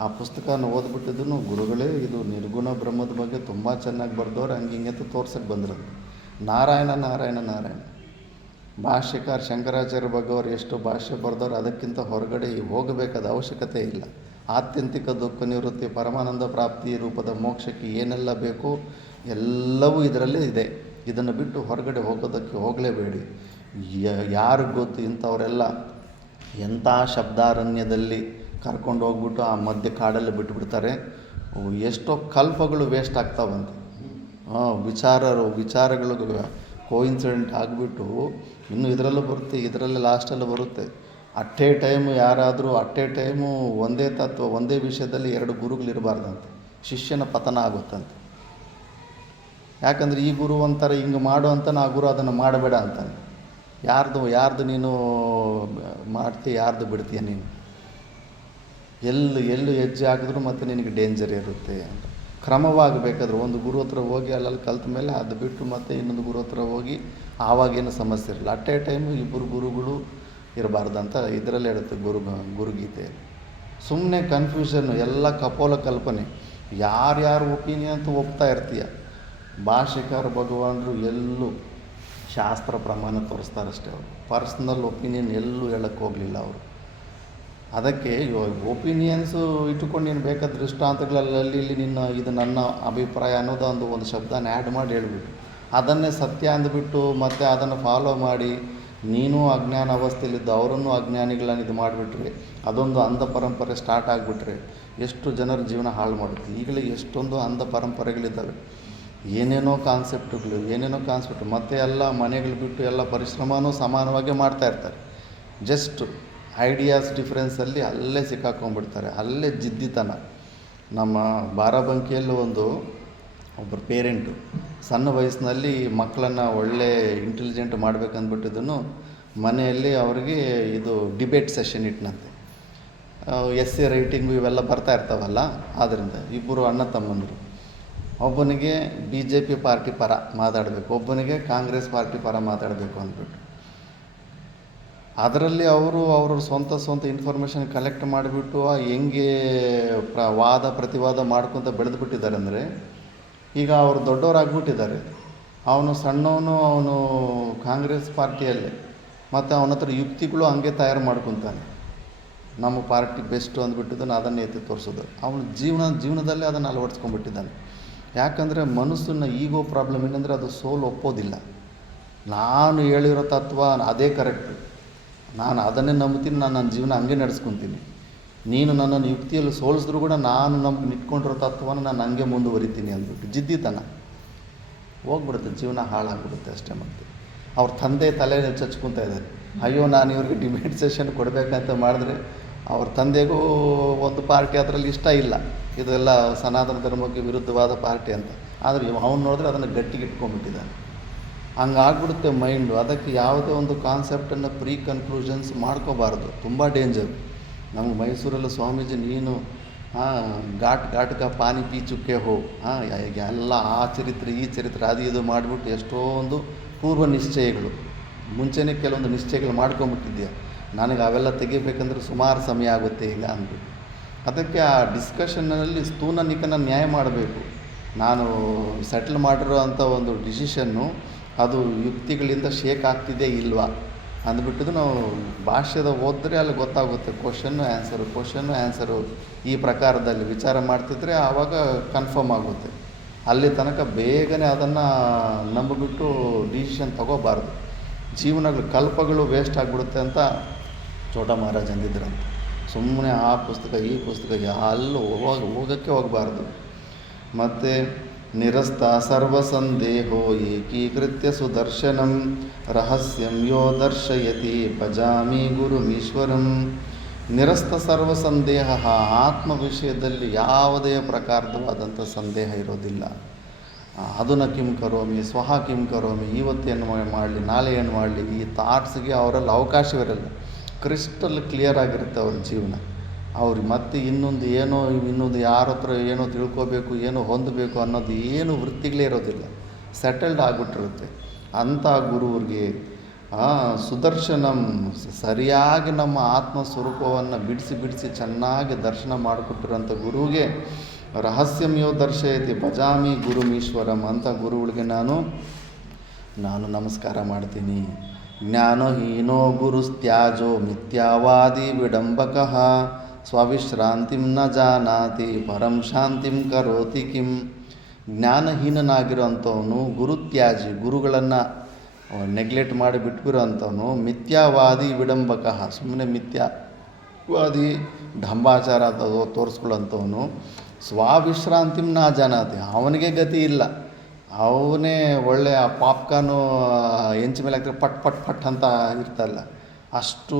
ಆ ಪುಸ್ತಕನ ಓದ್ಬಿಟ್ಟಿದ್ದನು ಗುರುಗಳೇ ಇದು ನಿರ್ಗುಣ ಬ್ರಹ್ಮದ ಬಗ್ಗೆ ತುಂಬ ಚೆನ್ನಾಗಿ ಬರೆದವ್ರು, ಹಂಗೆ ತೋರ್ಸಕ್ಕೆ ಬಂದಿರೋದು. ನಾರಾಯಣ ನಾರಾಯಣ ನಾರಾಯಣ. ಭಾಷ್ಯಕಾರ ಶಂಕರಾಚಾರ್ಯ ಬಗ್ಗೆ ಅವರು ಎಷ್ಟು ಭಾಷ್ಯ ಬರೆದವ್ರು, ಅದಕ್ಕಿಂತ ಹೊರಗಡೆ ಹೋಗಬೇಕಾದ ಅವಶ್ಯಕತೆ ಇಲ್ಲ. ಆತ್ಯಂತಿಕ ದುಃಖ ನಿವೃತ್ತಿ, ಪರಮಾನಂದ ಪ್ರಾಪ್ತಿ ರೂಪದ ಮೋಕ್ಷಕ್ಕೆ ಏನೆಲ್ಲ ಬೇಕು ಎಲ್ಲವೂ ಇದರಲ್ಲಿ ಇದೆ. ಇದನ್ನು ಬಿಟ್ಟು ಹೊರಗಡೆ ಹೋಗೋದಕ್ಕೆ ಹೋಗಲೇಬೇಡಿ. ಯಾರಿಗೆ ಗೊತ್ತು ಇಂಥವರೆಲ್ಲ ಎಂಥ ಶಬ್ದಾರಣ್ಯದಲ್ಲಿ ಕರ್ಕೊಂಡು ಹೋಗ್ಬಿಟ್ಟು ಆ ಮಧ್ಯ ಕಾಡಲ್ಲಿ ಬಿಟ್ಟುಬಿಡ್ತಾರೆ. ಎಷ್ಟೋ ಕಲ್ಪಗಳು ವೇಸ್ಟ್ ಆಗ್ತಾವಂತೆ. ವಿಚಾರಗಳು ಕೋಇನ್ಸಿಡೆಂಟ್ ಆಗಿಬಿಟ್ಟು ಇನ್ನು ಇದರಲ್ಲೂ ಬರುತ್ತೆ, ಇದರಲ್ಲೇ ಲಾಸ್ಟಲ್ಲೂ ಬರುತ್ತೆ. ಅಟ್ ಎ ಟೈಮು ಯಾರಾದರೂ ಒಂದೇ ತತ್ವ ಒಂದೇ ವಿಷಯದಲ್ಲಿ ಎರಡು ಗುರುಗಳಿರಬಾರ್ದಂತೆ. ಶಿಷ್ಯನ ಪತನ ಆಗುತ್ತಂತೆ. ಯಾಕಂದರೆ ಈ ಗುರು ಅಂತಾರೆ ಹಿಂಗೆ ಮಾಡು ಅಂತಾನೆ, ಆ ಗುರು ಅದನ್ನು ಮಾಡಬೇಡ ಅಂತಾನೆ. ಯಾರ್ದು ನೀನು ಮಾಡ್ತೀಯ, ಯಾರ್ದು ಬಿಡ್ತೀಯ ನೀನು, ಎಲ್ಲೂ ಹೆಜ್ಜೆ ಹಾಕಿದ್ರೂ ಮತ್ತು ನಿನಗೆ ಡೇಂಜರ್ ಇರುತ್ತೆ ಅಂತ. ಕ್ರಮವಾಗಬೇಕಾದ್ರೆ ಒಂದು ಗುರು ಹತ್ರ ಹೋಗಿ ಅಲ್ಲಲ್ಲಿ ಕಲ್ತ ಮೇಲೆ ಅದು ಬಿಟ್ಟು ಮತ್ತೆ ಇನ್ನೊಂದು ಗುರು ಹತ್ರ ಹೋಗಿ ಆವಾಗೇನು ಸಮಸ್ಯೆ ಇರಲ್ಲ. ಅಟ್ ಎ ಟೈಮು ಇಬ್ಬರು ಗುರುಗಳು ಇರಬಾರ್ದಂತ ಇದರಲ್ಲಿ ಹೇಳುತ್ತೆ ಗುರುಗೀತೆ. ಸುಮ್ಮನೆ ಕನ್ಫ್ಯೂಷನ್ನು, ಎಲ್ಲ ಕಪೋಲ ಕಲ್ಪನೆ. ಯಾರ್ಯಾರು ಒಪಿನಿಯನ್ ಅಂತ ಒಪ್ತಾ ಇರ್ತೀಯ. ಭಾಷೆಕಾರ ಭಗವಾನರು ಎಲ್ಲೂ ಶಾಸ್ತ್ರ ಪ್ರಮಾಣ ತೋರಿಸ್ತಾರಷ್ಟೇ. ಅವರು ಪರ್ಸ್ನಲ್ ಒಪಿನಿಯನ್ ಎಲ್ಲೂ ಹೇಳಕ್ಕೆ ಹೋಗಲಿಲ್ಲ ಅವರು. ಅದಕ್ಕೆ ಒಪಿನಿಯನ್ಸು ಇಟ್ಟುಕೊಂಡು ನೀನು ಬೇಕಾದ ದೃಷ್ಟಾಂತಗಳಲ್ಲಿ ಇದು ನನ್ನ ಅಭಿಪ್ರಾಯ ಅನ್ನೋದು ಒಂದು ಶಬ್ದನ ಆ್ಯಡ್ ಮಾಡಿ ಹೇಳ್ಬಿಟ್ಟು ಅದನ್ನೇ ಸತ್ಯ ಅಂದುಬಿಟ್ಟು ಮತ್ತು ಅದನ್ನು ಫಾಲೋ ಮಾಡಿ ನೀನು ಅಜ್ಞಾನ ಅವಸ್ಥೆಯಲ್ಲಿದ್ದು ಅವರನ್ನು ಅಜ್ಞಾನಿಗಳನ್ನ ಇದು ಮಾಡಿಬಿಟ್ರೆ, ಅದೊಂದು ಅಂಧ ಪರಂಪರೆ ಸ್ಟಾರ್ಟ್ ಆಗಿಬಿಟ್ರೆ ಎಷ್ಟು ಜನರ ಜೀವನ ಹಾಳು ಮಾಡುತ್ತೆ. ಈಗಲೇ ಎಷ್ಟೊಂದು ಅಂಧ ಪರಂಪರೆಗಳಿದ್ದಾವೆ. ಏನೇನೋ ಕಾನ್ಸೆಪ್ಟ್ ಮತ್ತು ಎಲ್ಲ ಮನೆಗಳು ಬಿಟ್ಟು ಎಲ್ಲ ಪರಿಶ್ರಮನೂ ಸಮಾನವಾಗಿ ಮಾಡ್ತಾಯಿರ್ತಾರೆ. ಜಸ್ಟ್ ಐಡಿಯಾಸ್ ಡಿಫ್ರೆನ್ಸಲ್ಲಿ ಅಲ್ಲೇ ಸಿಕ್ಕಾಕೊಂಡ್ಬಿಡ್ತಾರೆ. ಅಲ್ಲೇ ಜಿದ್ದಿತನ. ನಮ್ಮ ಬಾರಾಬಂಕಿಯಲ್ಲಿ ಒಬ್ಬರು ಪೇರೆಂಟು ಸಣ್ಣ ವಯಸ್ಸಿನಲ್ಲಿ ಮಕ್ಕಳನ್ನು ಒಳ್ಳೆ ಇಂಟೆಲಿಜೆಂಟ್ ಮಾಡಬೇಕಂದ್ಬಿಟ್ಟಿದ್ದನು ಮನೆಯಲ್ಲಿ ಅವರಿಗೆ ಇದು ಡಿಬೇಟ್ ಸೆಷನ್ ಇಟ್ಟನಂತೆ. ಎಸ್ಸೆ ರೈಟಿಂಗು ಇವೆಲ್ಲ ಬರ್ತಾ ಇರ್ತಾವಲ್ಲ, ಆದ್ದರಿಂದ ಇಬ್ಬರು ಅಣ್ಣ ತಮ್ಮಂದರು, ಒಬ್ಬನಿಗೆ BJP ಪಾರ್ಟಿ ಪರ ಮಾತಾಡಬೇಕು, ಒಬ್ಬನಿಗೆ ಕಾಂಗ್ರೆಸ್ ಪಾರ್ಟಿ ಪರ ಮಾತಾಡಬೇಕು ಅಂದ್ಬಿಟ್ಟು ಅದರಲ್ಲಿ ಅವ್ರ ಸ್ವಂತ ಇನ್ಫಾರ್ಮೇಷನ್ ಕಲೆಕ್ಟ್ ಮಾಡಿಬಿಟ್ಟು ಹೆಂಗೆ ವಾದ ಪ್ರತಿವಾದ ಮಾಡ್ಕೊತ ಬೆಳೆದುಬಿಟ್ಟಿದ್ದಾರೆ ಅಂದರೆ, ಈಗ ಅವರು ದೊಡ್ಡವರಾಗ್ಬಿಟ್ಟಿದ್ದಾರೆ. ಅವನು ಸಣ್ಣವನು, ಅವನು ಕಾಂಗ್ರೆಸ್ ಪಾರ್ಟಿಯಲ್ಲೇ, ಮತ್ತು ಅವನ ಹತ್ರ ಯುಕ್ತಿಗಳು ಹಂಗೆ ತಯಾರು ಮಾಡ್ಕೊತಾನೆ. ನಮ್ಮ ಪಾರ್ಟಿ ಬೆಸ್ಟು ಅಂದ್ಬಿಟ್ಟಿದ್ದಾನೆ, ಅದನ್ನೇ ಎತ್ತಿ ತೋರಿಸೋದು. ಅವನು ಜೀವನದಲ್ಲೇ ಅದನ್ನು ಅಳವಡಿಸ್ಕೊಂಡ್ಬಿಟ್ಟಿದ್ದಾನೆ. ಯಾಕಂದರೆ ಮನಸ್ಸನ್ನು ಈಗೋ ಪ್ರಾಬ್ಲಮ್ ಏನಂದರೆ ಅದು ಸೋಲು ಒಪ್ಪೋದಿಲ್ಲ. ನಾನು ಹೇಳಿರೋ ತತ್ವ ಅದೇ ಕರೆಕ್ಟು, ನಾನು ಅದನ್ನೇ ನಂಬ್ತೀನಿ, ನಾನು ನನ್ನ ಜೀವನ ಹಂಗೆ ನಡೆಸ್ಕೊತೀನಿ. ನೀನು ನನ್ನನ್ನು ಯುಕ್ತಿಯಲ್ಲಿ ಸೋಲಿಸಿದ್ರು ಕೂಡ ನಾನು ಇಟ್ಕೊಂಡಿರೋ ತತ್ವನ ನಾನು ಹಂಗೆ ಮುಂದುವರಿತೀನಿ ಅಂದ್ಬಿಟ್ಟು ಜಿದ್ದಿತನ ಹೋಗ್ಬಿಡುತ್ತೆ, ಜೀವನ ಹಾಳಾಗ್ಬಿಡುತ್ತೆ ಅಷ್ಟೇ. ಮತ್ತು ಅವ್ರ ತಂದೆ ತಲೆ ಚಚ್ಕೊತಾ ಇದ್ದಾರೆ, ಅಯ್ಯೋ ನಾನು ಇವ್ರಿಗೆ ಡಿಬೇಟ್ ಸೆಷನ್ ಕೊಡಬೇಕಂತ ಮಾಡಿದ್ರೆ ಅವ್ರ ತಂದೆಗೂ ಒಂದು ಪಾರ್ಟಿ ಅದರಲ್ಲಿ ಇಷ್ಟ ಇಲ್ಲ, ಇದೆಲ್ಲ ಸನಾತನ ಧರ್ಮಕ್ಕೆ ವಿರುದ್ಧವಾದ ಪಾರ್ಟಿ ಅಂತ. ಆದರೆ ಅವ್ನು ನೋಡಿದ್ರೆ ಅದನ್ನು ಗಟ್ಟಿಗೆ ಇಟ್ಕೊಂಡ್ಬಿಟ್ಟಿದ್ದಾನೆ. ಹಂಗಾಗ್ಬಿಡುತ್ತೆ ಮೈಂಡು. ಅದಕ್ಕೆ ಯಾವುದೇ ಒಂದು ಕಾನ್ಸೆಪ್ಟನ್ನು ಪ್ರೀ ಕನ್ಕ್ಲೂಷನ್ಸ್ ಮಾಡ್ಕೋಬಾರ್ದು, ತುಂಬ ಡೇಂಜರ್. ನಮಗೆ ಮೈಸೂರಲ್ಲಿ ಸ್ವಾಮೀಜಿ ನೀನು ಘಾಟ್ಕ ಪಾನಿ ಪೀ ಚುಕ್ಕೆ ಹೋ, ಎಲ್ಲ ಆ ಚರಿತ್ರೆ ಈ ಚರಿತ್ರೆ ಅದು ಇದು ಮಾಡಿಬಿಟ್ಟು ಎಷ್ಟೊಂದು ಪೂರ್ವ ನಿಶ್ಚಯಗಳು, ಮುಂಚೆನೇ ಕೆಲವೊಂದು ನಿಶ್ಚಯಗಳು ಮಾಡ್ಕೊಂಬಿಟ್ಟಿದ್ಯಾ, ನನಗೆ ಅವೆಲ್ಲ ತೆಗಿಬೇಕಂದ್ರೆ ಸುಮಾರು ಸಮಯ ಆಗುತ್ತೆ ಈಗ ಅಂದ್ಬಿಟ್ಟು. ಅದಕ್ಕೆ ಆ ಡಿಸ್ಕಷನ್ನಲ್ಲಿ ಸ್ಥೂಲ ನಿಕನ ನ್ಯಾಯ ಮಾಡಬೇಕು. ನಾನು ಸೆಟ್ಲ್ ಮಾಡಿರೋ ಅಂಥ ಒಂದು ಡಿಸಿಷನ್ನು ಅದು ಯುಕ್ತಿಗಳಿಂದ ಶೇಕ್ ಆಗ್ತಿದೆ ಇಲ್ವಾ ಅಂದ್ಬಿಟ್ಟಿದ್ದು ನಾವು ಭಾಷ್ಯದ ಓದಿದ್ರೆ ಅಲ್ಲಿ ಗೊತ್ತಾಗುತ್ತೆ. ಕ್ವಶನ್ನು ಆನ್ಸರು ಈ ಪ್ರಕಾರದಲ್ಲಿ ವಿಚಾರ ಮಾಡ್ತಿದ್ರೆ ಆವಾಗ ಕನ್ಫರ್ಮ್ ಆಗುತ್ತೆ. ಅಲ್ಲಿ ತನಕ ಬೇಗನೆ ಅದನ್ನು ನಂಬಿಬಿಟ್ಟು ಡಿಸಿಷನ್ ತಗೋಬಾರ್ದು. ಜೀವನಗಳು ಕಲ್ಪಗಳು ವೇಸ್ಟ್ ಆಗಿಬಿಡುತ್ತೆ ಅಂತ ಚೋಟ ಮಹಾರಾಜ್ ಅಂದಿದ್ರಂತೆ. ಸುಮ್ಮನೆ ಆ ಪುಸ್ತಕ ಈ ಪುಸ್ತಕ ಎಲ್ಲೂ ಹೋಗೋಕ್ಕೆ ಹೋಗಬಾರ್ದು. ಮತ್ತು ನಿರಸ್ತ ಸರ್ವಸಂದೇಹೋ ಏಕೀಕೃತ್ಯ ಸುದರ್ಶನಂ ರಹಸ್ಯಂ ಯೋ ದರ್ಶಯತಿ ಭಜಾಮಿ ಗುರುಮೀಶ್ವರಂ. ನಿರಸ್ತ ಸರ್ವಸಂದೇಹ, ಆತ್ಮ ವಿಷಯದಲ್ಲಿ ಯಾವುದೇ ಪ್ರಕಾರವಾದಂಥ ಸಂದೇಹ ಇರೋದಿಲ್ಲ. ಅದನ್ನು ಕಿಂ ಕರೋಮಿ ಸ್ವಹ ಕಿಂ ಕರೋಮಿ, ಇವತ್ತೇನು ಮಾಡಲಿ ನಾಳೆ ಏನು ಮಾಡಲಿ, ಈ ಥಾಟ್ಸ್ಗೆ ಅವರಲ್ಲಿ ಅವಕಾಶವಿರಲ್ಲ. ಕ್ರಿಸ್ಟಲ್ ಕ್ಲಿಯರ್ ಆಗಿರುತ್ತೆ ಅವ್ರ ಜೀವನ. ಅವ್ರಿಗೆ ಮತ್ತೆ ಇನ್ನೊಂದು ಯಾರ ಹತ್ರ ಏನೋ ತಿಳ್ಕೋಬೇಕು, ಏನೋ ಹೊಂದಬೇಕು ಅನ್ನೋದು ಏನು ವೃತ್ತಿಗಳೇ ಇರೋದಿಲ್ಲ, ಸೆಟಲ್ಡ್ ಆಗಿಬಿಟ್ಟಿರುತ್ತೆ. ಅಂಥ ಗುರುವ್ರಿಗೆ ಸುದರ್ಶನಂ, ಸರಿಯಾಗಿ ನಮ್ಮ ಆತ್ಮ ಸ್ವರೂಪವನ್ನು ಬಿಡಿಸಿ ಚೆನ್ನಾಗಿ ದರ್ಶನ ಮಾಡಿಕೊಟ್ಟಿರೋಂಥ ಗುರುವಿಗೆ ರಹಸ್ಯಂ ಯೋ ದರ್ಶಯತಿ ಭಜಾಮಿ ಗುರುಮೀಶ್ವರಂ ಅಂತ ಗುರುಗಳಿಗೆ ನಾನು ನಮಸ್ಕಾರ ಮಾಡ್ತೀನಿ. ಜ್ಞಾನಹೀನೋ ಗುರುಸ್ತ್ಯಾಜೋ ಮಿಥ್ಯಾವಾದಿ ವಿಡಂಬಕಃ ಸ್ವವಿಶ್ರಾಂತಿಂ ನ ಜಾನಾತಿ ಪರಂ ಶಾಂತಿಂ ಕರೋತಿ ಕಿಂ. ಜ್ಞಾನಹೀನನಾಗಿರೋ ಅಂಥವನು ಗುರುತ್ಯಾಜಿ, ಗುರುಗಳನ್ನು ನೆಗ್ಲೆಕ್ಟ್ ಮಾಡಿ ಬಿಟ್ಬಿರೋ ಅಂಥವನು, ಮಿಥ್ಯಾವಾದಿ ವಿಡಂಬಕಃ, ಸುಮ್ಮನೆ ಮಿಥ್ಯಾವಾದಿ ಢಂಬಾಚಾರ ತೋರಿಸ್ಕೊಳ್ಳೋಂಥವನು, ಸ್ವವಿಶ್ರಾಂತಿಂ ನ ಜಾನಾತಿ, ಅವನಿಗೆ ಗತಿ ಇಲ್ಲ, ಅವನೇ ಒಳ್ಳೆಯ ಪಾಪ್ಕಾರ್ನು ಹೆಂಚ ಮೇಲೆ ಹಾಕಿದ್ರೆ ಪಟ್ ಅಂತ ಇರ್ತಲ್ಲ, ಅಷ್ಟು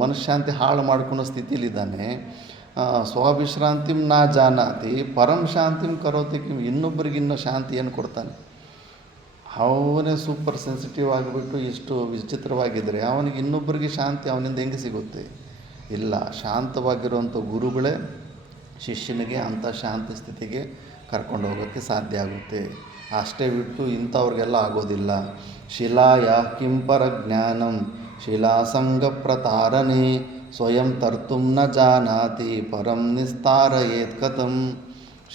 ಮನಃಶಾಂತಿ ಹಾಳು ಮಾಡ್ಕೊಳ್ಳೋ ಸ್ಥಿತಿಲಿದ್ದಾನೆ. ಸ್ವವಿಶ್ರಾಂತಿಂ ನ ಜಾನಾತಿ ಪರಂ ಶಾಂತಿಂ ಕರೋತಿ ಕಿಂ, ಇನ್ನೊಬ್ಬರಿಗಿನ್ನೂ ಶಾಂತಿಯನ್ನು ಕೊಡ್ತಾನೆ. ಅವನೇ ಸೂಪರ್ ಸೆನ್ಸಿಟಿವ್ ಆಗಿಬಿಟ್ಟು ಇಷ್ಟು ವಿಚಿತ್ರವಾಗಿದ್ದರೆ ಅವನಿಗೆ ಇನ್ನೊಬ್ಬರಿಗೆ ಶಾಂತಿ ಅವನಿಂದ ಹೆಂಗೆ ಸಿಗುತ್ತೆ? ಇಲ್ಲ, ಶಾಂತವಾಗಿರುವಂಥ ಗುರುಗಳೇ ಶಿಷ್ಯನಿಗೆ ಅಂಥ ಶಾಂತಿ ಸ್ಥಿತಿಗೆ ಕರ್ಕೊಂಡು ಹೋಗೋಕ್ಕೆ ಸಾಧ್ಯ ಆಗುತ್ತೆ. ಅಷ್ಟೇ ಬಿಟ್ಟು ಇಂಥವ್ರಿಗೆಲ್ಲ ಆಗೋದಿಲ್ಲ. ಶಿಲಾಯ ಕಿಂಪರ ಜ್ಞಾನಂ ಶಿಲಾಸಂಗ ಪ್ರತಾರಣೆ ಸ್ವಯಂ ತರ್ತುಂ ನ ಜಾನಾತಿ ಪರಂ ನಿಸ್ತಾರಯೇತ್ ಕಥಂ.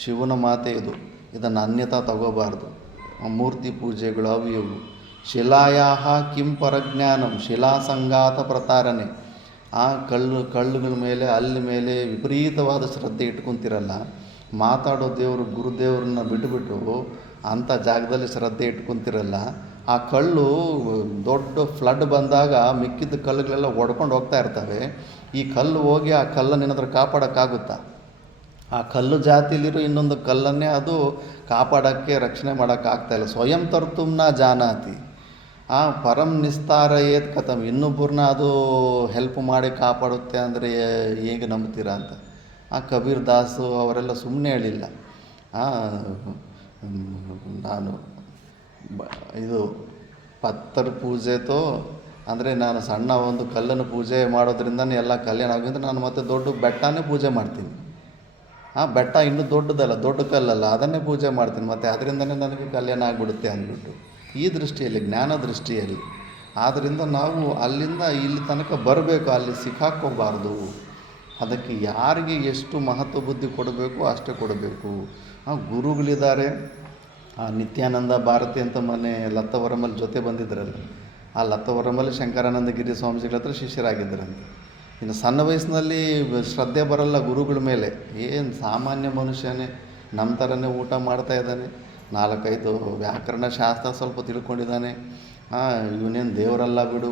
ಶಿವನ ಮಾತೆ ಇದು, ಇದನ್ನು ಅನ್ಯತಾ ತಗೋಬಾರ್ದು. ಮೂರ್ತಿ ಪೂಜೆಗಳು ಅವು ಇವು. ಶಿಲಾಯ ಕಿಂಪರ ಜ್ಞಾನಂ ಶಿಲಾಸಂಗಾತ ಪ್ರತಾರಣೆ. ಆ ಕಲ್ಲುಗಳ ಮೇಲೆ ಅಲ್ಲಿ ಮೇಲೆ ವಿಪರೀತವಾದ ಶ್ರದ್ಧೆ ಇಟ್ಕೊತಿರಲ್ಲ, ಮಾತಾಡೋ ದೇವರು ಗುರುದೇವ್ರನ್ನ ಬಿಟ್ಟುಬಿಟ್ಟು ಅಂಥ ಜಾಗದಲ್ಲಿ ಶ್ರದ್ಧೆ ಇಟ್ಕೊತಿರಲ್ಲ. ಆ ಕಲ್ಲು ದೊಡ್ಡ ಫ್ಲಡ್ ಬಂದಾಗ ಮಿಕ್ಕಿದ್ದ ಕಲ್ಲುಗಳೆಲ್ಲ ಒಡ್ಕೊಂಡು ಹೋಗ್ತಾ ಇರ್ತವೆ. ಈ ಕಲ್ಲು ಹೋಗಿ ಆ ಕಲ್ಲನ್ನು ಏನಾದರೂ ಕಾಪಾಡೋಕ್ಕಾಗುತ್ತಾ? ಆ ಕಲ್ಲು ಜಾತಿಲಿರೋ ಇನ್ನೊಂದು ಕಲ್ಲನ್ನೇ ಅದು ಕಾಪಾಡೋಕ್ಕೆ ರಕ್ಷಣೆ ಮಾಡೋಕ್ಕಾಗ್ತಾಯಿಲ್ಲ. ಸ್ವಯಂ ತರ್ತುಮ್ನ ಜಾನಾತಿ ಪರಂ ನಿಸ್ತಾರಯೇತ್ ಕಥಂ. ಇನ್ನೊಬ್ಬರನ್ನ ಅದು ಹೆಲ್ಪ್ ಮಾಡಿ ಕಾಪಾಡುತ್ತೆ ಅಂದರೆ ಹೇಗೆ ನಂಬ್ತೀರಾ ಅಂತ. ಆ ಕಬೀರ್ ದಾಸು ಅವರೆಲ್ಲ ಸುಮ್ಮನೆ ಹೇಳಿಲ್ಲ. ನಾನು ಇದು ಪತ್ತರ ಪೂಜೆತೋ ಅಂದರೆ ನಾನು ಸಣ್ಣ ಒಂದು ಕಲ್ಲನ್ನು ಪೂಜೆ ಮಾಡೋದ್ರಿಂದನೇ ಎಲ್ಲ ಕಲ್ಯಾಣ ಆಗೋದ್ರಿಂದ ನಾನು ಮತ್ತೆ ದೊಡ್ಡ ಬೆಟ್ಟನೇ ಪೂಜೆ ಮಾಡ್ತೀನಿ. ಆ ಬೆಟ್ಟ ಇನ್ನೂ ದೊಡ್ಡದಲ್ಲ, ದೊಡ್ಡ ಕಲ್ಲಲ್ಲ, ಅದನ್ನೇ ಪೂಜೆ ಮಾಡ್ತೀನಿ, ಮತ್ತು ಅದರಿಂದನೇ ನನಗೆ ಕಲ್ಯಾಣ ಆಗಿಬಿಡುತ್ತೆ ಅಂದ್ಬಿಟ್ಟು ಈ ದೃಷ್ಟಿಯಲ್ಲಿ, ಜ್ಞಾನ ದೃಷ್ಟಿಯಲ್ಲಿ. ಆದ್ದರಿಂದ ನಾವು ಅಲ್ಲಿಂದ ಇಲ್ಲಿ ತನಕ ಬರಬೇಕು, ಅಲ್ಲಿ ಸಿಕ್ಕಾಕ್ಕೋಬಾರ್ದು. ಅದಕ್ಕೆ ಯಾರಿಗೆ ಎಷ್ಟು ಮಹತ್ವ ಬುದ್ಧಿ ಕೊಡಬೇಕು ಅಷ್ಟೇ ಕೊಡಬೇಕು. ಗುರುಗಳಿದ್ದಾರೆ. ನಿತ್ಯಾನಂದ ಭಾರತಿ ಅಂತ ಮೊನ್ನೆ ಲತ್ತವರಮಲ್ಲಿ ಜೊತೆ ಬಂದಿದ್ದರಲ್ಲ, ಆ ಲತ್ತವರಮಲ್ಲಿ ಶಂಕರಾನಂದ ಗಿರಿ ಸ್ವಾಮೀಜಿಗಳ ಹತ್ರ ಶಿಷ್ಯರಾಗಿದ್ದರಂತೆ. ಇನ್ನು ಸಣ್ಣ ವಯಸ್ಸಿನಲ್ಲಿ ಶ್ರದ್ಧೆ ಬರಲ್ಲ ಗುರುಗಳ ಮೇಲೆ. ಏನು ಸಾಮಾನ್ಯ ಮನುಷ್ಯನೇ, ನಮ್ಮ ಥರನೇ ಊಟ ಮಾಡ್ತಾ ಇದ್ದಾನೆ, 4-5 ವ್ಯಾಕರಣ ಶಾಸ್ತ್ರ ಸ್ವಲ್ಪ ತಿಳ್ಕೊಂಡಿದ್ದಾನೆ. ಇವನೇನು ದೇವರಲ್ಲ ಬಿಡು.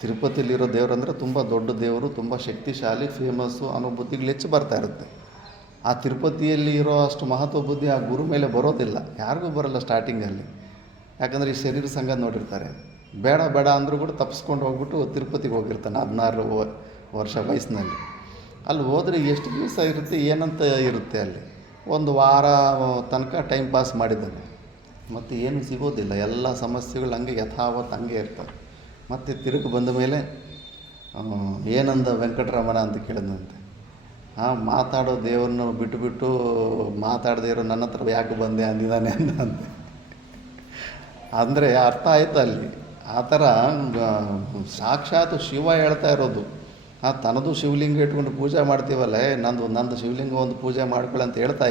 ತಿರುಪತಿಲಿರೋ ದೇವರಂದರೆ ತುಂಬ ದೊಡ್ಡ ದೇವರು, ತುಂಬ ಶಕ್ತಿಶಾಲಿ, ಫೇಮಸ್ಸು ಅನ್ನೋ ಬುದ್ಧಿಗಳು ಹೆಚ್ಚು ಬರ್ತಾ ಇರುತ್ತೆ. ಆ ತಿರುಪತಿಯಲ್ಲಿ ಇರೋ ಅಷ್ಟು ಮಹತ್ವ ಬುದ್ಧಿ ಆ ಗುರು ಮೇಲೆ ಬರೋದಿಲ್ಲ, ಯಾರಿಗೂ ಬರೋಲ್ಲ ಸ್ಟಾರ್ಟಿಂಗಲ್ಲಿ. ಯಾಕಂದರೆ ಈ ಶರೀರ ಸಂಘ ನೋಡಿರ್ತಾರೆ, ಬೇಡ ಬೇಡ ಅಂದರೂ ಕೂಡ ತಪ್ಪಿಸ್ಕೊಂಡು ಹೋಗ್ಬಿಟ್ಟು ತಿರುಪತಿಗೆ ಹೋಗಿರ್ತಾನೆ 16 ವರ್ಷ ವಯಸ್ಸಿನಲ್ಲಿ. ಅಲ್ಲಿ ಹೋದರೆ ಎಷ್ಟು ದಿವಸ ಇರುತ್ತೆ, ಏನಂತ ಇರುತ್ತೆ ಅಲ್ಲಿ. ಒಂದು ವಾರ ತನಕ ಟೈಮ್ ಪಾಸ್ ಮಾಡಿದ್ದಾನೆ, ಮತ್ತು ಏನು ಸಿಗೋದಿಲ್ಲ, ಎಲ್ಲ ಸಮಸ್ಯೆಗಳು ಹಂಗೆ ಯಥಾವತ್ತು ಹಂಗೆ ಇರ್ತವೆ. ಮತ್ತು ತಿರುಗಿ ಬಂದ ಮೇಲೆ ಏನಂದ ವೆಂಕಟರಮಣ ಅಂತ ಕೇಳಿದಂತೆ. ಮಾತಾಡೋ ದೇವ್ರನ್ನ ಬಿಟ್ಟು ಮಾತಾಡದೇ ಇರೋ ನನ್ನ ಹತ್ರ ಯಾಕೆ ಬಂದೆ ಅಂದಿದ್ದಾನೆ ಅಂದಂತೆ. ಅಂದರೆ ಅರ್ಥ ಆಯ್ತು ಅಲ್ಲಿ. ಆ ಥರ ಸಾಕ್ಷಾತ್ ಶಿವ ಹೇಳ್ತಾ ಇರೋದು. ತನ್ನದು ಶಿವಲಿಂಗ ಇಟ್ಕೊಂಡು ಪೂಜೆ ಮಾಡ್ತೀವಲ್ಲ, ನಂದು ಶಿವಲಿಂಗ ಒಂದು ಪೂಜೆ ಮಾಡ್ಕೊಳ್ಳಿ ಅಂತ ಹೇಳ್ತಾ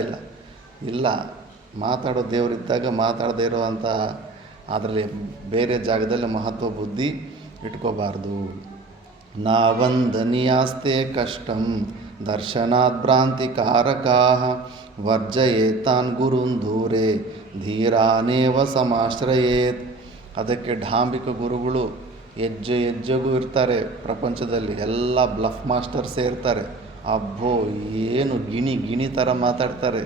ಇಲ್ಲ. ಮಾತಾಡೋ ದೇವರಿದ್ದಾಗ ಮಾತಾಡದೇ ಇರೋವಂಥ ಅದರಲ್ಲಿ ಬೇರೆ ಜಾಗದಲ್ಲಿ ಮಹತ್ವ ಬುದ್ಧಿ ಇಟ್ಕೋಬಾರ್ದು. ನಾವಂದನೀಯಾಸ್ತೆ ಕಷ್ಟಂ ದರ್ಶನಾತ್ ಭ್ರಾಂತಿಕಾರಕಾ ವರ್ಜಯೇತಾನ್ ಗುರುನ್ ದೂರೇ ಧೀರಾನೇವ ಸಮಾಶ್ರಯೇತ್. ಅದಕ್ಕೆ ಢಾಂಬಿಕ ಗುರುಗಳು ಹೆಜ್ಜೆಗೂ ಇರ್ತಾರೆ ಪ್ರಪಂಚದಲ್ಲಿ, ಎಲ್ಲ ಬ್ಲಫ್ ಮಾಸ್ಟರ್ಸೇ ಇರ್ತಾರೆ. ಅಬ್ಬೋ ಏನು ಗಿಣಿ ಥರ ಮಾತಾಡ್ತಾರೆ.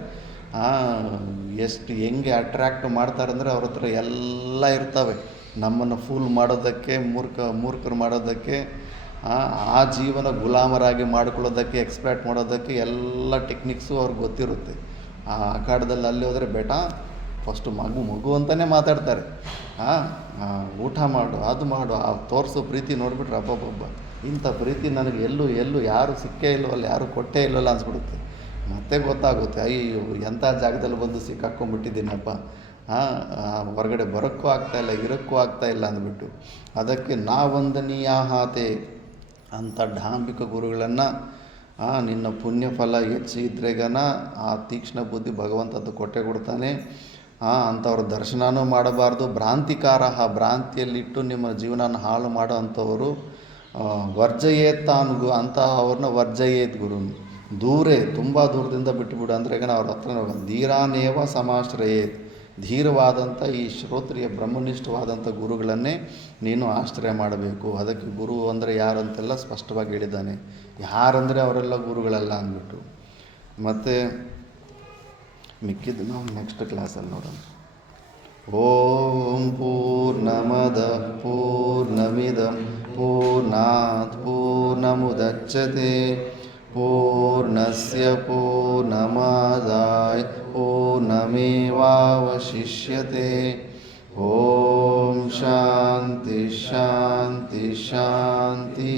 ಎಷ್ಟು ಹೆಂಗೆ ಅಟ್ರ್ಯಾಕ್ಟ್ ಮಾಡ್ತಾರಂದರೆ ಅವ್ರ ಹತ್ರ ಎಲ್ಲ ಇರ್ತವೆ. ನಮ್ಮನ್ನು ಫೂಲ್ ಮಾಡೋದಕ್ಕೆ, ಮೂರ್ಖರು ಮಾಡೋದಕ್ಕೆ, ಆ ಜೀವನ ಗುಲಾಮರಾಗಿ ಮಾಡ್ಕೊಳ್ಳೋದಕ್ಕೆ, ಎಕ್ಸ್ಪ್ಲಾಯ್ಟ್ ಮಾಡೋದಕ್ಕೆ ಎಲ್ಲ ಟೆಕ್ನಿಕ್ಸು ಅವ್ರಿಗೆ ಗೊತ್ತಿರುತ್ತೆ. ಆ ಅಖಾಡದಲ್ಲಿ ಅಲ್ಲಿ ಹೋದರೆ ಫಸ್ಟು ಮಗು ಅಂತಲೇ ಮಾತಾಡ್ತಾರೆ. ಊಟ ಮಾಡು, ಅದು ಮಾಡು, ತೋರಿಸೋ ಪ್ರೀತಿ ನೋಡಿಬಿಟ್ರೆ ಅಬ್ಬಬ್ಬಬ್ಬ, ಇಂಥ ಪ್ರೀತಿ ನನಗೆ ಎಲ್ಲೂ ಯಾರು ಸಿಕ್ಕೇ ಇಲ್ವಲ್ಲ, ಯಾರು ಕೊಟ್ಟೇ ಇಲ್ವಲ್ಲ ಅನ್ಸ್ಬಿಡುತ್ತೆ. ಮತ್ತೆ ಗೊತ್ತಾಗುತ್ತೆ, ಅಯ್ಯೋ ಎಂಥ ಜಾಗದಲ್ಲಿ ಬಂದು ಸಿಕ್ಕಾಕ್ಕೊಂಡ್ಬಿಟ್ಟಿದ್ದೀನಪ್ಪ, ಹೊರಗಡೆ ಬರೋಕ್ಕೂ ಆಗ್ತಾಯಿಲ್ಲ, ಇರೋಕ್ಕೂ ಆಗ್ತಾಯಿಲ್ಲ ಅಂದ್ಬಿಟ್ಟು. ಅದಕ್ಕೆ ನಾವಂದನೀಯಾಹಾತೆ ಅಂಥ ಢಾಂಬಿಕ ಗುರುಗಳನ್ನು ನಿನ್ನ ಪುಣ್ಯ ಫಲ ಹೆಚ್ಚಿದ್ರೆಗನ ಆ ತೀಕ್ಷ್ಣ ಬುದ್ಧಿ ಭಗವಂತದ್ದು ಕೊಟ್ಟೆ ಕೊಡ್ತಾನೆ. ಅಂಥವ್ರ ದರ್ಶನವೂ ಮಾಡಬಾರ್ದು. ಭ್ರಾಂತಿಯಲ್ಲಿಟ್ಟು ನಿಮ್ಮ ಜೀವನ ಹಾಳು ಮಾಡೋ ಅಂಥವರು ವರ್ಜಯೇತ್ ಅಂತ ಅವ್ರನ್ನ ವರ್ಜಯೇತ್ ಗುರು ದೂರೇ, ತುಂಬ ದೂರದಿಂದ ಬಿಟ್ಟುಬಿಡು. ಅಂದರೆ ಈಗ ಅವ್ರ ಹತ್ರ ಧೀರಾನೇವ ಸಮಾಶ್ರಯೇತ್, ಧೀರವಾದಂಥ ಈ ಶ್ರೋತ್ರಿಯ ಬ್ರಹ್ಮನಿಷ್ಠವಾದಂಥ ಗುರುಗಳನ್ನೇ ನೀನು ಆಶ್ರಯ ಮಾಡಬೇಕು. ಅದಕ್ಕೆ ಗುರು ಅಂದರೆ ಯಾರಂತೆಲ್ಲ ಸ್ಪಷ್ಟವಾಗಿ ಹೇಳಿದ್ದಾನೆ. ಯಾರಂದರೆ ಅವರೆಲ್ಲ ಗುರುಗಳಲ್ಲ ಅಂದ್ಬಿಟ್ಟು. ಮತ್ತು ಮಿಕ್ಕಿದ್ದು ನಾವು ನೆಕ್ಸ್ಟ್ ಕ್ಲಾಸಲ್ಲಿ ನೋಡೋಣ. ಓಂ ಪೂರ್ಣಮದಃ ಪೂರ್ಣಮಿದಂ ಪೂರ್ಣಾತ್ ಪೂರ್ಣಮುದಚ್ಯತೆ ಪೂರ್ಣಸ್ಯ ಪೂರ್ಣಮಾದಾಯ ಪೂರ್ಣಮೇವಾವಶಿಷ್ಯತೆ. ಓಂ ಶಾಂತಿ ಶಾಂತಿ ಶಾಂತಿ.